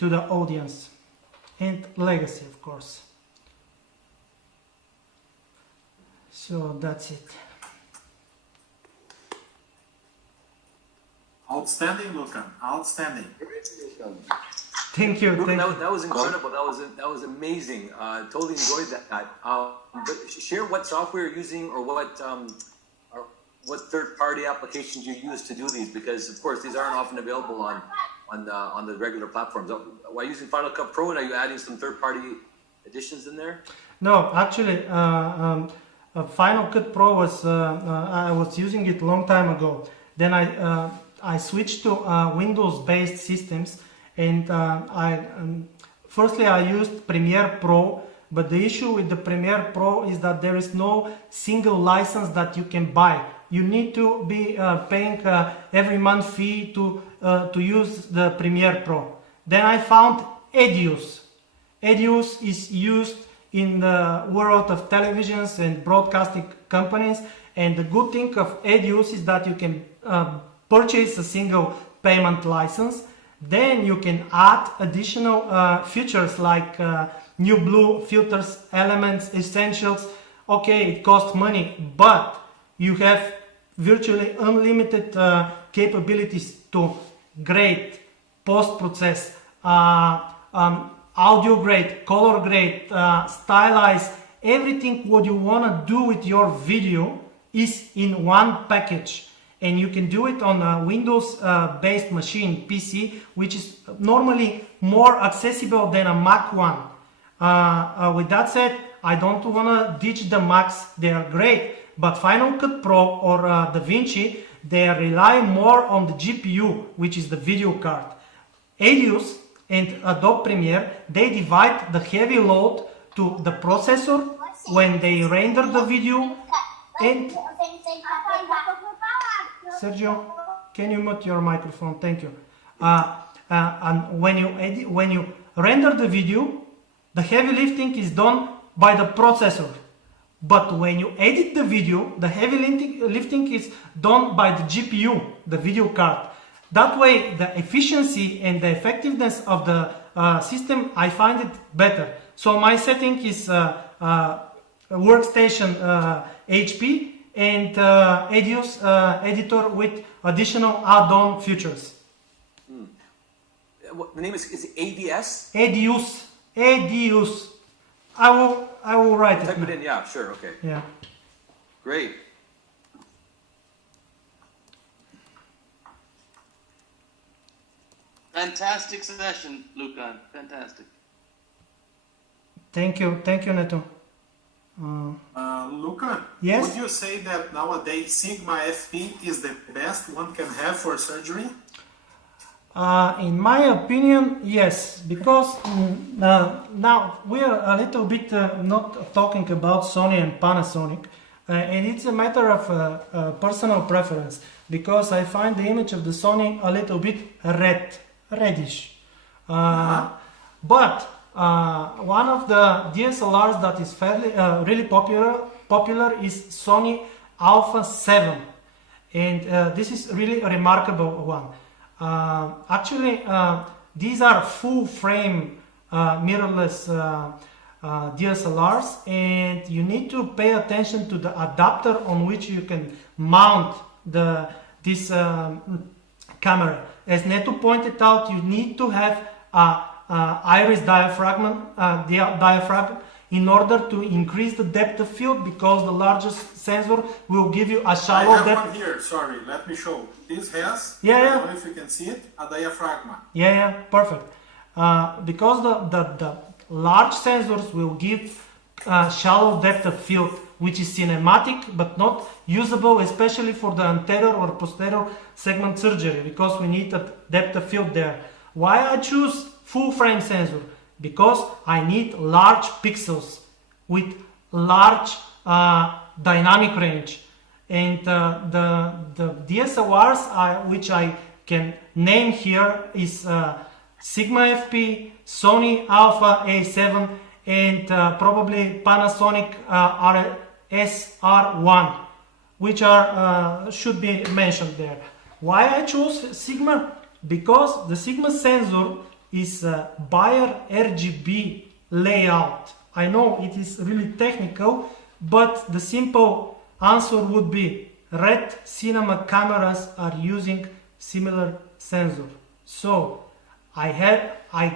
to the audience and legacy, of course. So that's it. Outstanding, Lukan. Outstanding. Thank you. Lukan, that was incredible. That was amazing. Totally enjoyed that. But share what software you're using, or what third-party applications you use to do these, because of course these aren't often available on the regular platforms. Why using Final Cut Pro, and are you adding some third-party additions in there? No, actually, Final Cut Pro was I was using it long time ago. Then I switched to Windows-based systems, and firstly I used Premiere Pro. But the issue with the Premiere Pro is that there is no single license that you can buy. You need to be paying every month fee to use the Premiere Pro. Then I found Edius. Edius is used in the world of televisions and broadcasting companies, and the good thing of Edius is that you can purchase a single payment license. Then you can add additional features like new blue filters, elements, essentials. Okay, it costs money, but you have virtually unlimited capabilities to grade, post-process, audio grade, color grade, stylize. Everything what you want to do with your video is in one package. And you can do it on a Windows-based machine, PC, which is normally more accessible than a Mac one. With that said, I don't want to ditch the Macs. They are great, but Final Cut Pro or DaVinci, they rely more on the GPU, which is the video card. Edius and Adobe Premiere, they divide the heavy load to the processor when they render the video. And Sergio, can you mute your microphone? Thank you. And when you render the video, the heavy lifting is done by the processor. But when you edit the video, the heavy lifting is done by the GPU, the video card. That way, the efficiency and the effectiveness of the system, I find it better. So my setting is workstation HP and Edius editor with additional add-on features. The name is ADS? Edius. Edius. I will write it. Type it in, yeah, sure, okay. Yeah. Great. Fantastic session, Lukan. Fantastic. Thank you, Neto. Lukan, yes? Would you say that nowadays Sigma FP is the best one can have for surgery? In my opinion, yes, because now we are a little bit not talking about Sony and Panasonic, and it's a matter of personal preference, because I find the image of the Sony a little bit reddish. But one of the DSLRs that is fairly really popular is Sony Alpha 7, and this is really a remarkable one. Actually, these are full frame mirrorless DSLRs, and you need to pay attention to the adapter on which you can mount this camera. As Neto pointed out, you need to have a iris diaphragm in order to increase the depth of field, because the largest sensor will give you a shallow I have depth. one here, sorry, let me show. This has, Yeah, I yeah. don't know if you can see it, a diaphragm. Yeah, perfect. Because the large sensors will give shallow depth of field, which is cinematic but not usable, especially for the anterior or posterior segment surgery, because we need a depth of field there. Why I choose full frame sensor? Because I need large pixels with large dynamic range. And the DSLRs which I can name here is Sigma FP, Sony Alpha A7, and probably Panasonic SR1, which are should be mentioned there. Why I chose Sigma? Because the Sigma sensor is Bayer RGB layout. I know it is really technical, but the simple answer would be red cinema cameras are using similar sensor. So I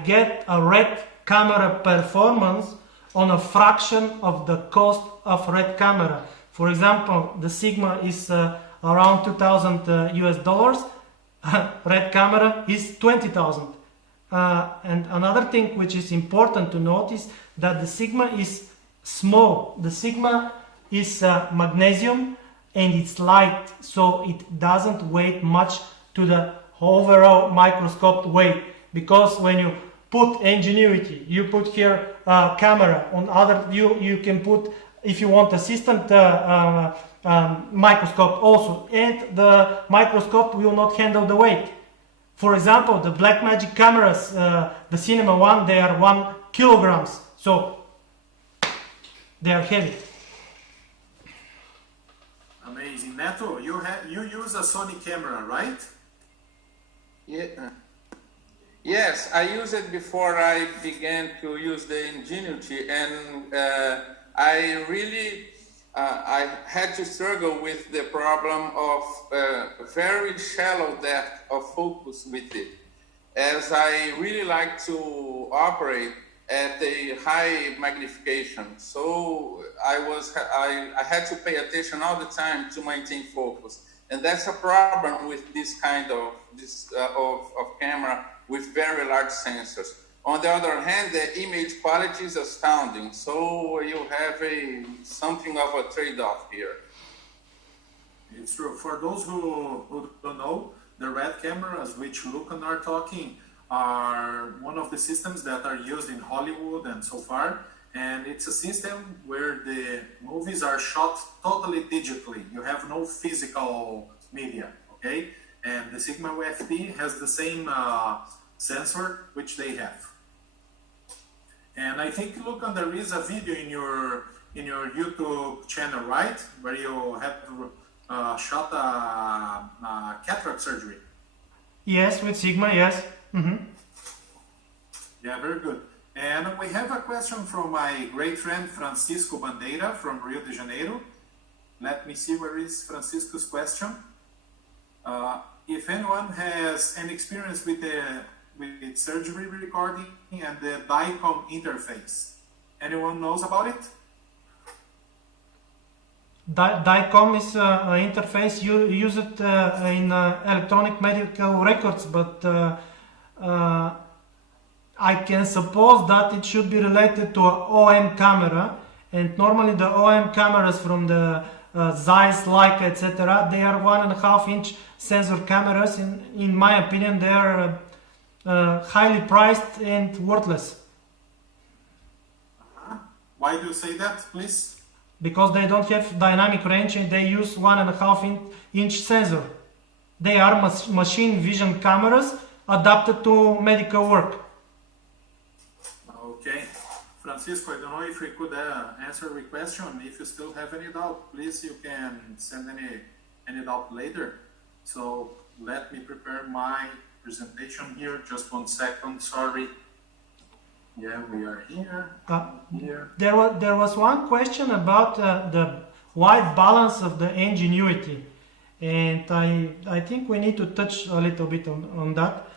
get a red camera performance on a fraction of the cost of red camera. For example, the Sigma is around $2,000 US. Red camera is 20,000. And another thing which is important to notice, that the Sigma is small. The Sigma is magnesium and it's light, so it doesn't weigh much to the overall microscope weight. Because when you put Ingenuity, you put here camera, on other you can put, if you want, assistant microscope also, and the microscope will not handle the weight. For example, the Blackmagic cameras, the Cinema one, they are 1 kilograms, so they are heavy. Amazing. Neto, you use a Sony camera, right? Yeah. Yes, I used it before I began to use the Ingenuity, and I really I had to struggle with the problem of very shallow depth of focus with it, as I really like to operate at a high magnification. So I had to pay attention all the time to maintain focus, and that's a problem with this kind of camera with very large sensors. On the other hand, the image quality is astounding, so you have something of a trade-off here. It's true. For those who don't know, the red cameras, which Lukan are talking, are one of the systems that are used in Hollywood and so far. And it's a system where the movies are shot totally digitally. You have no physical media, okay? And the Sigma FP has the same sensor which they have. And I think, Lukan, there is a video in your YouTube channel, right, where you have shot a cataract surgery. Yes, with Sigma, yes. Mm-hmm. Yeah, very good. And we have a question from my great friend Francisco Bandeira from Rio de Janeiro. Let me see, where is Francisco's question. If anyone has any experience with surgery recording and the DICOM interface, anyone knows about it? DICOM is an interface. You use it in electronic medical records, but I can suppose that it should be related to an OM camera, and normally the OM cameras from the Zeiss, Leica, etc., they are 1.5 inch sensor cameras. In my opinion, they are highly priced and worthless. Why do you say that, please? Because they don't have dynamic range and they use 1.5 inch sensor. They are machine vision cameras adapted to medical work. Okay. Francisco, I don't know if we could answer your question. If you still have any doubt, please, you can send any doubt later. So let me prepare my presentation here. Just 1 second, sorry. Yeah, we are here. Here. There was one question about the white balance of the Ingenuity, and I think we need to touch a little bit on that.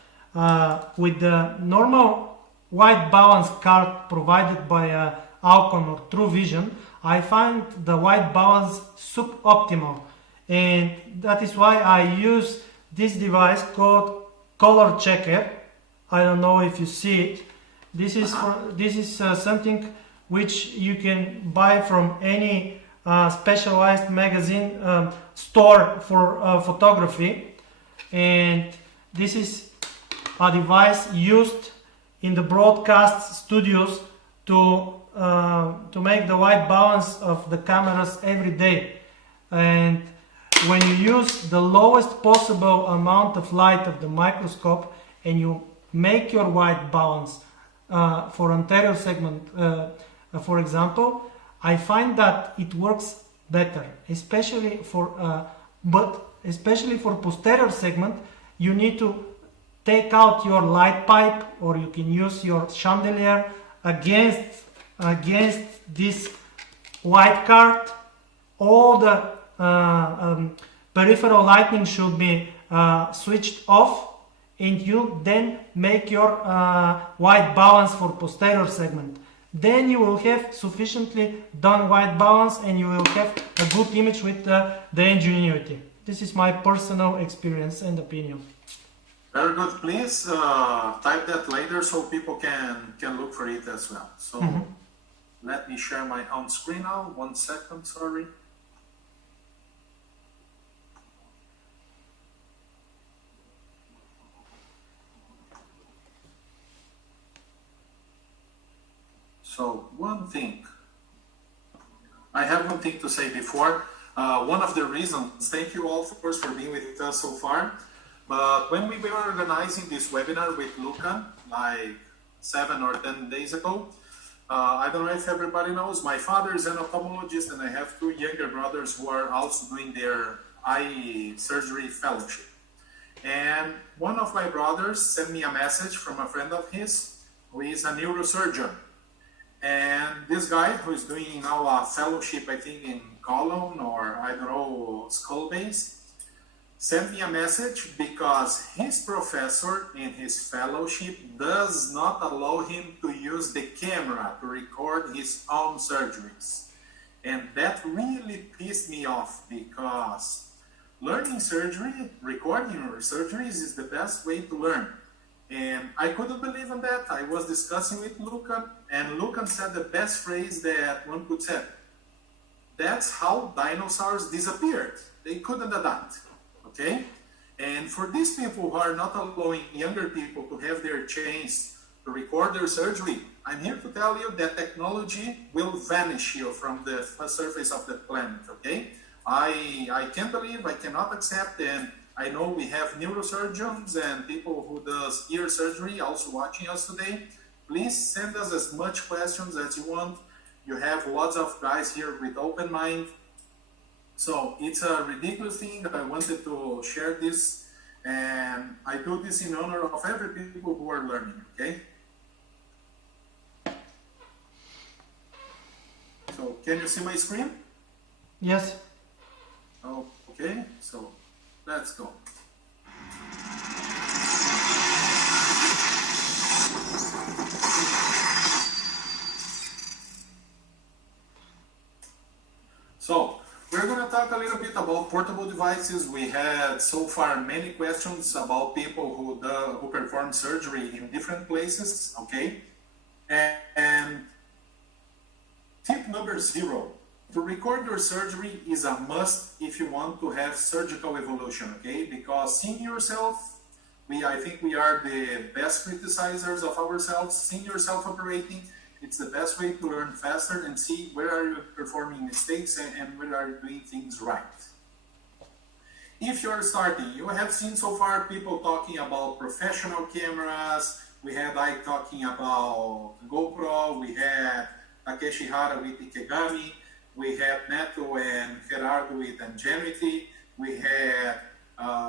With the normal white balance card provided by Alcon or True Vision, I find the white balance suboptimal, and that is why I use this device called Color Checker. I don't know if you see it. This is something which you can buy from any specialized magazine store for photography, and this is a device used in the broadcast studios to make the white balance of the cameras every day. And when you use the lowest possible amount of light of the microscope and you make your white balance for anterior segment, for example, I find that it works better, especially for posterior segment. You need to take out your light pipe, or you can use your chandelier against this white card. All the peripheral lighting should be switched off, and you then make your white balance for posterior segment. Then you will have sufficiently done white balance, and you will have a good image with the Ingenuity. This is my personal experience and opinion. Very good. Please type that later so people can look for it as well. So let me share my own screen now. 1 second, sorry. So I have one thing to say before. One of the reasons, thank you all of course for being with us so far, but when we were organizing this webinar with Lukan, like 7 or 10 days ago, I don't know if everybody knows, my father is an ophthalmologist, and I have 2 younger brothers who are also doing their eye surgery fellowship. And one of my brothers sent me a message from a friend of his who is a neurosurgeon. And this guy who is doing now a fellowship, I think in column or I don't know, skull base, sent me a message because his professor in his fellowship does not allow him to use the camera to record his own surgeries. And that really pissed me off, because learning surgery, recording your surgeries is the best way to learn. And I couldn't believe in that. I was discussing with Lukan, and Lukan said the best phrase that one could say. That's how dinosaurs disappeared. They couldn't adapt, okay? And for these people who are not allowing younger people to have their chance to record their surgery, I'm here to tell you that technology will vanish you from the surface of the planet, okay? I can't believe, I cannot accept, and I know we have neurosurgeons and people who does ear surgery also watching us today. Please send us as much questions as you want. You have lots of guys here with open mind. So it's a ridiculous thing. I wanted to share this, and I do this in honor of every people who are learning, okay? So can you see my screen? Yes. Okay, so let's go. So we're going to talk a little bit about portable devices. We had so far many questions about people who perform surgery in different places, okay? And tip number 0. To record your surgery is a must if you want to have surgical evolution, okay? Because seeing yourself, I think we are the best criticizers of ourselves. Seeing yourself operating, it's the best way to learn faster and see where are you performing mistakes and where are you doing things right. If you're starting, you have seen so far people talking about professional cameras. We had Ike talking about GoPro. We had Takeshi Hara with Ike Ahmed. We had Neto and Gerardo with Ingenuity. We had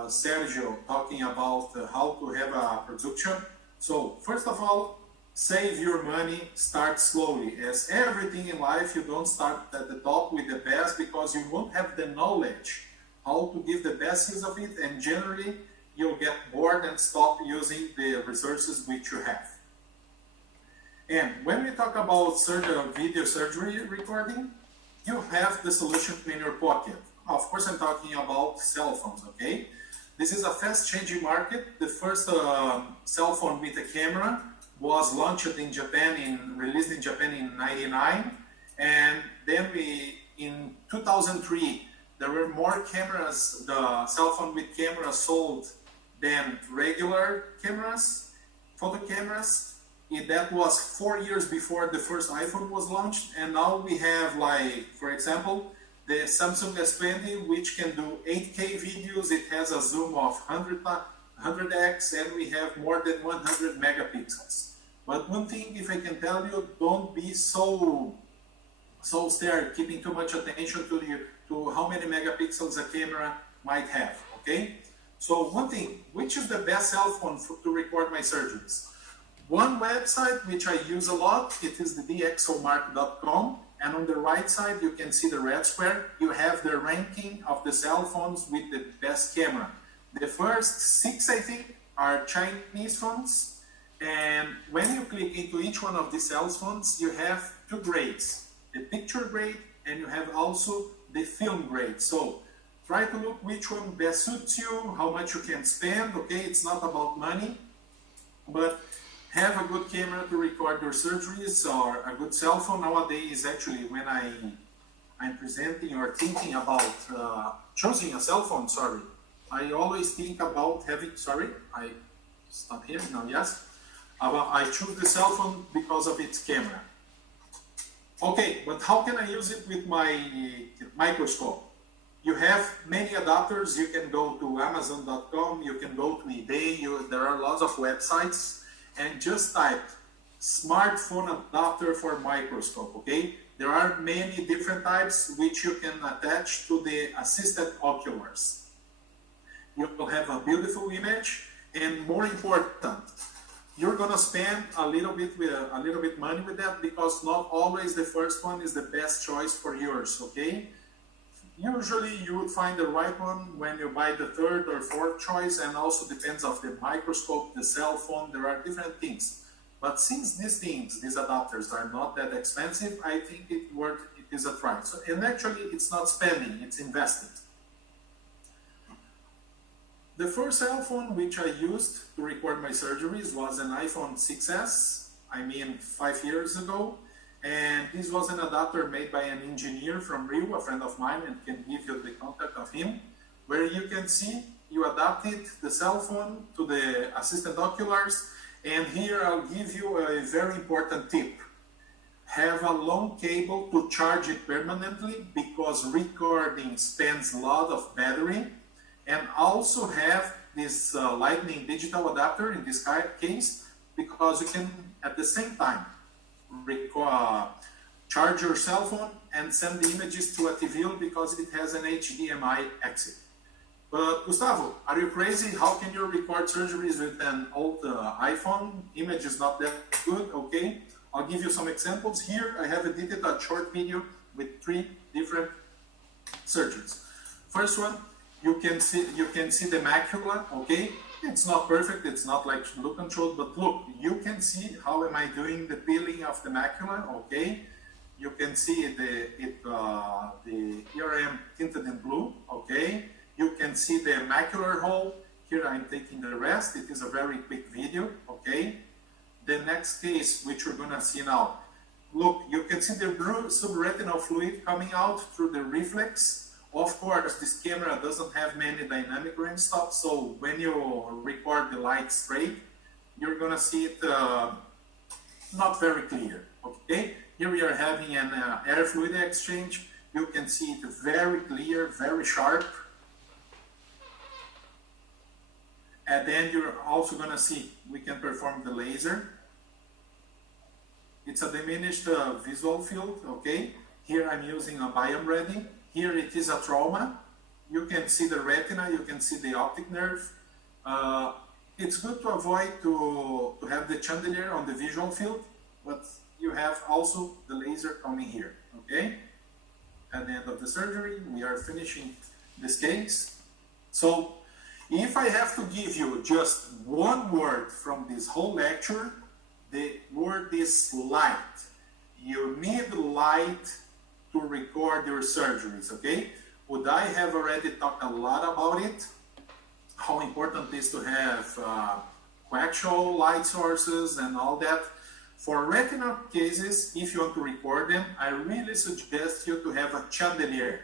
Sérgio talking about how to have a production. So first of all, save your money, start slowly. As everything in life, you don't start at the top with the best, because you won't have the knowledge how to give the best use of it, and generally you'll get bored and stop using the resources which you have. And when we talk about video surgery recording, you have the solution in your pocket. Of course, I'm talking about cell phones, okay? This is a fast-changing market. The first cell phone with a camera was launched in Japan, released in Japan in '99, and then in 2003, there were more cameras, the cell phone with cameras sold than regular cameras, photo cameras. That was 4 years before the first iPhone was launched, and now we have, like, for example, the Samsung S20, which can do 8K videos. It has a zoom of 100x, and we have more than 100 megapixels. But one thing, if I can tell you, don't be so scared, keeping too much attention to how many megapixels a camera might have, okay? So one thing, which is the best cell phone to record my surgeries? One website which I use a lot, it is the dxomark.com, and on the right side you can see the red square. You have the ranking of the cell phones with the best camera. The first 6, I think, are Chinese phones, and when you click into each one of these cell phones, you have 2 grades, the picture grade, and you have also the film grade. So try to look which one best suits you, how much you can spend, okay? It's not about money, but have a good camera to record your surgeries, or a good cell phone. Nowadays, actually, when I'm presenting or thinking about choosing a cell phone, I always think about having, I stop here, now yes. I choose the cell phone because of its camera. Okay, but how can I use it with my microscope? You have many adapters. You can go to Amazon.com, you can go to eBay, there are lots of websites, and just type smartphone adapter for microscope, okay? There are many different types which you can attach to the assisted oculars. You will have a beautiful image, and more important, you're gonna spend a little bit money with that, because not always the first one is the best choice for yours, okay? Usually you would find the right one when you buy the 3rd or 4th choice, and also depends of the microscope, the cell phone, there are different things. But since these adapters are not that expensive, I think it is a try. So, and actually it's not spending, it's investing. The first cell phone which I used to record my surgeries was an iPhone 6S, 5 years ago. And this was an adapter made by an engineer from Rio, a friend of mine, and can give you the contact of him, where you can see you adapted the cell phone to the assisted oculars. And here I'll give you a very important tip. Have a long cable to charge it permanently, because recording spends a lot of battery. And also have this lightning digital adapter in this case, because you can at the same time charge your cell phone and send the images to a TV, because it has an HDMI exit. But Gustavo, are you crazy? How can you record surgeries with an old iPhone? Image is not that good, okay? I'll give you some examples. Here I have edited a short video with 3 different surgeries. First one, you can see the macula, okay? It's not perfect, it's not like look controlled, but look, you can see how am I doing the peeling of the macula, okay? You can see here I am tinted in blue, okay? You can see the macular hole. Here I'm taking the rest. It is a very quick video, okay? The next case, which we're gonna see now. Look, you can see the blue subretinal fluid coming out through the reflex. Of course, this camera doesn't have many dynamic range stops, so when you record the light straight, you're gonna see it not very clear, okay? Here we are having an air fluid exchange. You can see it very clear, very sharp. And then you're also gonna see, we can perform the laser. It's a diminished visual field, okay? Here I'm using a biome ready. Here it is a trauma. You can see the retina, you can see the optic nerve. It's good to avoid to have the chandelier on the visual field, but you have also the laser coming here, okay? At the end of the surgery, we are finishing this case. So if I have to give you just one word from this whole lecture, the word is light. You need light to record your surgeries, okay? Uday have already talked a lot about it, how important it is to have coaxial light sources and all that. For retinal cases, if you want to record them, I really suggest you to have a chandelier.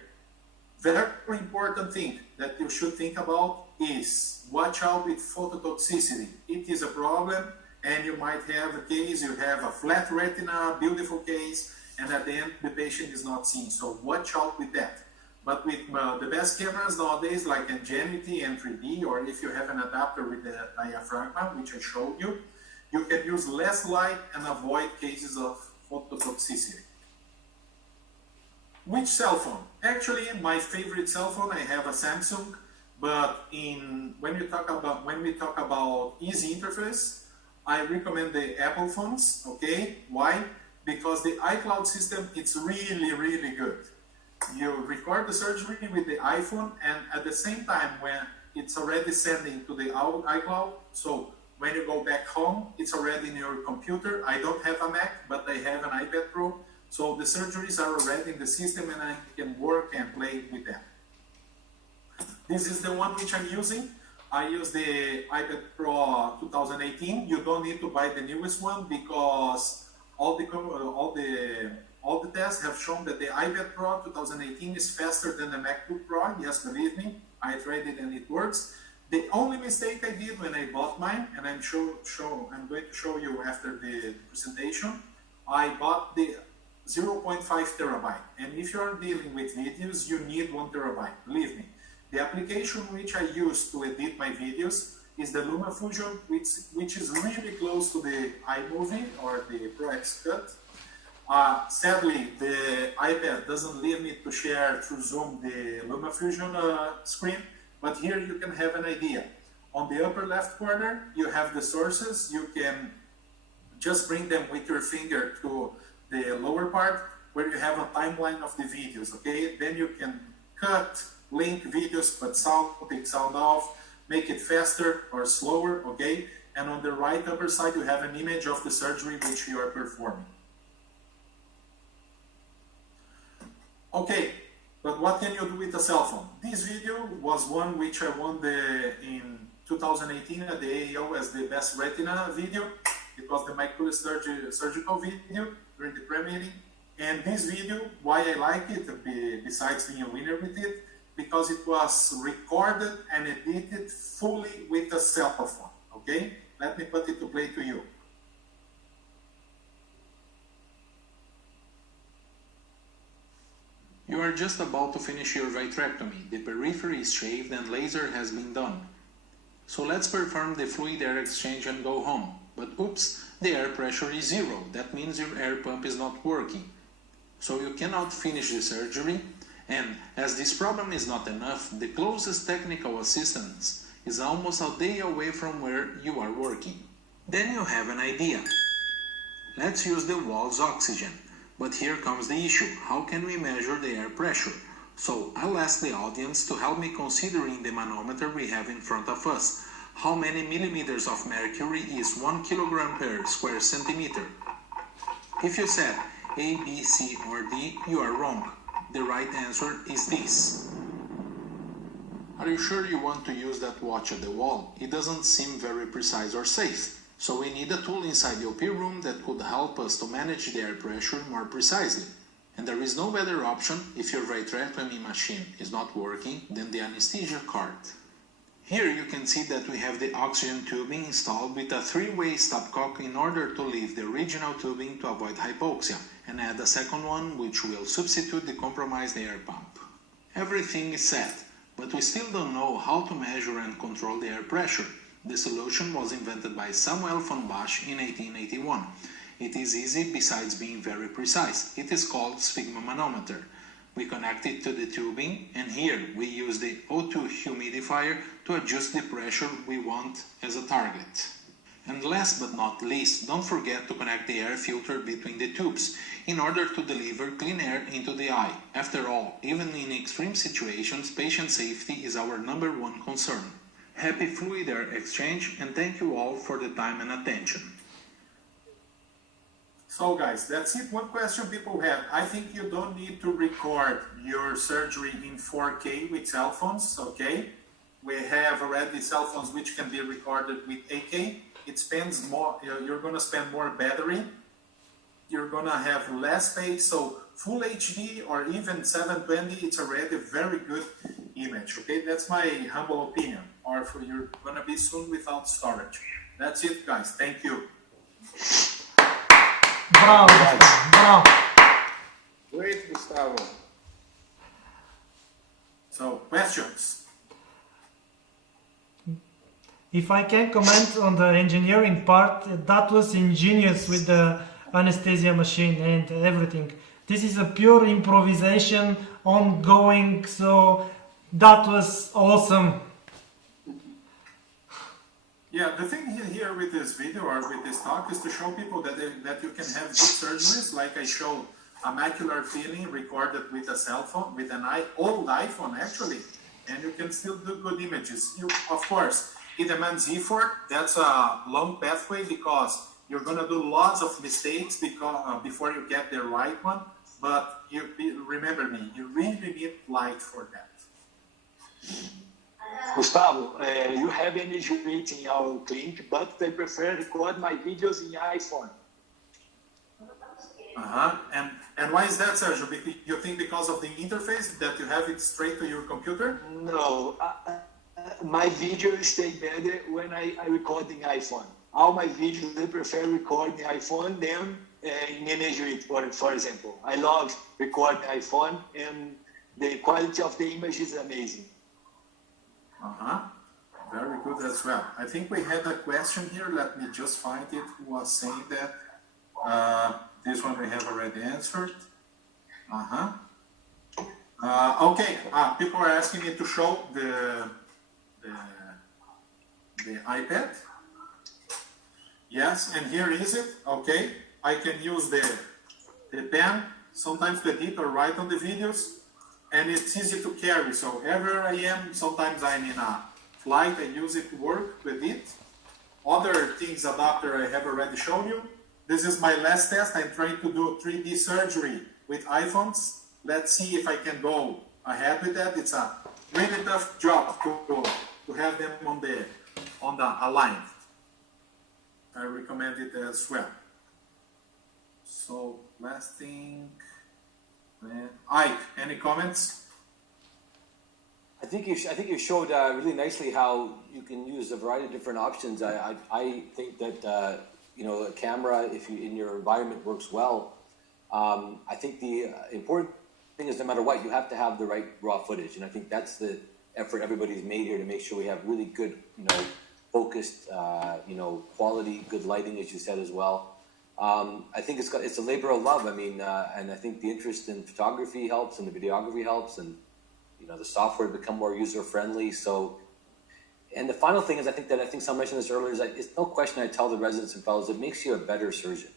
Very important thing that you should think about is watch out with phototoxicity. It is a problem, and you might have a case, you have a flat retina, beautiful case, and at the end the patient is not seen. So watch out with that. But with the best cameras nowadays, like Ingenuity and 3D, or if you have an adapter with the diaphragm, which I showed you, you can use less light and avoid cases of phototoxicity. Which cell phone? Actually, my favorite cell phone, I have a Samsung, but when we talk about easy interface, I recommend the Apple phones, okay? Why? Because the iCloud system, it's really, really good. You record the surgery with the iPhone, and at the same time, when it's already sending to the iCloud, so when you go back home, it's already in your computer. I don't have a Mac, but I have an iPad Pro, so the surgeries are already in the system, and I can work and play with them. This is the one which I'm using. I use the iPad Pro 2018. You don't need to buy the newest one because all the tests have shown that the iPad Pro 2018 is faster than the MacBook Pro. Yes, believe me, I tried it and it works. The only mistake I did when I bought mine, and I'm going to show you after the presentation, I bought the 0.5 terabyte. And if you're dealing with videos, you need 1 terabyte, believe me. The application which I use to edit my videos is the LumaFusion, which is really close to the iMovie or the Pro X Cut. Sadly, the iPad doesn't leave me to share through Zoom the LumaFusion screen, but here you can have an idea. On the upper left corner, you have the sources. You can just bring them with your finger to the lower part where you have a timeline of the videos, okay? Then you can cut, link videos, put sound, take sound off, make it faster or slower, okay? And on the right upper side, you have an image of the surgery which you are performing. Okay, but what can you do with a cell phone? This video was one which I won in 2018 at the AAO as the best retina video. It was the micro surgical video during the pre-meeting. And this video, why I like it, besides being a winner with it, because it was recorded and edited fully with a cell phone, okay? Let me put it to play to you. You are just about to finish your vitrectomy. The periphery is shaved and laser has been done. So let's perform the fluid air exchange and go home. But oops, the air pressure is 0. That means your air pump is not working. So you cannot finish the surgery. And as this problem is not enough, the closest technical assistance is almost a day away from where you are working. Then you have an idea. Let's use the wall's oxygen. But here comes the issue. How can we measure the air pressure? So I'll ask the audience to help me considering the manometer we have in front of us. How many millimeters of mercury is 1 kilogram per square centimeter? If you said A, B, C, or D, you are wrong. The right answer is this. Are you sure you want to use that watch at the wall? It doesn't seem very precise or safe. So we need a tool inside the OP room that could help us to manage the air pressure more precisely. And there is no better option if your vitrectomy machine is not working than the anesthesia cart. Here you can see that we have the oxygen tubing installed with a 3-way stopcock in order to leave the original tubing to avoid hypoxia, and add a second one which will substitute the compromised air pump. Everything is set, but we still don't know how to measure and control the air pressure. The solution was invented by Samuel von Bosch in 1881. It is easy besides being very precise. It is called sphygmomanometer. We connect it to the tubing, and here we use the O2 humidifier to adjust the pressure we want as a target. And last but not least, don't forget to connect the air filter between the tubes in order to deliver clean air into the eye. After all, even in extreme situations, patient safety is our #1 concern. Happy fluid air exchange, and thank you all for the time and attention. So guys, that's it. One question people have. I think you don't need to record your surgery in 4K with cell phones, okay? We have already cell phones which can be recorded with 8K. It spends more, you're gonna spend more battery. You're gonna have less space, so full HD or even 720, it's already a very good image, okay? That's my humble opinion. Or for you're gonna be soon without storage. That's it, guys. Thank you. Bravo, bravo. Great, Gustavo. So, questions? If I can comment on the engineering part, that was ingenious with the anesthesia machine and everything. This is a pure improvisation, ongoing, so that was awesome. Yeah, the thing here with this video or with this talk is to show people that you can have good surgeries, like I showed a macular filling recorded with a cell phone, with an old iPhone actually, and you can still do good images. Of course, it demands effort. That's a long pathway because you're gonna do lots of mistakes before you get the right one. But remember me, you really need light for that. Gustavo, you have energy rate in our clinic, but I prefer record my videos in iPhone. And why is that, Sergio? You think because of the interface that you have it straight to your computer? No, my videos stay better when I record in iPhone. All my videos, I prefer recording iPhone than in energy rate, for example. I love recording iPhone, and the quality of the image is amazing. Very good as well. I think we had a question here. Let me just find it. Who was saying that? This one we have already answered. Okay. People are asking me to show the iPad. Yes, and here is it. Okay. I can use the pen sometimes to edit or write on the videos. And it's easy to carry, so wherever I am, sometimes I'm in a flight, I use it to work, to edit. Other things adapter I have already shown you. This is my last test. I'm trying to do 3D surgery with iPhones. Let's see if I can go ahead with that. It's a really tough job to have them on the aligned. I recommend it as well. So last thing. Ike, any comments? I think you showed really nicely how you can use a variety of different options. I think that a camera, if you in your environment works well. I think the important thing is no matter what, you have to have the right raw footage, and I think that's the effort everybody's made here to make sure we have really good, focused, quality, good lighting, as you said as well. I think it's a labor of love. I mean, and I think the interest in photography helps, and the videography helps, and the software become more user friendly. So, and the final thing is, I think someone mentioned this earlier, is that it's no question I tell the residents and fellows, it makes you a better surgeon.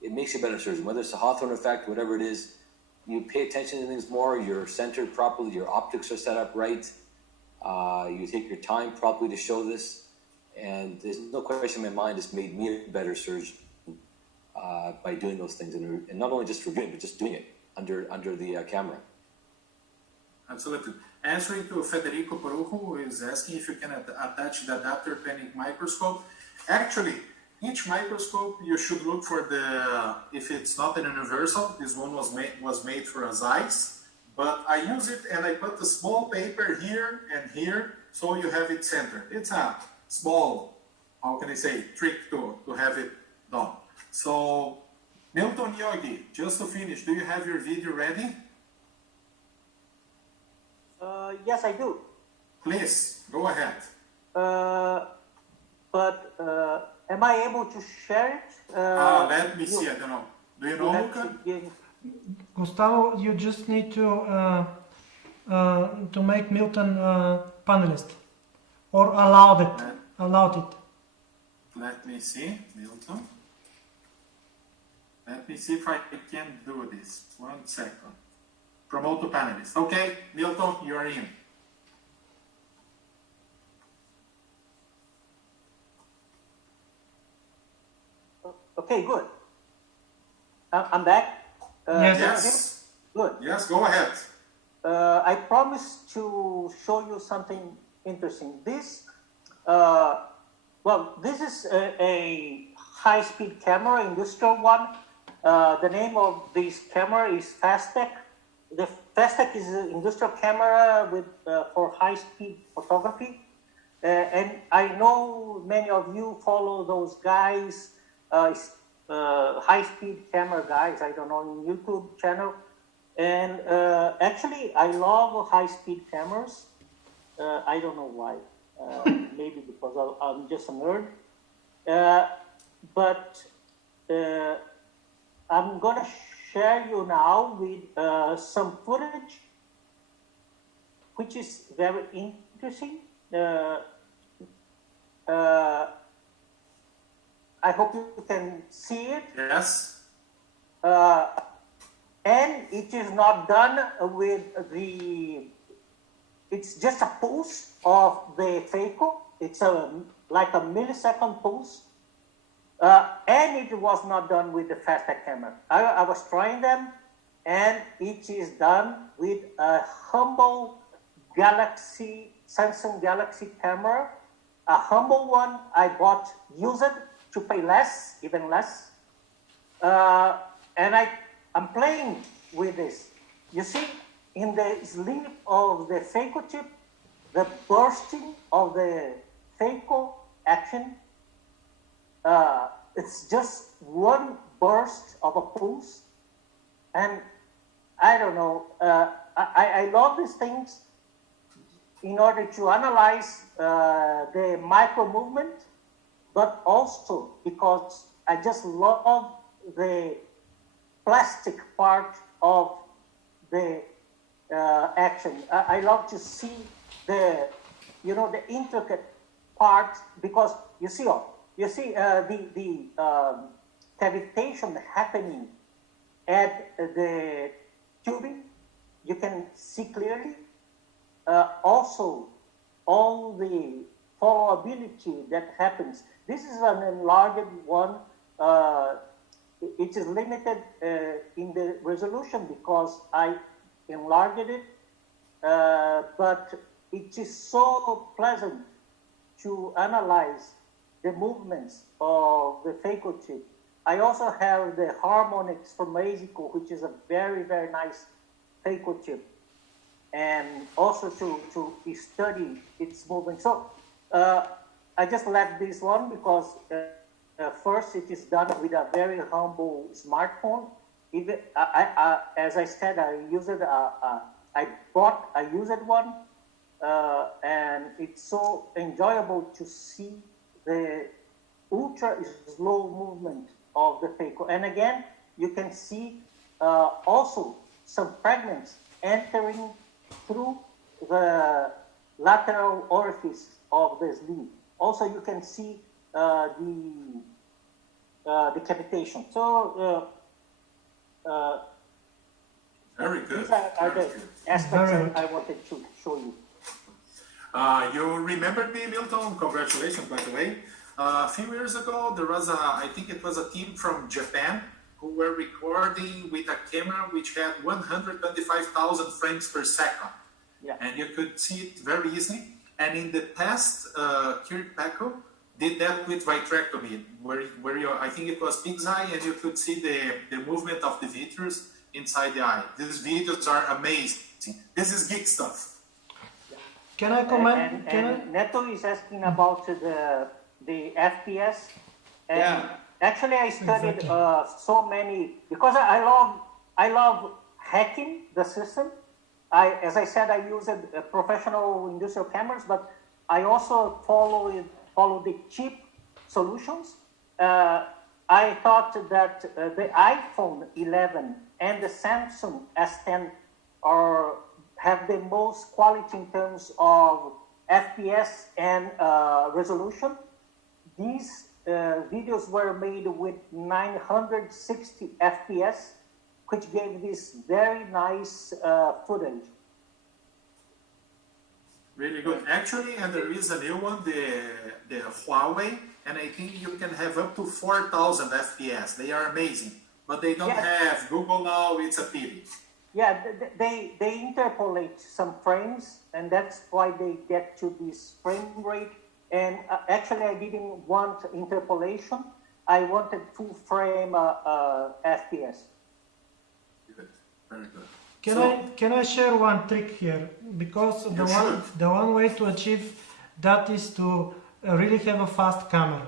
It makes you a better surgeon, whether it's the Hawthorne effect, whatever it is. You pay attention to things more. You're centered properly. Your optics are set up right. You take your time properly to show this, and there's no question in my mind it's made me a better surgeon. By doing those things, and not only just reviewing, but just doing it under the camera. Absolutely. Answering to Federico Perujo, who is asking if you can attach the adapter to any microscope. Actually, each microscope you should look for if it's not an universal. This one was made for a Zeiss, but I use it and I put the small paper here and here, so you have it centered. It's a small, how can I say, trick to have it done. So, Milton Yogi, just to finish, do you have your video ready? Yes, I do. Please, go ahead. But am I able to share it? Let me see, I don't know. Do you know, Lukan? Gustavo, you just need to make Milton panelist, or allowed it. Let me see, Milton. Let me see if I can do this. 1 second. Promote to panelists. Okay, Milton, you are in. Okay, good. I'm back. Yes. Good. Yes, go ahead. I promised to show you something interesting. This, this is a high-speed camera, industrial one. The name of this camera is Fastech. The Fastech is an industrial camera with for high-speed photography. And I know many of you follow those guys, high-speed camera guys, I don't know, in YouTube channel. And actually, I love high-speed cameras. I don't know why. Maybe because I'm just a nerd. But I'm going to share you now with some footage, which is very interesting. I hope you can see it. Yes. And it is not done with it's just a pulse of the phaco. It's like a millisecond pulse. And it was not done with the Fastech camera. I was trying them, and it is done with a humble Samsung Galaxy camera. A humble one I bought used to pay less, even less. And I'm playing with this. You see, in the sleeve of the phaco tip, the bursting of the phaco action, it's just one burst of a pulse. And I don't know, I love these things in order to analyze the micro movement, but also because I just love the plastic part of the action. I love to see the intricate part, because you see the cavitation happening at the tubing. You can see clearly. Also, all the followability that happens. This is an enlarged one. It is limited in the resolution because I enlarged it, but it is so pleasant to analyze the movements of the phaco tip. I also have the harmonics from Mexico, which is a very, very nice phaco tip, and also to study its movement. So I just left this one because first, it is done with a very humble smartphone. Even as I said, I bought a used one, and it's so enjoyable to see the ultra slow movement of the phaco. And again, you can see also some fragments entering through the lateral orifice of the sleeve. Also, you can see the cavitation. So very good. These are the aspects that I wanted to show you. You remembered me, Milton. Congratulations, by the way. A few years ago, there was I think it was a team from Japan who were recording with a camera which had 125,000 frames per second. Yeah. And you could see it very easily. And in the past, Kirk Paco did that with vitrectomy, where you, I think it was pig's eye, and you could see the movement of the vitreous inside the eye. These videos are amazing. This is geek stuff. Can I comment? And Neto is asking about the FPS. And actually, I studied so many, because I love hacking the system. As I said, I use professional industrial cameras, but I also follow the cheap solutions. I thought that the iPhone 11 and the Samsung S10 have the most quality in terms of FPS and resolution. These videos were made with 960 FPS, which gave this very nice footage. Really good. Actually, and there is a new one, the Huawei, and I think you can have up to 4,000 FPS. They are amazing, but they don't have Google now. It's a pity. Yeah, they interpolate some frames, and that's why they get to this frame rate. And actually, I didn't want interpolation. I wanted full frame FPS. Good. Very good. Can I share one trick here? Because the one way to achieve that is to really have a fast camera.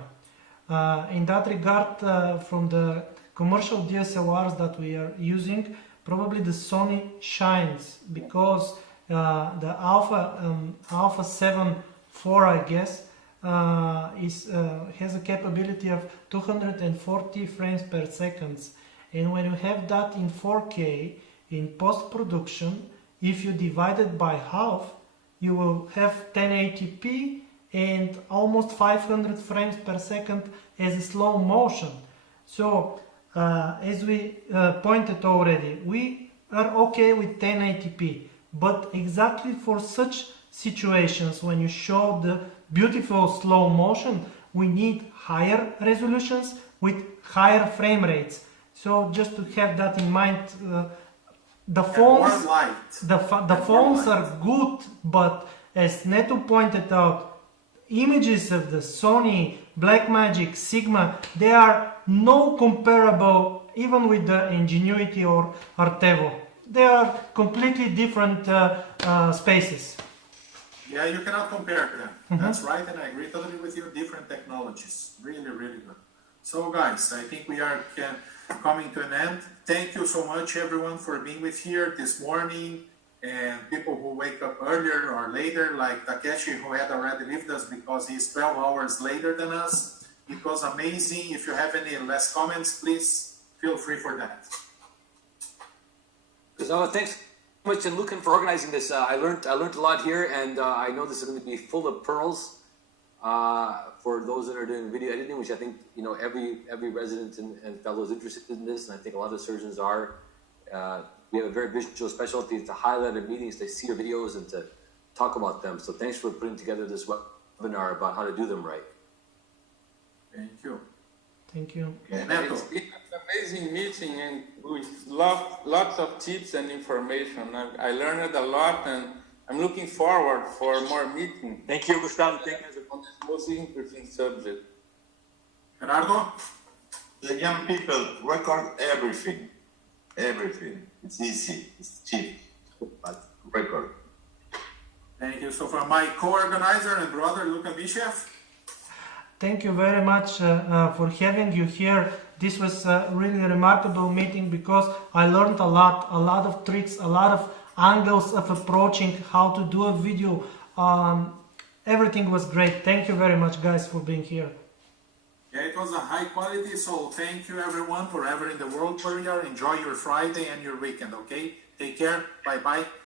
In that regard, from the commercial DSLRs that we are using, probably the Sony shines because the Alpha 7 IV, I guess, has a capability of 240 frames per second, and when you have that in 4K in post-production, if you divide it by half, you will have 1080p and almost 500 frames per second as a slow motion. So as we pointed already, we are okay with 1080p, but exactly for such situations when you show the beautiful slow motion, we need higher resolutions with higher frame rates. So just to have that in mind, the phones are good, but as Neto pointed out, images of the Sony, Blackmagic, Sigma, they are no comparable even with the Ingenuity or Artevo. They are completely different spaces. Yeah, you cannot compare them. That's right, and I agree totally with you. Different technologies, really, really good. So, guys, I think we are coming to an end. Thank you so much, everyone, for being with here this morning, and people who wake up earlier or later, like Takeshi, who had already left us because he's 12 hours later than us. It was amazing. If you have any last comments, please feel free for that. Gustavo, thanks so much, and Lukan, for organizing this. I learned a lot here, and I know this is going to be full of pearls for those that are doing video editing, which I think every resident and fellow is interested in this, and I think a lot of surgeons are. We have a very visual specialty to highlight our meetings, to see our videos, and to talk about them. So thanks for putting together this webinar about how to do them right. Thank you. Thank you. It's been an amazing meeting, and with lots of tips and information. I learned a lot, and I'm looking forward for more meetings. Thank you, Gustavo. Thank you. On this most interesting subject. Gerardo? The young people record everything. Everything. It's easy. It's cheap. But record. Thank you. So for my co-organizer and brother, Lukan Mishev. Thank you very much for having you here. This was a really remarkable meeting because I learned a lot of tricks, a lot of angles of approaching how to do a video. Everything was great. Thank you very much, guys, for being here. Yeah, it was a high quality, so thank you everyone wherever in the world where you are. Enjoy your Friday and your weekend, okay? Take care. Bye-bye.